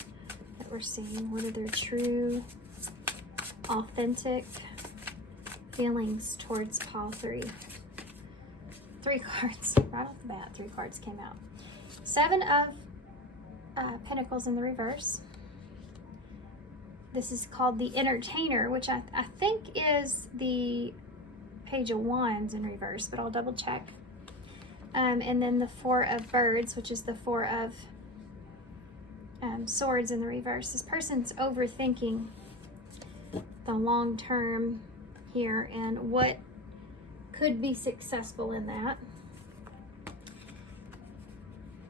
that we're seeing. What are their true, authentic feelings towards Pile 3? 3 cards. Right off the bat, 3 cards came out. 7 of Pentacles in the reverse. This is called the Entertainer, which I think is the Page of Wands in reverse, but I'll double check. And then the 4 of Birds, which is the 4 of Swords in the reverse. This person's overthinking the long term here and what could be successful in that.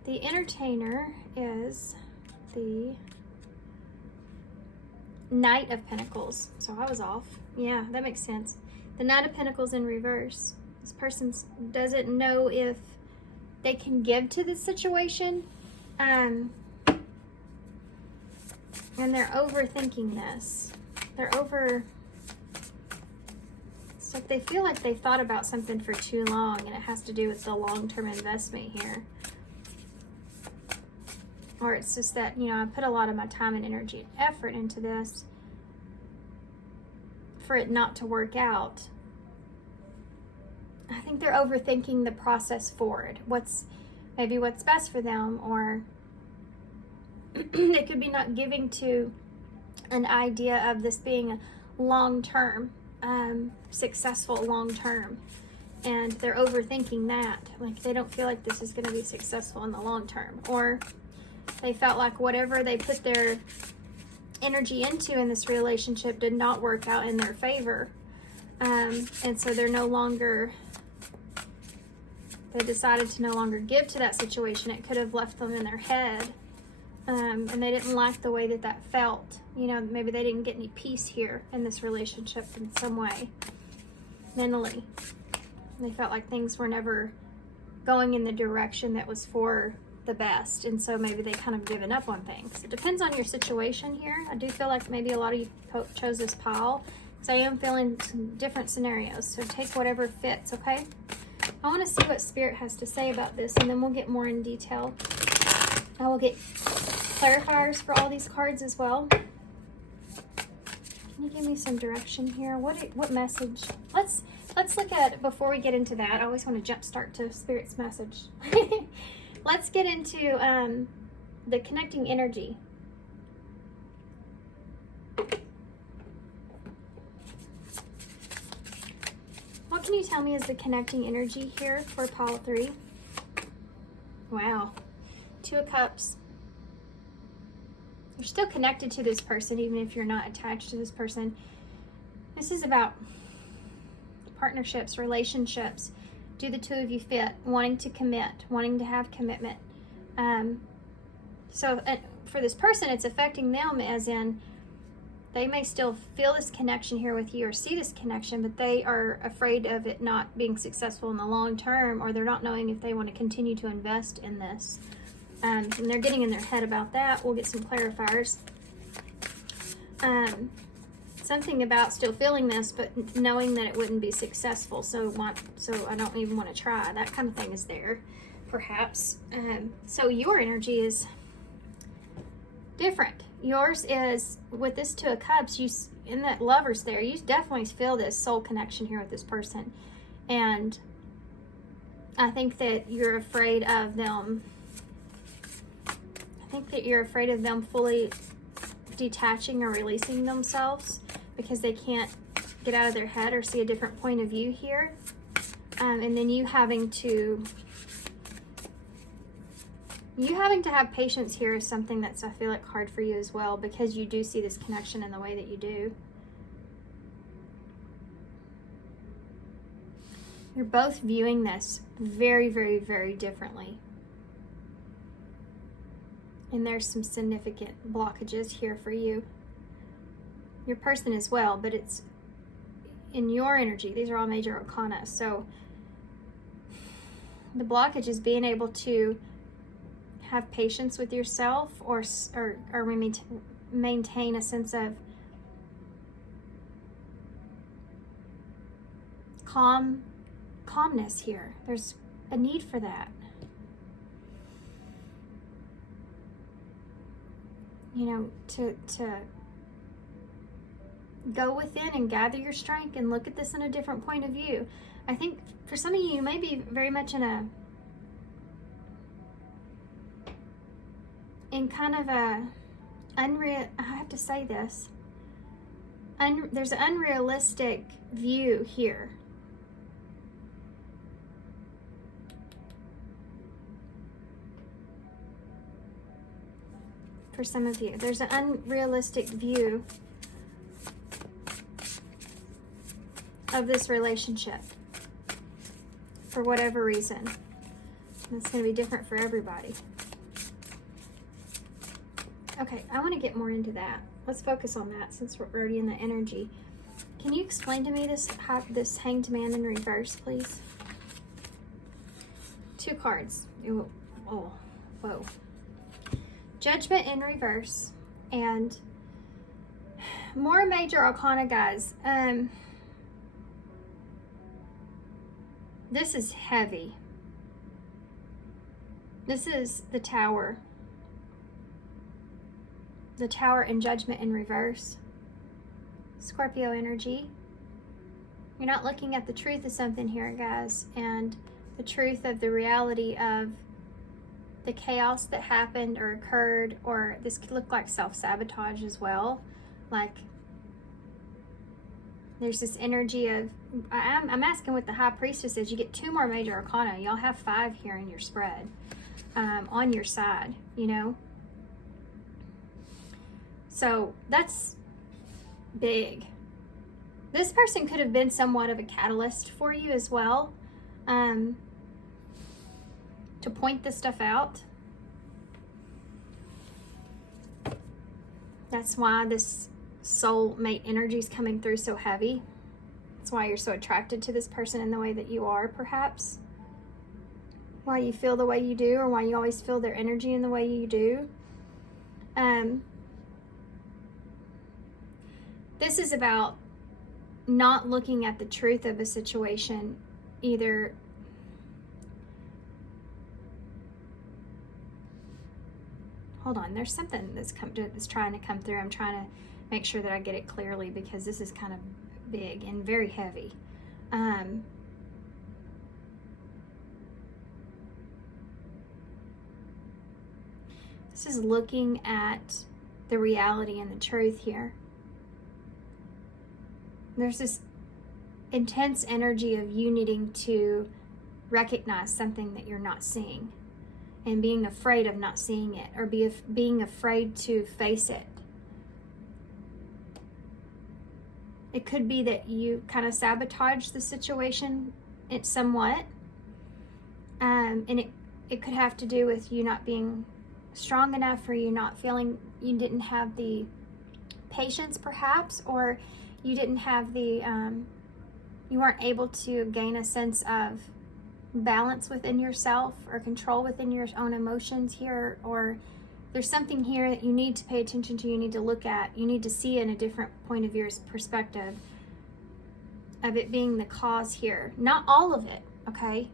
The entertainer is the Knight of Pentacles. So I was off. Yeah, that makes sense. The Knight of Pentacles in reverse. This person doesn't know if they can give to this situation. And they're overthinking this. So if they feel like they've thought about something for too long, and it has to do with the long-term investment here. Or it's just that, you know, I put a lot of my time and energy and effort into this for it not to work out. I think they're overthinking the process forward. Maybe what's best for them, or they could be not giving to an idea of this being a long-term, successful long-term. And they're overthinking that. Like they don't feel like this is going to be successful in the long term. Or they felt like whatever they put their energy into in this relationship did not work out in their favor. And so they're no longer, they decided to no longer give to that situation. It could have left them in their head. And they didn't like the way that that felt. You know, maybe they didn't get any peace here in this relationship in some way, mentally. They felt like things were never going in the direction that was for the best, and so maybe they kind of given up on things. It depends on your situation here. I do feel like maybe a lot of you chose this pile, because I am feeling some different scenarios, so take whatever fits, okay? I want to see what Spirit has to say about this, and then we'll get more in detail. I will get clarifiers for all these cards as well. Can you give me some direction here? What message? Let's look at, before we get into that, I always want to jumpstart to Spirit's message. Let's get into the connecting energy. What can you tell me is the connecting energy here for pile 3? Wow. 2 of Cups. You're still connected to this person, even if you're not attached to this person. This is about partnerships, relationships. Do the 2 of you fit? Wanting to commit, wanting to have commitment. So for this person, it's affecting them as in they may still feel this connection here with you or see this connection, but they are afraid of it not being successful in the long term, or they're not knowing if they want to continue to invest in this. And they're getting in their head about that. We'll get some clarifiers. Something about still feeling this, but knowing that it wouldn't be successful, so I don't even want to try. That kind of thing is there, perhaps. So your energy is different. Yours is, with this 2 of Cups, in that Lovers there, you definitely feel this soul connection here with this person. And I think that you're afraid of them. I think that you're afraid of them fully detaching or releasing themselves because they can't get out of their head or see a different point of view here. And then you having to have patience here is something that's, I feel like, hard for you as well, because you do see this connection in the way that you do. You're both viewing this very, very, very differently. And there's some significant blockages here for you. Your person as well, but it's in your energy. These are all major arcana. So the blockage is being able to have patience with yourself, or maintain a sense of calmness here. There's a need for that. You know, to go within and gather your strength and look at this in a different point of view. I think for some of you, you may be very much in kind of a I have to say this. There's an unrealistic view here. For some of you, there's an unrealistic view of this relationship for whatever reason. It's going to be different for everybody. Okay, I want to get more into that. Let's focus on that since we're already in the energy. Can you explain to me this Hanged Man in reverse, please? 2 cards. Oh, whoa. Judgment in reverse and more major arcana, guys. This is heavy. This is the Tower. The Tower and Judgment in reverse. Scorpio energy. You're not looking at the truth of something here, guys, and the truth of the reality of the chaos that happened or occurred, or this could look like self-sabotage as well. Like there's this energy of, I'm asking what the High Priestess is. You get 2 more major arcana. Y'all have 5 here in your spread, on your side, you know. So that's big. This person could have been somewhat of a catalyst for you as well, to point this stuff out. That's why this soulmate energy is coming through so heavy. That's why you're so attracted to this person in the way that you are, perhaps. Why you feel the way you do, or why you always feel their energy in the way you do. This is about not looking at the truth of a situation, either hold on, there's something that's trying to come through. I'm trying to make sure that I get it clearly because this is kind of big and very heavy. This is looking at the reality and the truth here. There's this intense energy of you needing to recognize something that you're not seeing and being afraid of not seeing it, or being afraid to face it. It could be that you kind of sabotage the situation somewhat, and it could have to do with you not being strong enough, or you not feeling, you didn't have the patience perhaps, or you didn't have the, you weren't able to gain a sense of balance within yourself or control within your own emotions here, or there's something here that you need to pay attention to, you need to look at, you need to see in a different point of view perspective of it being the cause here. Not all of it, okay?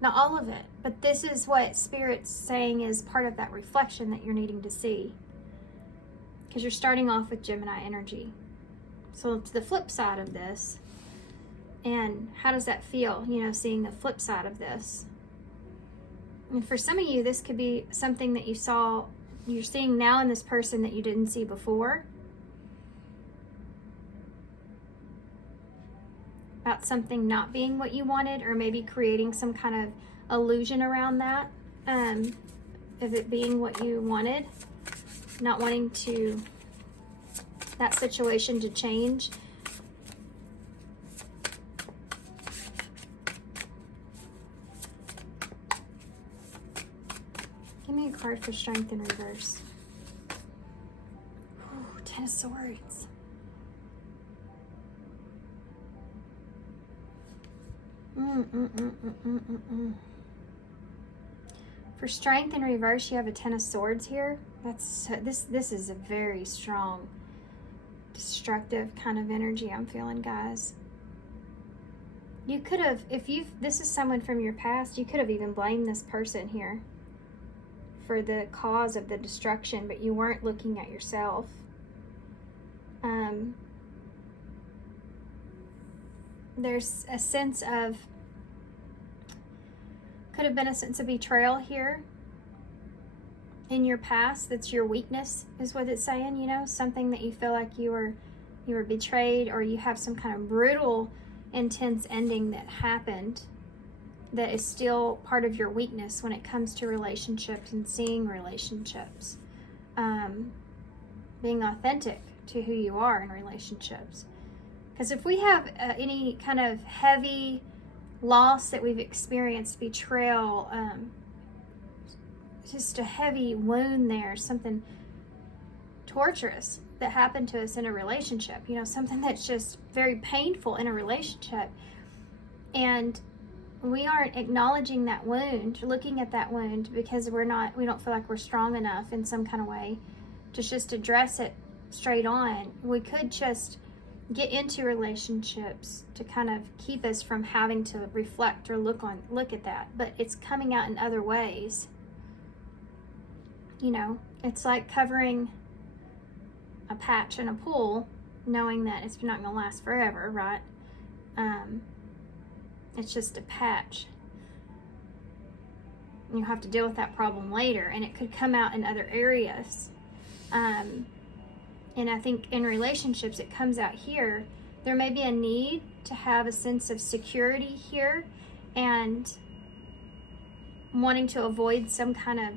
Not all of it, but this is what Spirit's saying is part of that reflection that you're needing to see, because you're starting off with Gemini energy. So it's the flip side of this. And how does that feel, you know, seeing the flip side of this? And for some of you, this could be something that you're seeing now in this person that you didn't see before. About something not being what you wanted, or maybe creating some kind of illusion around that, of it being what you wanted, not wanting that situation to change. Give me a card for Strength in reverse. Ooh, 10 of Swords. For Strength in reverse, you have a 10 of Swords here. This is a very strong, destructive kind of energy I'm feeling, guys. You could have, this is someone from your past, you could have even blamed this person here for the cause of the destruction, but you weren't looking at yourself. There's a sense of, could have been a sense of betrayal here in your past. That's your weakness, is what it's saying, you know, something that you feel like you were betrayed, or you have some kind of brutal, intense ending that happened that is still part of your weakness when it comes to relationships and seeing relationships. Being authentic to who you are in relationships. Because if we have any kind of heavy loss that we've experienced, betrayal, just a heavy wound there, something torturous that happened to us in a relationship, you know, something that's just very painful in a relationship, and we aren't acknowledging that wound, looking at that wound, because we don't feel like we're strong enough in some kind of way to just address it straight on. We could just get into relationships to kind of keep us from having to reflect or look at that, but it's coming out in other ways. You know, it's like covering a patch in a pool, knowing that it's not going to last forever, right? It's just a patch. You have to deal with that problem later, and it could come out in other areas. And I think in relationships, it comes out here. There may be a need to have a sense of security here and wanting to avoid some kind of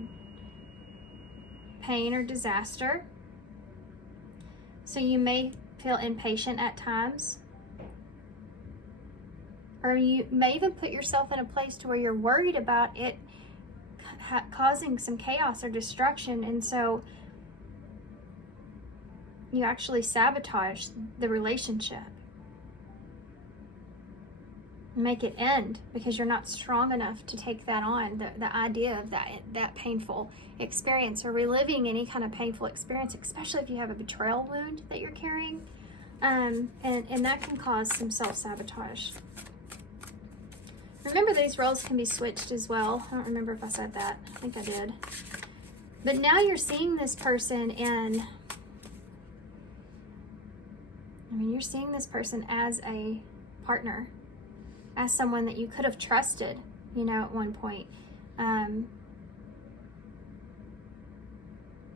pain or disaster. So you may feel impatient at times. Or you may even put yourself in a place to where you're worried about it causing some chaos or destruction, and so you actually sabotage the relationship. Make it end because you're not strong enough to take that on, the idea of that painful experience, or reliving any kind of painful experience, especially if you have a betrayal wound that you're carrying, and that can cause some self-sabotage. Remember, these roles can be switched as well. I don't remember if I said that. I think I did. But now you're seeing this person you're seeing this person as a partner, as someone that you could have trusted, you know, at one point.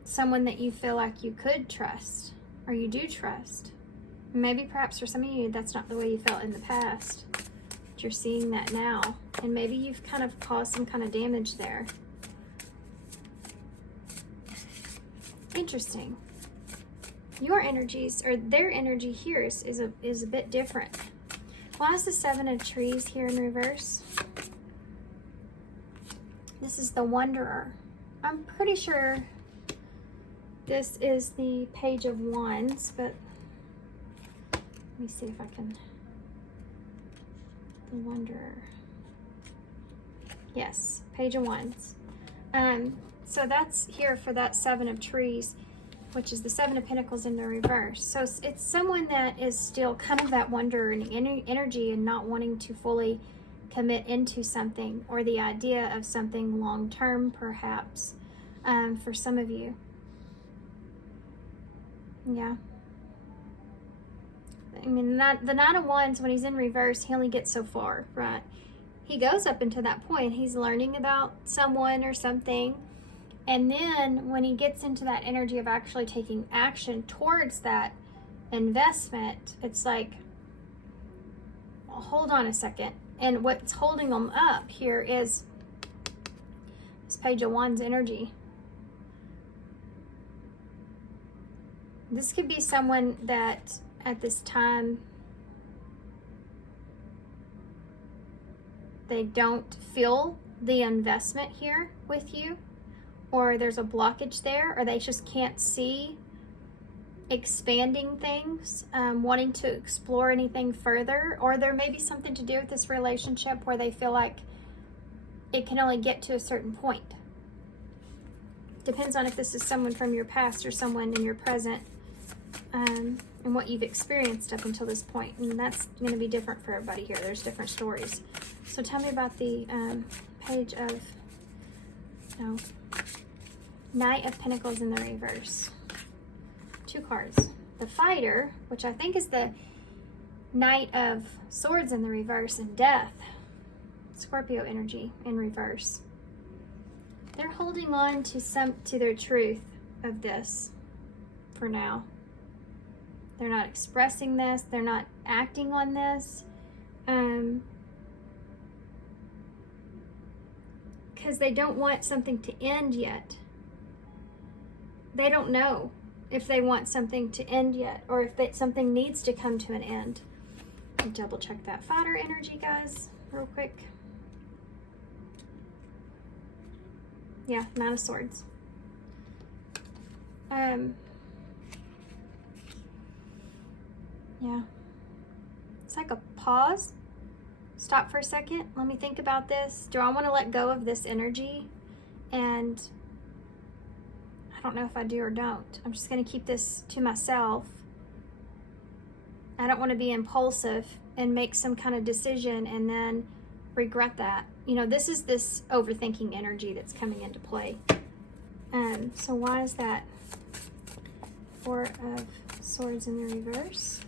Someone that you feel like you could trust, or you do trust. Maybe perhaps for some of you, that's not the way you felt in the past. But you're seeing that now. And maybe you've kind of caused some kind of damage there. Interesting. Your energies, or their energy here is a bit different. Why is the Seven of Trees here in reverse? This is the Wanderer. I'm pretty sure this is the Page of Wands, but let me see if I can. The Wanderer. Yes, Page of Wands. So that's here for that Seven of Trees, which is the Seven of Pentacles in the reverse. So it's someone that is still kind of that wandering energy and not wanting to fully commit into something, or the idea of something long-term, perhaps, for some of you. Yeah. I mean, the Nine of Wands, when he's in reverse, he only gets so far, right? He goes up until that point. He's learning about someone or something. And then when he gets into that energy of actually taking action towards that investment, it's like, well, hold on a second. And what's holding them up here is this Page of Wands energy. This could be someone that at this time they don't feel the investment here with you, or there's a blockage there, or they just can't see expanding things, wanting to explore anything further, or there may be something to do with this relationship where they feel like it can only get to a certain point. Depends on if this is someone from your past or someone in your present, and what you've experienced up until this point. And that's going to be different for everybody here. There's different stories. So tell me about the Page of, no, Knight of Pentacles in the reverse. Two cards. The Fighter, which I think is the Knight of Swords in the reverse, and Death. Scorpio energy in reverse. They're holding on to their truth of this for now. They're not expressing this. They're not acting on this. Because they don't want something to end yet. They don't know if they want something to end yet, or if something needs to come to an end. Double check that fighter energy, guys, real quick. Yeah, Nine of Swords. Yeah. It's like a pause. Stop for a second. Let me think about this. Do I want to let go of this energy? And I don't know if I do or don't. I'm just going to keep this to myself. I don't want to be impulsive and make some kind of decision and then regret that. You know, this is this overthinking energy that's coming into play. So why is that? Four of Swords in the reverse.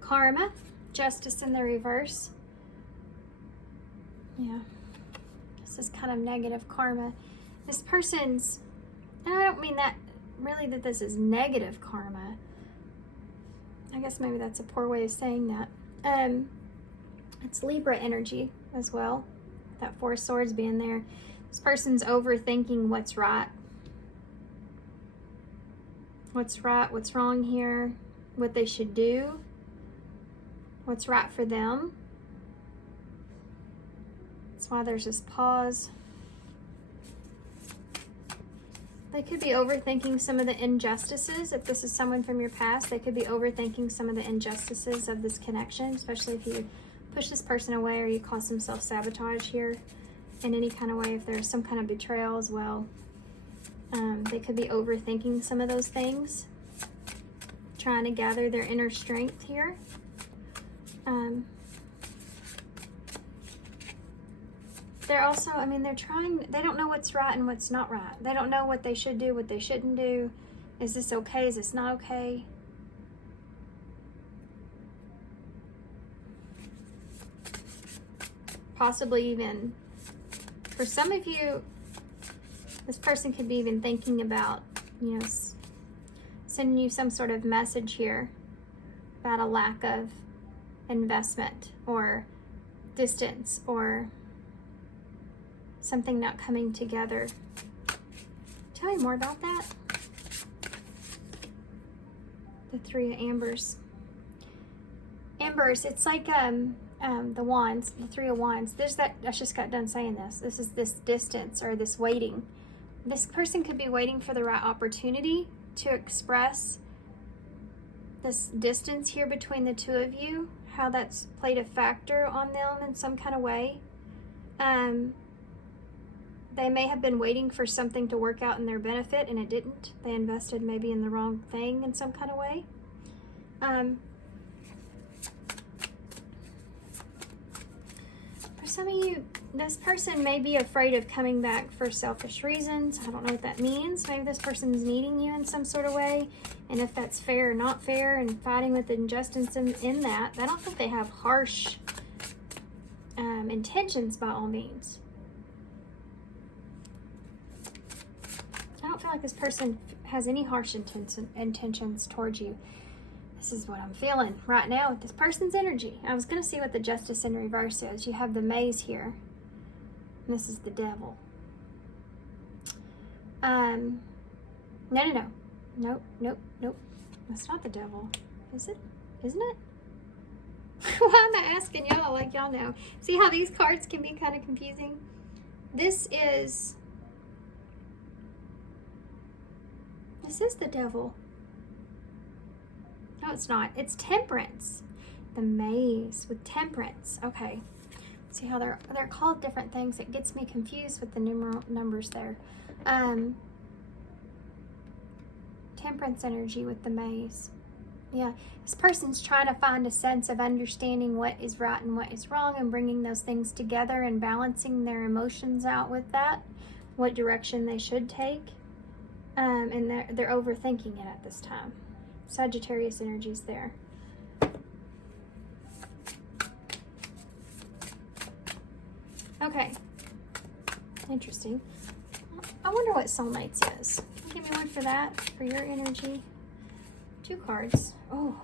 Karma, Justice in the reverse. Yeah, this is kind of negative karma. This person's, and I don't mean that really that this is negative karma. I guess maybe that's a poor way of saying that. It's Libra energy as well. That Four of Swords being there. This person's overthinking what's right. What's right, what's wrong here, what they should do, what's right for them. That's why there's this pause. They could be overthinking some of the injustices. If this is someone from your past, they could be overthinking some of the injustices of this connection, especially if you push this person away or you cause some self-sabotage here in any kind of way, if there's some kind of betrayal as well. They could be overthinking some of those things, trying to gather their inner strength here. They're also, I mean, they don't know what's right and what's not right. They don't know what they should do, what they shouldn't do. Is this okay? Is this not okay? Possibly even, for some of you, this person could be even thinking about, you know, sending you some sort of message here about a lack of investment or distance or something not coming together. Tell me more about that. The Three of Ambers. Ambers, it's like the wands, the Three of Wands. There's that, I just got done saying this. This is this distance or this waiting. This person could be waiting for the right opportunity to express this distance here between the two of you, how that's played a factor on them in some kind of way. They may have been waiting for something to work out in their benefit and it didn't. They invested maybe in the wrong thing in some kind of way. For some of you, this person may be afraid of coming back for selfish reasons. I don't know what that means. Maybe this person's needing you in some sort of way. And if that's fair or not fair and fighting with injustice in that, I don't think they have harsh intentions by all means. I don't feel like this person has any harsh intentions towards you. This is what I'm feeling right now with this person's energy. I was going to see what the Justice in reverse is. You have the Maze here. And this is the Devil. No. Nope. That's not the Devil. Is it? Isn't it? Why am I asking y'all like y'all know? See how these cards can be kind of confusing? This is the Devil. No, it's not. It's Temperance. The Maze with Temperance. Okay. See how they're called different things. It gets me confused with the numbers there. Temperance energy with the Maze. Yeah. This person's trying to find a sense of understanding what is right and what is wrong and bringing those things together and balancing their emotions out with that. What direction they should take. And they're overthinking it at this time. Sagittarius energy's there. Okay. Interesting. I wonder what soulmates is. Can you give me one for that? For your energy? 2 cards. Oh.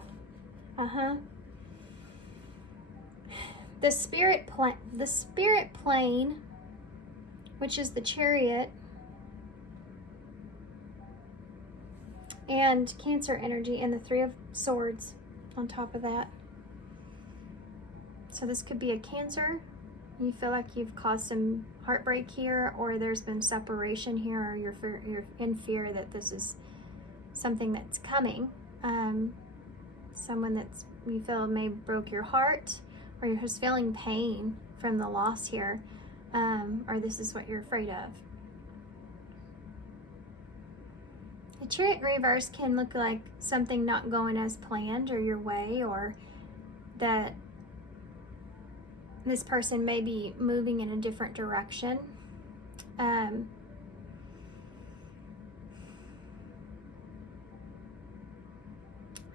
The spirit plane, which is the Chariot. and Cancer energy, and the Three of Swords on top of that. So this could be a Cancer. You feel like you've caused some heartbreak here, or there's been separation here, or you're in fear that this is something that's coming. Someone that's you feel may broke your heart, or you're just feeling pain from the loss here, or this is what you're afraid of. The Chariot in reverse can look like something not going as planned or your way, or that this person may be moving in a different direction. I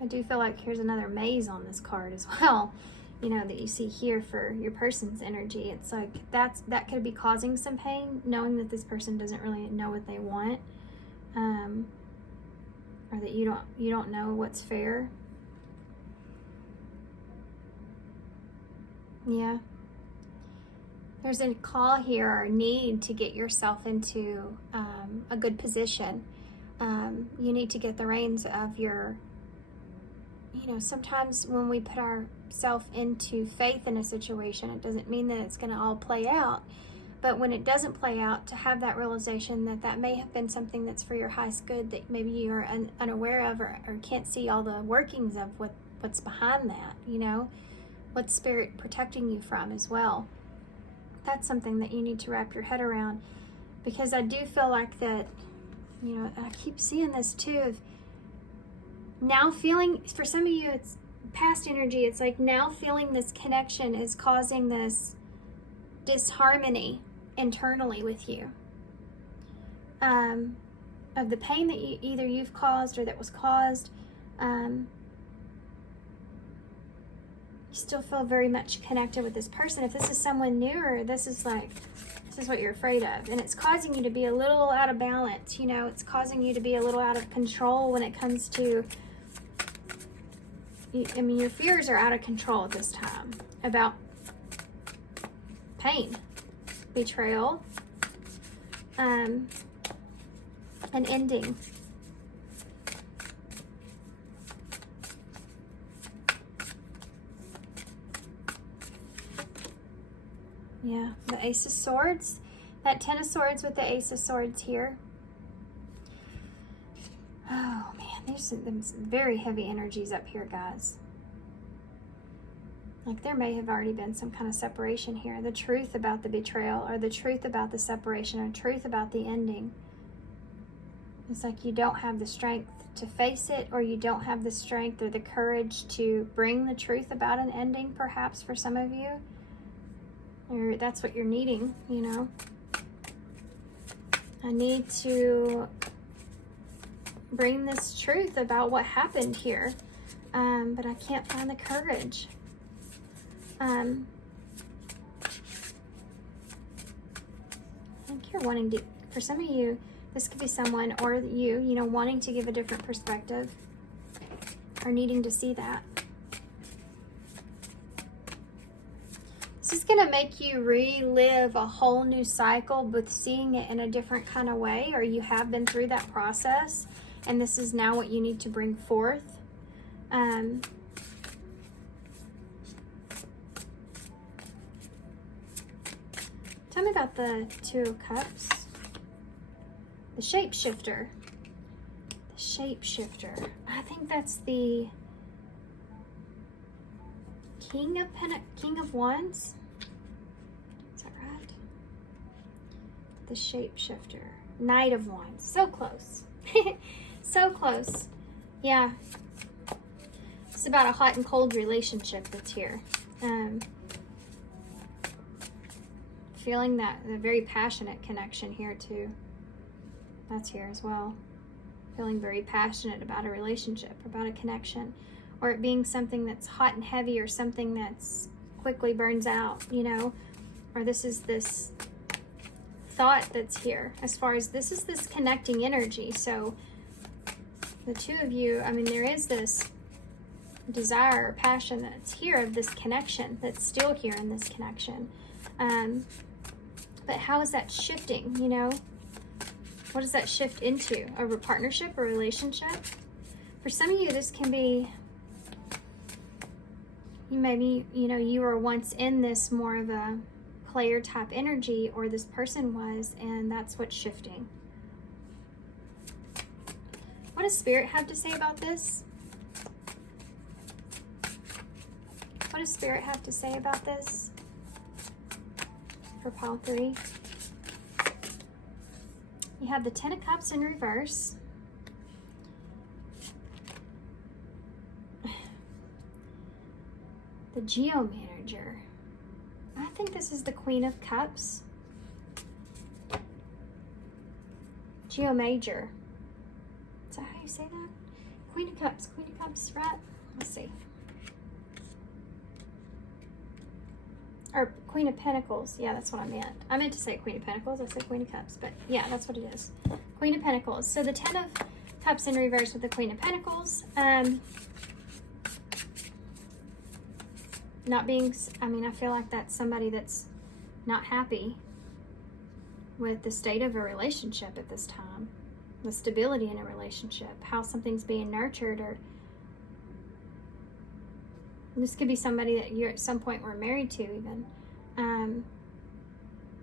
do feel like here's another maze on this card as well, you know, that you see here for your person's energy. It's like that could be causing some pain, knowing that this person doesn't really know what they want, or that you don't know what's fair. Yeah. There's a call here, or a need to get yourself into a good position. You need to get the reins of your, you know, sometimes when we put ourselves into faith in a situation, it doesn't mean that it's going to all play out. But when it doesn't play out, to have that realization that that may have been something that's for your highest good that maybe you're unaware of, or can't see all the workings of what's behind that, you know, what's Spirit protecting you from as well. That's something that you need to wrap your head around, because I do feel like that, you know, I keep seeing this too, of now feeling, for some of you, it's past energy. It's like now feeling this connection is causing this disharmony internally with you, of the pain that either you've caused or that was caused. You still feel very much connected with this person. If this is someone newer, this is what you're afraid of, and it's causing you to be a little out of balance. You know, it's causing you to be a little out of control when it comes to, I mean, your fears are out of control at this time about pain, betrayal, an ending. Yeah, the Ace of Swords, that Ten of Swords with the Ace of Swords here. Oh man, there's some very heavy energies up here, guys. Like there may have already been some kind of separation here. The truth about the betrayal, or the truth about the separation, or truth about the ending. It's like you don't have the strength to face it, or you don't have the strength or the courage to bring the truth about an ending, perhaps for some of you. Or that's what you're needing, you know. I need to bring this truth about what happened here, but I can't find the courage. I think you're wanting to, for some of you, this could be someone, or you know, wanting to give a different perspective, or needing to see that. This is going to make you relive a whole new cycle with seeing it in a different kind of way, or you have been through that process, and this is now what you need to bring forth. Tell me about the Two of Cups. The Shapeshifter. The Shapeshifter. I think that's the King of Wands. Is that right? The Shapeshifter. Knight of Wands. So close. So close. Yeah. It's about a hot and cold relationship that's here. Feeling that the very passionate connection here too. That's here as well. Feeling very passionate about a relationship, about a connection, or it being something that's hot and heavy, or something that's quickly burns out, you know, or this is this thought that's here. As far as this is this connecting energy. So the two of you, I mean, there is this desire or passion that's here of this connection, that's still here in this connection. But how is that shifting, you know? What does that shift into? A partnership, a relationship? For some of you, this can be, maybe, you know, you were once in this more of a player type energy, or this person was, and that's what's shifting. What does Spirit have to say about this? What does Spirit have to say about this for pile 3? You have the 10 of Cups in reverse. The Geo Manager. I think this is the Queen of Cups. Geo Major. Is that how you say that? Queen of Cups, right? Let's see. Or Queen of Pentacles. Yeah, that's what I meant. I meant to say Queen of Pentacles. I said Queen of Cups. But yeah, that's what it is. Queen of Pentacles. So the 10 of Cups in reverse with the Queen of Pentacles. Not being, I mean, I feel like that's somebody that's not happy with the state of a relationship at this time. The stability in a relationship. How something's being nurtured, or this could be somebody that you at some point were married to even.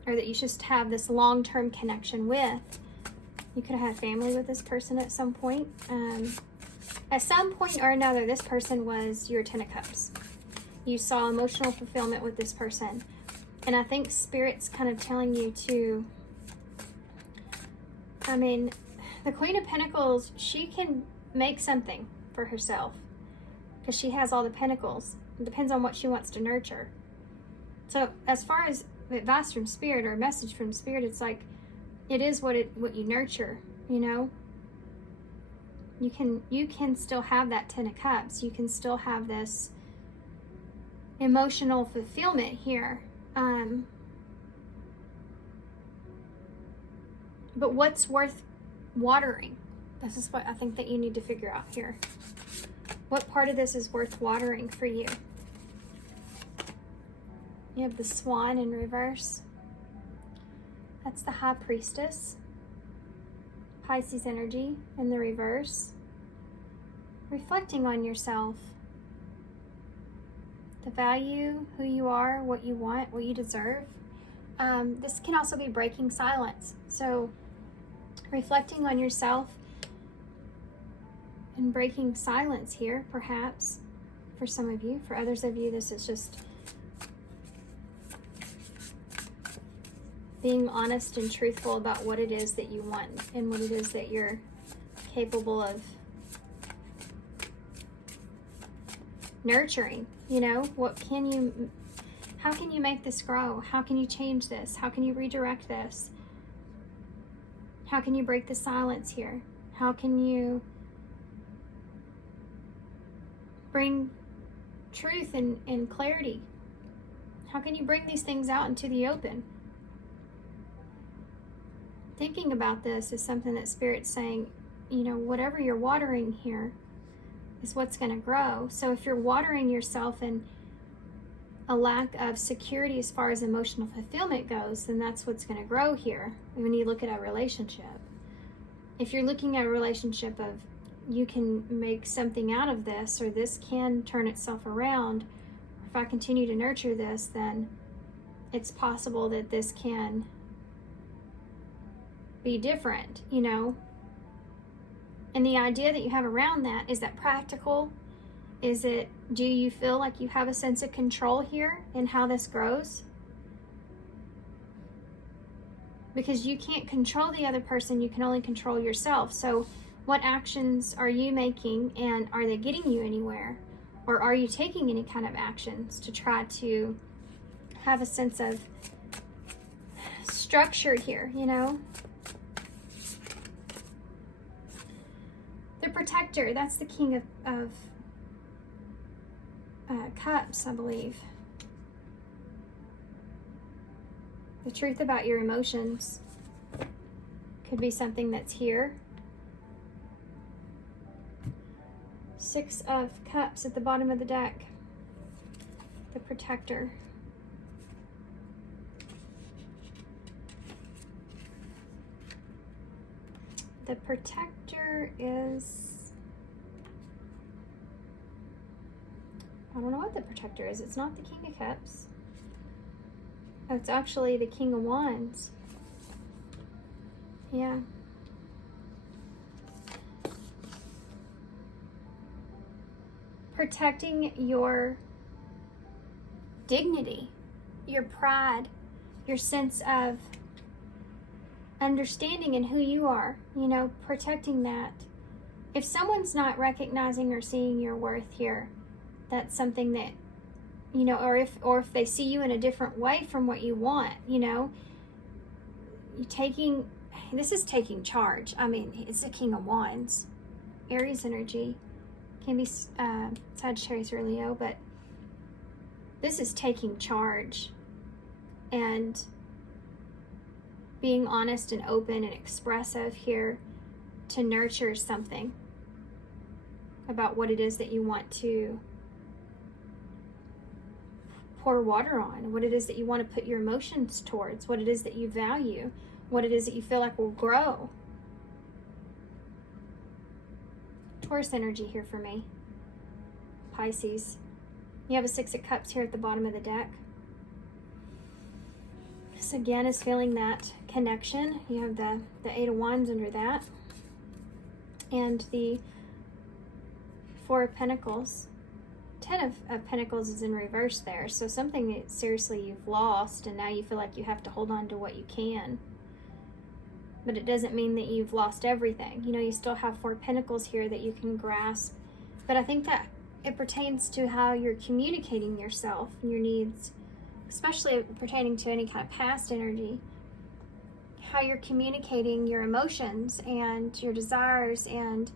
Or that you just have this long-term connection with. You could have had family with this person at some point. At some point or another, this person was your 10 of Cups. You saw emotional fulfillment with this person. And I think Spirit's kind of telling you to, I mean, the Queen of Pentacles, she can make something for herself because she has all the pentacles. It depends on what she wants to nurture. So as far as advice from Spirit or a message from Spirit, it's like, it is what you nurture, you know? You can still have that 10 of Cups. You can still have this emotional fulfillment here. But what's worth watering? This is what I think that you need to figure out here. What part of this is worth watering for you? You have the Swan in reverse. That's the High Priestess. Pisces energy in the reverse. Reflecting on yourself. The value, who you are, what you want, what you deserve. This can also be breaking silence. So reflecting on yourself and breaking silence here, perhaps, for some of you. For others of you, this is just being honest and truthful about what it is that you want and what it is that you're capable of nurturing. You know, how can you make this grow? How can you change this? How can you redirect this? How can you break the silence here? How can you bring truth and clarity? How can you bring these things out into the open? Thinking about this is something that Spirit's saying, you know, whatever you're watering here is what's going to grow. So if you're watering yourself in a lack of security as far as emotional fulfillment goes, then that's what's going to grow here when you look at a relationship. If you're looking at a relationship of, you can make something out of this, or this can turn itself around, or if I continue to nurture this, then it's possible that this can be different, you know. And the idea that you have around that, is that practical? Is it, do you feel like you have a sense of control here in how this grows? Because you can't control the other person, you can only control yourself. So what actions are you making, and are they getting you anywhere? Or are you taking any kind of actions to try to have a sense of structure here, you know? The Protector, that's the King of Cups, I believe. The truth about your emotions could be something that's here. 6 of Cups at the bottom of the deck. The Protector. The protector is, I don't know what the protector is. It's not the King of Cups. Oh, it's actually the King of Wands. Yeah. Protecting your dignity, your pride, your sense of understanding in who you are, you know, protecting that. If someone's not recognizing or seeing your worth here, that's something that, you know, or if they see you in a different way from what you want, you know, this is taking charge. I mean, it's the King of Wands, Aries energy, can be Sagittarius or Leo, but this is taking charge and being honest and open and expressive here to nurture something about what it is that you want to pour water on, what it is that you want to put your emotions towards, what it is that you value, what it is that you feel like will grow. Taurus energy here for me. Pisces. You have a Six of Cups here at the bottom of the deck. This again is feeling that connection. You have the Eight of Wands under that. And the Four of Pentacles. Ten of Pentacles is in reverse there. So something that seriously you've lost and now you feel like you have to hold on to what you can. But it doesn't mean that you've lost everything. You know, you still have Four Pentacles here that you can grasp. But I think that it pertains to how you're communicating yourself and your needs, especially pertaining to any kind of past energy. How you're communicating your emotions and your desires and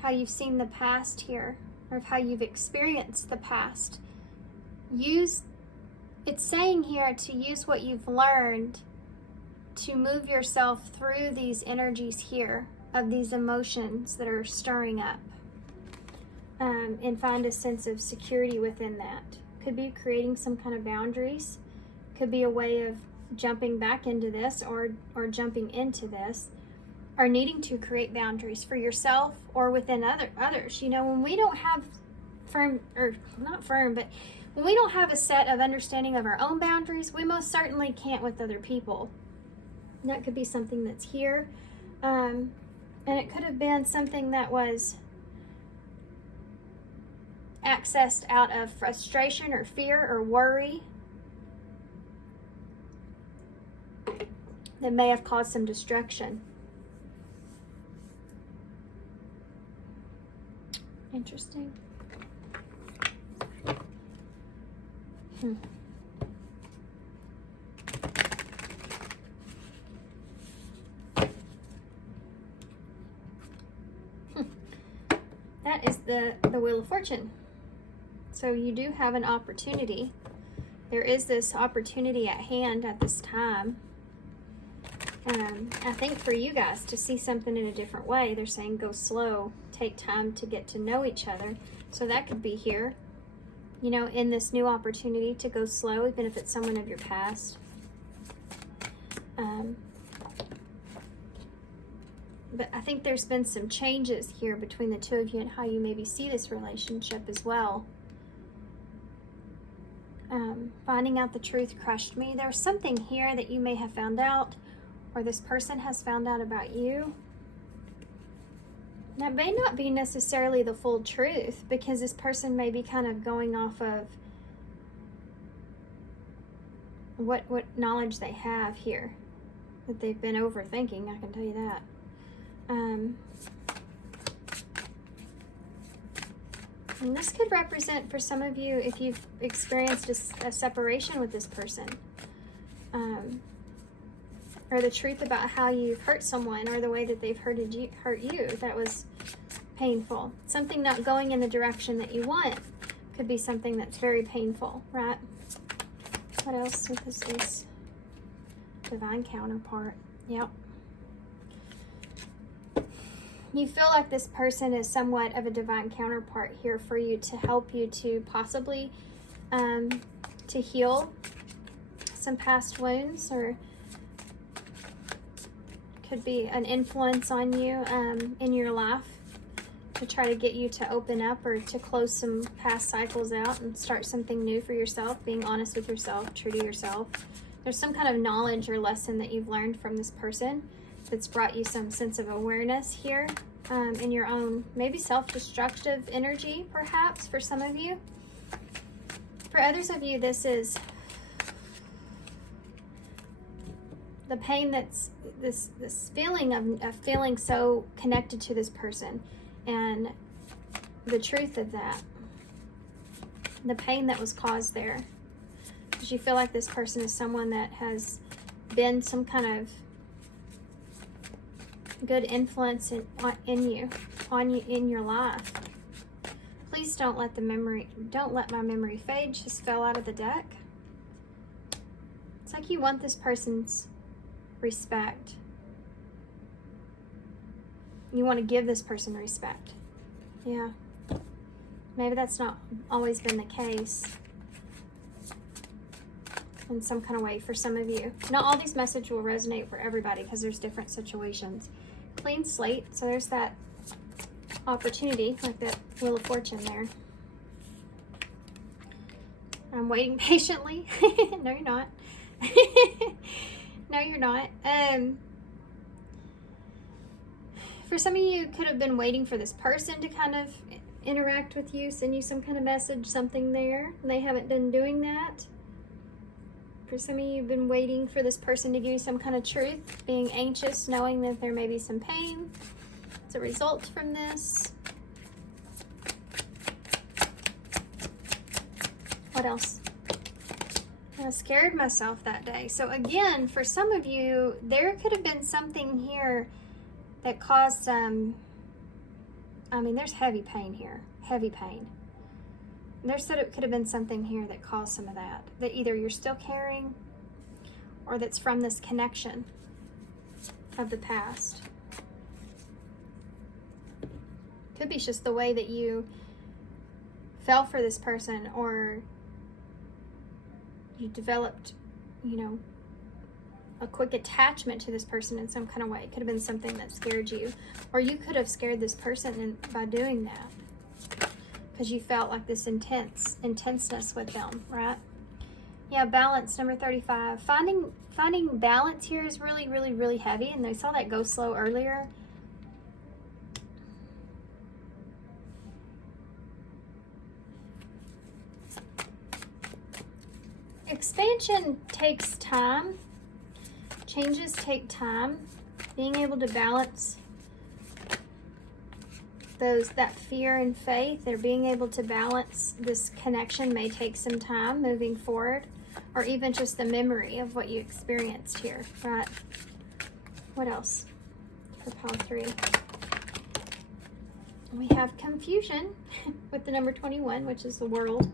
how you've seen the past here, or how you've experienced the past. It's saying here to use what you've learned to move yourself through these energies here of these emotions that are stirring up, and find a sense of security within that. Could be creating some kind of boundaries, could be a way of jumping back into this or jumping into this, or needing to create boundaries for yourself or within others. You know, when we don't have when we don't have a set of understanding of our own boundaries, we most certainly can't with other people. And that could be something that's here. And it could have been something that was accessed out of frustration or fear or worry that may have caused some destruction. Interesting. That is the Wheel of Fortune. So you do have an opportunity. There is this opportunity at hand at this time. I think for you guys to see something in a different way, they're saying go slow, take time to get to know each other. So that could be here, you know, in this new opportunity to go slow, even if it's someone of your past. But I think there's been some changes here between the two of you and how you maybe see this relationship as well. Finding out the truth crushed me. There's something here that you may have found out, or this person has found out about you. That may not be necessarily the full truth, because this person may be kind of going off of what knowledge they have here that they've been overthinking, I can tell you that. And this could represent for some of you if you've experienced a separation with this person, or the truth about how you've hurt someone, or the way that they've hurt you that was painful. Something not going in the direction that you want could be something that's very painful, right? What else with this is divine counterpart? Yep. You feel like this person is somewhat of a divine counterpart here for you to help you to possibly to heal some past wounds, or could be an influence on you in your life to try to get you to open up or to close some past cycles out and start something new for yourself, being honest with yourself, true to yourself. There's some kind of knowledge or lesson that you've learned from this person that's brought you some sense of awareness here in your own, maybe self-destructive energy, perhaps, for some of you. For others of you, this is the pain that's this feeling of feeling so connected to this person, and the truth of that, the pain that was caused there, because you feel like this person is someone that has been some kind of good influence in your life. Please don't let my memory fade. Just fell out of the deck. It's like you want this person's respect. You want to give this person respect. Yeah. Maybe that's not always been the case in some kind of way for some of you. Not all these messages will resonate for everybody because there's different situations. Clean slate. So there's that opportunity, like that Wheel of Fortune there. I'm waiting patiently. No, you're not. No, you're not. For some of you, could have been waiting for this person to kind of interact with you, send you some kind of message, something there, and they haven't been doing that. For some of you, you've been waiting for this person to give you some kind of truth, being anxious, knowing that there may be some pain as a result from this. What else? I scared myself that day. So again, for some of you, there could have been something here that caused some, there's heavy pain here. Heavy pain. There said it could have been something here that caused some of that. That either you're still carrying or that's from this connection of the past. Could be just the way that you fell for this person, or you developed, a quick attachment to this person in some kind of way. It could have been something that scared you, or you could have scared this person by doing that because you felt like this intenseness with them, right? Yeah, balance, number 35. Finding balance here is really, really, really heavy, and I saw that go slow earlier. Expansion takes time. Changes take time. Being able to balance that fear and faith, or being able to balance this connection may take some time moving forward, or even just the memory of what you experienced here, right? What else for pile 3? We have confusion with the number 21, which is the world.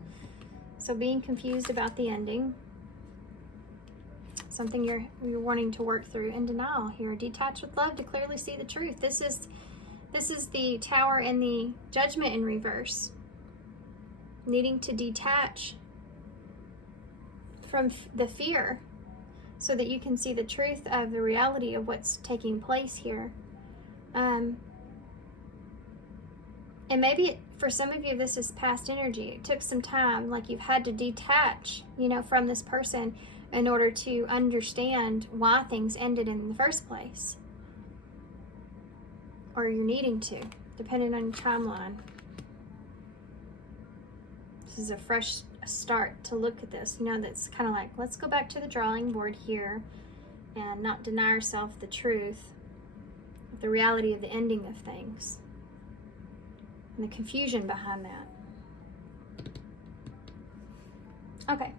So being confused about the ending. Something you're wanting to work through. And denial here. Detach with love to clearly see the truth. This is the Tower and the Judgment in reverse. Needing to detach from the fear so that you can see the truth of the reality of what's taking place here. And maybe for some of you, this is past energy. It took some time, like you've had to detach, from this person in order to understand why things ended in the first place. Or you're needing to, depending on your timeline. This is a fresh start to look at this. That's kind of like, let's go back to the drawing board here and not deny ourselves the truth, the reality of the ending of things, and the confusion behind that. Okay.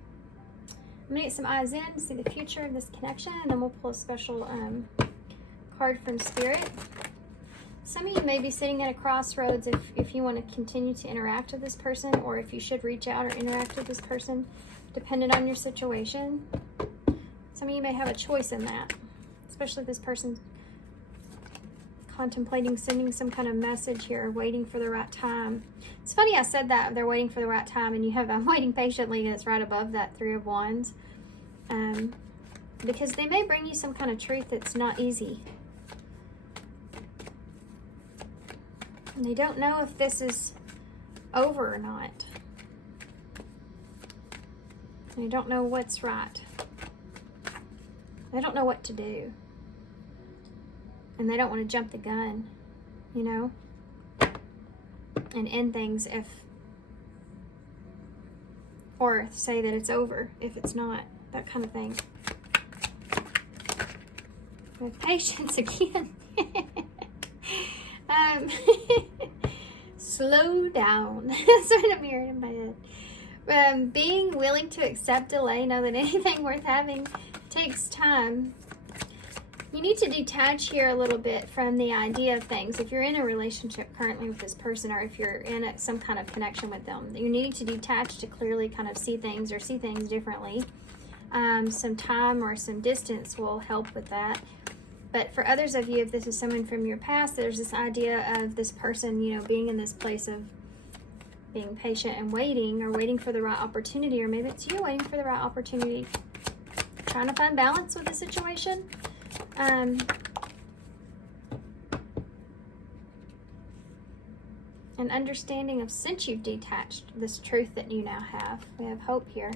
I'm going to get some eyes in to see the future of this connection, and then we'll pull a special card from Spirit. Some of you may be sitting at a crossroads if you want to continue to interact with this person, or if you should reach out or interact with this person, depending on your situation. Some of you may have a choice in that, especially if this person's contemplating sending some kind of message here, waiting for the right time. It's funny I said that, they're waiting for the right time, and you have I'm waiting patiently, and it's right above that 3 of Wands. Because they may bring you some kind of truth that's not easy. And they don't know if this is over or not. They don't know what's right. They don't know what to do. And they don't want to jump the gun, you know, and end things or say that it's over if it's not, that kind of thing. With patience again. Slow down. That's what I'm hearing in my head. Being willing to accept delay, know that anything worth having takes time. You need to detach here a little bit from the idea of things. If you're in a relationship currently with this person, or if you're in some kind of connection with them, you need to detach to clearly kind of see things differently. Some time or some distance will help with that. But for others of you, if this is someone from your past, there's this idea of this person, you know, being in this place of being patient and waiting, or waiting for the right opportunity, or maybe it's you waiting for the right opportunity, trying to find balance with the situation. An understanding of, since you've detached this truth that you now have, we have hope here,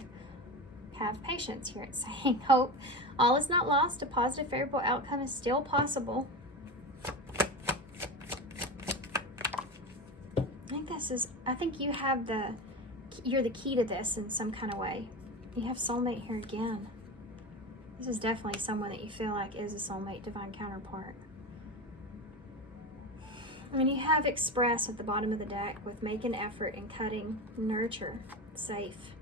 have patience here. It's saying hope. All is not lost. A positive, favorable outcome is still possible. I think you have you're the key to this in some kind of way. You have soulmate here again. This is definitely someone that you feel like is a soulmate, divine counterpart. I mean, you have express at the bottom of the deck with make an effort and cutting, nurture, safe.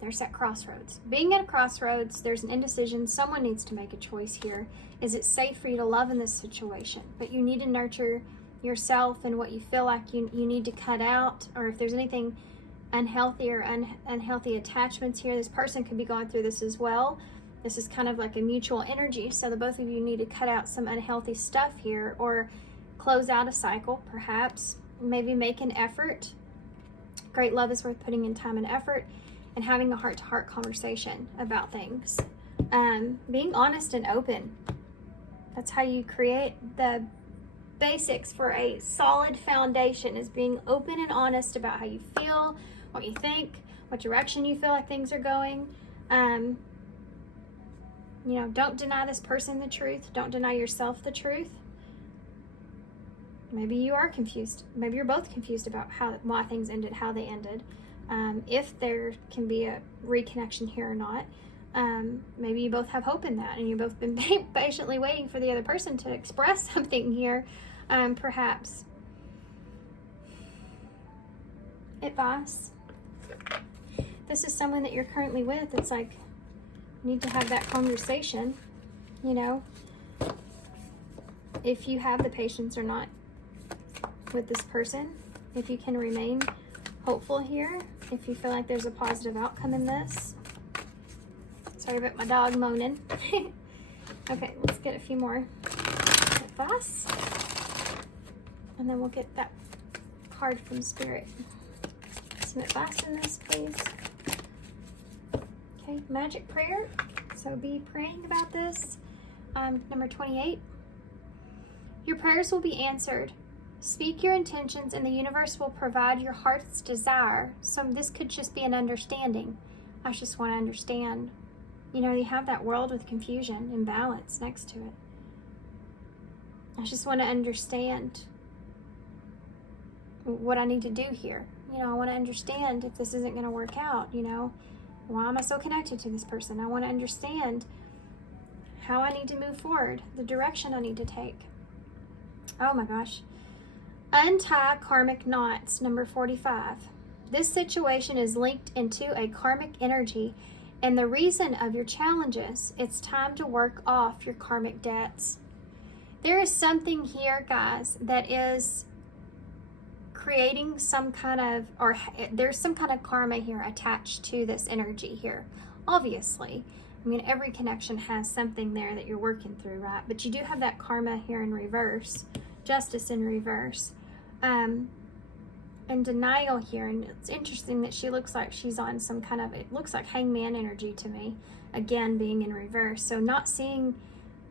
There's that crossroads. Being at a crossroads, there's an indecision. Someone needs to make a choice here. Is it safe for you to love in this situation? But you need to nurture yourself and what you feel like you need to cut out, or if there's anything unhealthy or unhealthy attachments here. This person could be going through this as well. This is kind of like a mutual energy, so the both of you need to cut out some unhealthy stuff here, or close out a cycle, perhaps. Maybe make an effort. Great love is worth putting in time and effort, and having a heart-to-heart conversation about things. Being honest and open. That's how you create the basics for a solid foundation, is being open and honest about how you feel, what you think, what direction you feel like things are going. You know, don't deny this person the truth. Don't deny yourself the truth. Maybe you are confused. Maybe you're both confused about why things ended, how they ended. If there can be a reconnection here or not. Maybe you both have hope in that, and you've both been patiently waiting for the other person to express something here, perhaps. Advice. This is someone that you're currently with. It's like, you need to have that conversation, you know, if you have the patience or not with this person, if you can remain hopeful here, if you feel like there's a positive outcome in this. Sorry about my dog moaning. Okay, let's get a few more advice, and then we'll get that card from Spirit. Some advice in this, please. Okay, magic prayer. So be praying about this. Number 28. Your prayers will be answered. Speak your intentions and the universe will provide your heart's desire. So this could just be an understanding. I just want to understand. You know, you have that world with confusion, imbalance next to it. I just want to understand what I need to do here. You know, I want to understand if this isn't going to work out, you know. Why am I so connected to this person? I want to understand how I need to move forward, the direction I need to take. Oh my gosh. Untie karmic knots, number 45. This situation is linked into a karmic energy and the reason of your challenges. It's time to work off your karmic debts. There is something here, guys, that is creating some kind of, or there's some kind of karma here attached to this energy here. Obviously, I mean, every connection has something there that you're working through, right? But you do have that karma here in reverse, justice in reverse, and denial here. And it's interesting that she looks like she's on some kind of, it looks like hangman energy to me. again being in reverse. So not seeing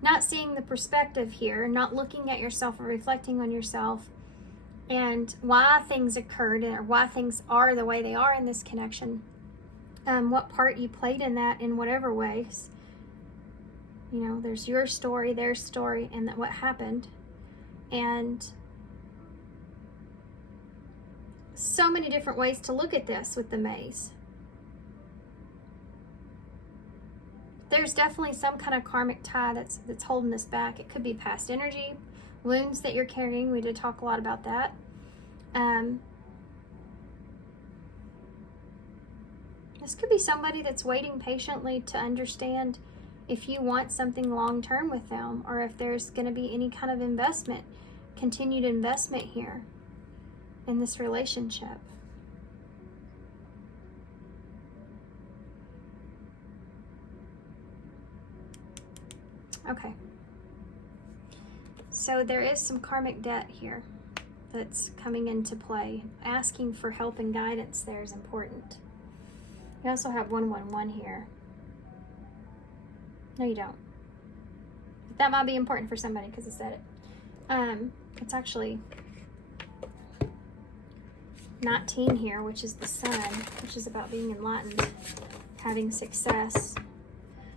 the perspective here, not looking at yourself or reflecting on yourself and why things occurred or why things are the way they are in this connection. What part you played in that in whatever ways. You know, there's your story, their story, and what happened. And so many different ways to look at this with the maze. There's definitely some kind of karmic tie that's holding this back. It could be past energy, wounds that you're carrying. We did talk a lot about that. This could be somebody that's waiting patiently to understand if you want something long-term with them, or if there's going to be any kind of investment, continued investment here in this relationship. Okay. So there is some karmic debt here that's coming into play. Asking for help and guidance there is important. You also have 111 here. No, you don't. That might be important for somebody because I said it. It's actually 19 here, which is the sun, which is about being enlightened, having success.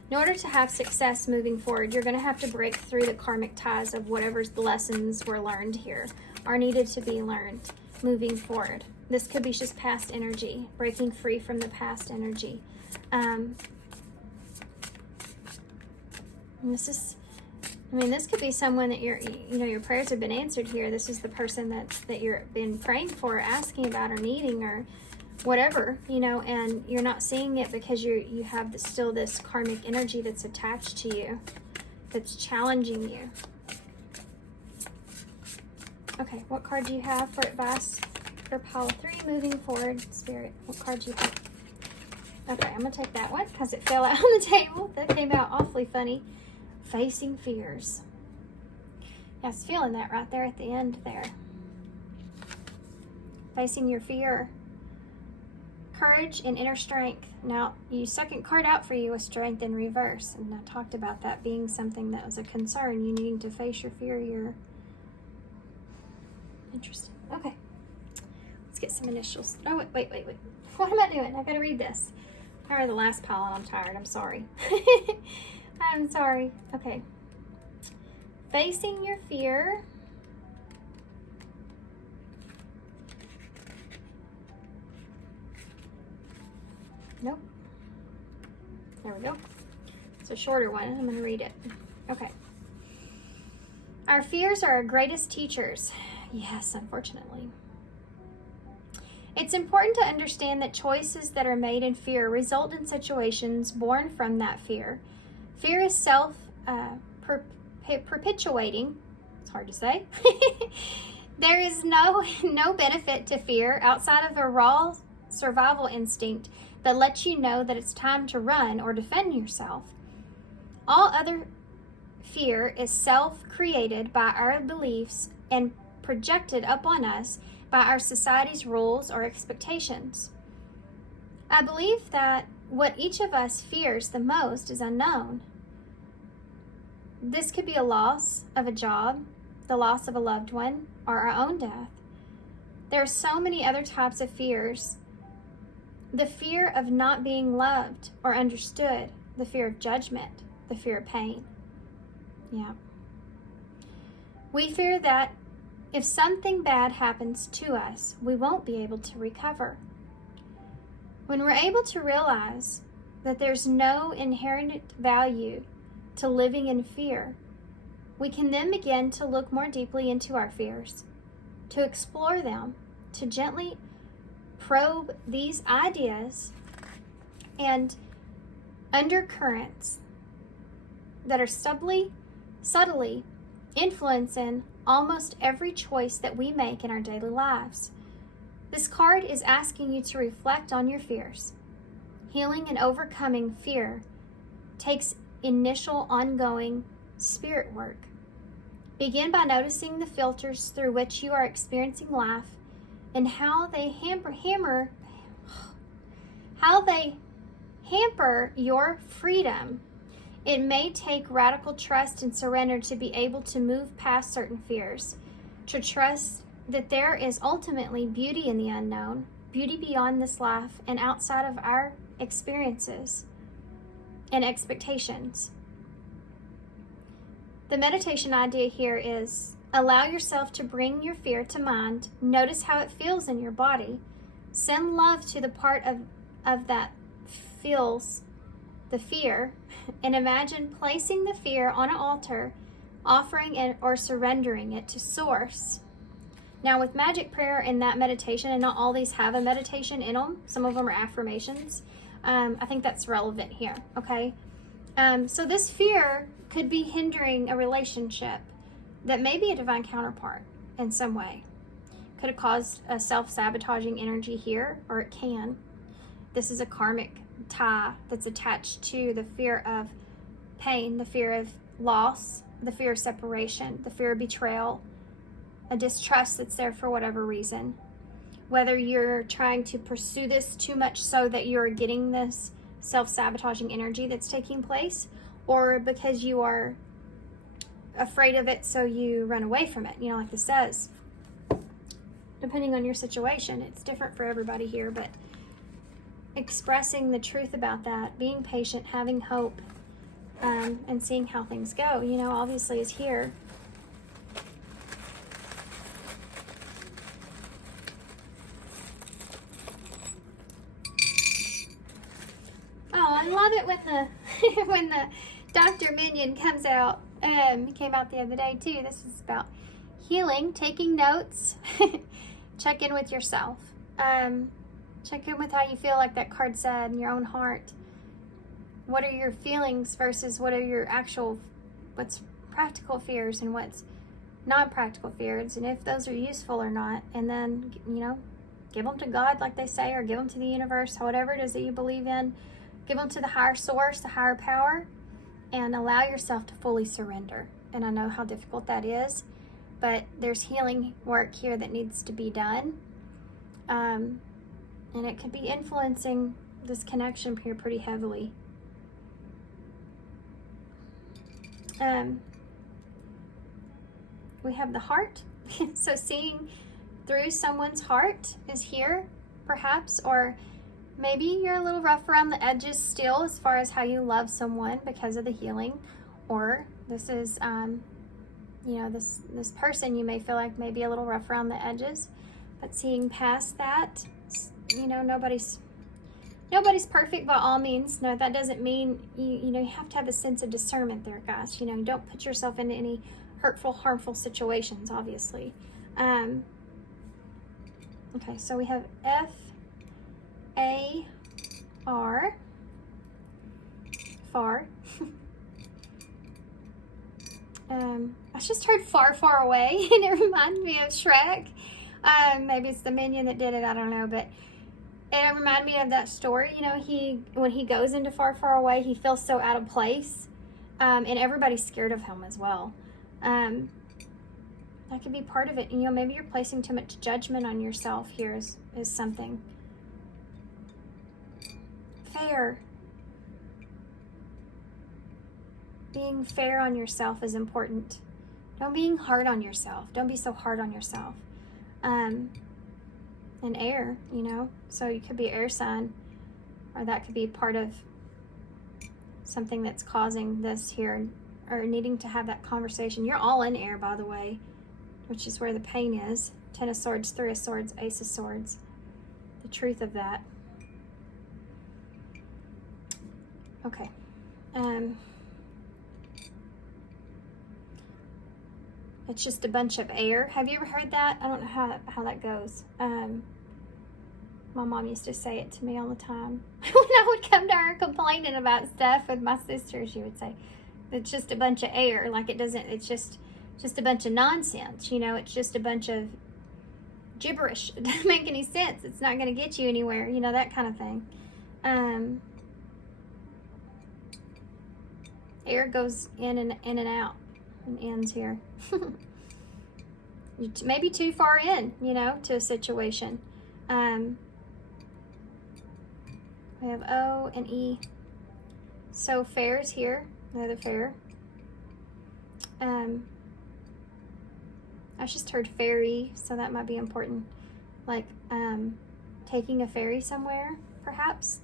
In order to have success moving forward, you're going to have to break through the karmic ties of whatever's the lessons were learned here, are needed to be learned moving forward. This could be just past energy, breaking free from the past energy. This could be someone that your prayers have been answered here. This is the person that you're been praying for, asking about, or needing, or whatever, and you're not seeing it because you have still this karmic energy that's attached to you, that's challenging you. Okay, what card do you have for advice for pile 3 moving forward, Spirit? What card do you have? Okay, I'm going to take that one because it fell out on the table. That came out awfully funny. Facing fears. Yeah, I was feeling that right there at the end there. Facing your fear. Courage and inner strength. Now, your second card out for you was strength in reverse. And I talked about that being something that was a concern. You needing to face your fear here. Interesting. Okay. Let's get some initials. Oh, wait. What am I doing? I gotta read this. I read the last pile and I'm tired. I'm sorry. I'm sorry. Okay. Facing your fear. Nope. There we go. It's a shorter one. I'm going to read it. Okay. Our fears are our greatest teachers. Yes, unfortunately. It's important to understand that choices that are made in fear result in situations born from that fear. Fear is self-perpetuating. It's hard to say. There is no benefit to fear outside of a raw survival instinct that lets you know that it's time to run or defend yourself. All other fear is self-created by our beliefs and projected upon us by our society's rules or expectations. I believe that what each of us fears the most is unknown. This could be a loss of a job, the loss of a loved one, or our own death. There are so many other types of fears. The fear of not being loved or understood, the fear of judgment, the fear of pain. Yeah. We fear that if something bad happens to us, we won't be able to recover. When we're able to realize that there's no inherent value to living in fear, we can then begin to look more deeply into our fears, to explore them, to gently probe these ideas and undercurrents that are subtly influencing almost every choice that we make in our daily lives. This card is asking you to reflect on your fears. Healing and overcoming fear takes initial ongoing spirit work. Begin by noticing the filters through which you are experiencing life hamper your freedom. It may take radical trust and surrender to be able to move past certain fears, to trust that there is ultimately beauty in the unknown, beauty beyond this life and outside of our experiences and expectations. The meditation idea here is allow yourself to bring your fear to mind. Notice how it feels in your body. Send love to the part of that feels the fear, and imagine placing the fear on an altar, offering it or surrendering it to Source. Now, with magic prayer and that meditation, and not all these have a meditation in them, some of them are affirmations, I think that's relevant here, okay? So this fear could be hindering a relationship that may be a divine counterpart in some way. Could have caused a self-sabotaging energy here, or it can. This is a karmic tie that's attached to the fear of pain, the fear of loss, the fear of separation, the fear of betrayal, a distrust that's there for whatever reason. Whether you're trying to pursue this too much so that you're getting this self-sabotaging energy that's taking place, or because you are afraid of it so you run away from it, like this says. Depending on your situation, it's different for everybody here, but expressing the truth about that, being patient, having hope, and seeing how things go, obviously is here. Oh, I love it when the when the Dr. Minion comes out. He came out the other day too. This is about healing, taking notes. Check in with yourself. Check in with how you feel, like that card said, in your own heart. What are your feelings versus what are your what's practical fears and what's non-practical fears, and if those are useful or not. And then, give them to God, like they say, or give them to the universe, whatever it is that you believe in. Give them to the higher source, the higher power, and allow yourself to fully surrender. And I know how difficult that is, but there's healing work here that needs to be done. And it could be influencing this connection here pretty heavily. We have the heart. So seeing through someone's heart is here, perhaps, or maybe you're a little rough around the edges still as far as how you love someone because of the healing, or this is, this person you may feel like may be a little rough around the edges, but seeing past that, nobody's perfect by all means. No, that doesn't mean you have to have a sense of discernment there, guys. You don't put yourself into any hurtful, harmful situations, obviously. Okay, so we have F-A-R, far. I just heard far, far away, and it reminded me of Shrek. Maybe it's the minion that did it, I don't know, but it reminded me of that story. When he goes into far, far away, he feels so out of place, and everybody's scared of him as well. That could be part of it. Maybe you're placing too much judgment on yourself here is something. Fair. Being fair on yourself is important. Don't be hard on yourself. Don't be so hard on yourself. And air, so you could be air sign, or that could be part of something that's causing this here, or needing to have that conversation. You're all in air, by the way, which is where the pain is. 10 of Swords, 3 of Swords, Ace of Swords. The truth of that. Okay. It's just a bunch of air. Have you ever heard that? I don't know how that goes. My mom used to say it to me all the time. When I would come to her complaining about stuff with my sister, she would say, it's just a bunch of air. Like it's just a bunch of nonsense. It's just a bunch of gibberish. It doesn't make any sense. It's not going to get you anywhere. That kind of thing. Air goes in and out and ends here. Maybe too far in, to a situation. We have O and E. So fairs here, another fair. I just heard ferry, so that might be important. Like taking a ferry somewhere, perhaps.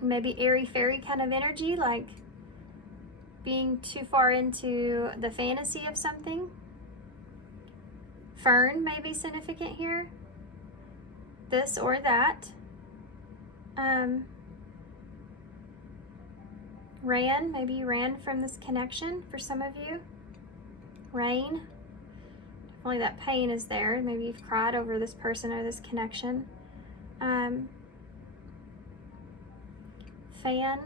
Maybe airy fairy kind of energy, like being too far into the fantasy of something. Fern may be significant here. This or that. Ran, maybe you ran from this connection for some of you. Rain. Definitely that pain is there. Maybe you've cried over this person or this connection. Fan.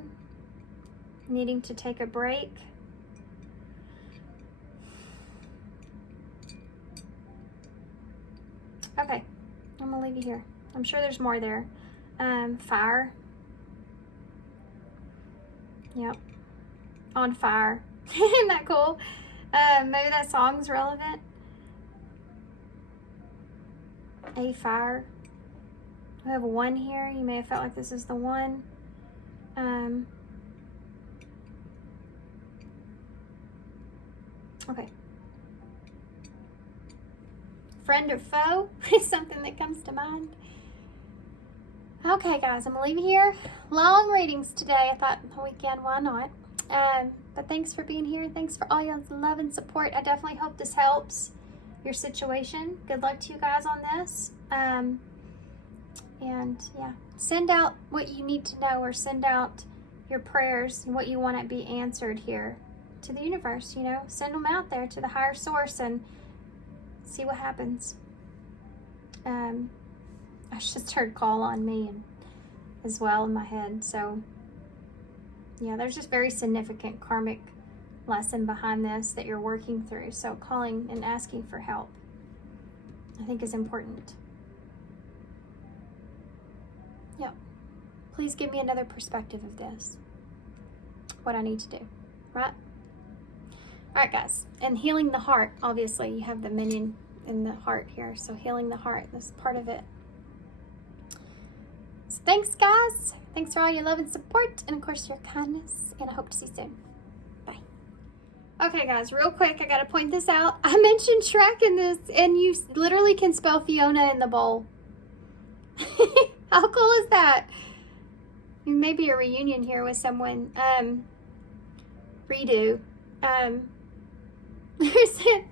Needing to take a break. Okay, I'm gonna leave you here. I'm sure there's more there. Fire. Yep. On fire. Isn't that cool? Maybe that song's relevant. A fire. We have one here. You may have felt like this is the one. Okay. Friend or foe is something that comes to mind. Okay, guys, I'm gonna leave you here. Long readings today. I thought the weekend, why not? But thanks for being here. Thanks for all your love and support. I definitely hope this helps your situation. Good luck to you guys on this. And yeah, send out what you need to know, or send out your prayers and what you want to be answered here to the universe. You know, send them out there to the higher source and see what happens. I just heard call on me and as well in my head. So yeah, there's just very significant karmic lesson behind this that you're working through. So calling and asking for help, I think, is important. Yeah. Please give me another perspective of this. What I need to do, right? All right, guys. And healing the heart, obviously, you have the minion in the heart here. So healing the heart, that's part of it. So thanks, guys. Thanks for all your love and support, and of course your kindness, and I hope to see you soon. Bye. Okay, guys, real quick, I gotta point this out. I mentioned Shrek in this, and you literally can spell Fiona in the bowl. How cool is that? Maybe a reunion here with someone. Redo.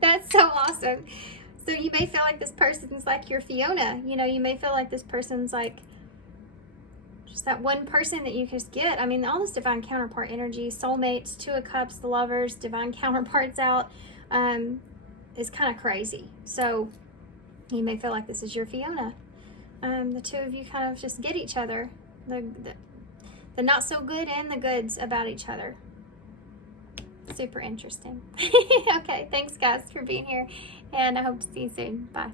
That's so awesome. So you may feel like this person's like your Fiona. You know, you may feel like this person's like just that one person that you just get. I mean, all this divine counterpart energy, soulmates, Two of Cups, the lovers, divine counterparts out, is kind of crazy. So you may feel like this is your Fiona. The two of you kind of just get each other. The not so good and the goods about each other. Super interesting. Okay, thanks guys for being here, and I hope to see you soon. Bye.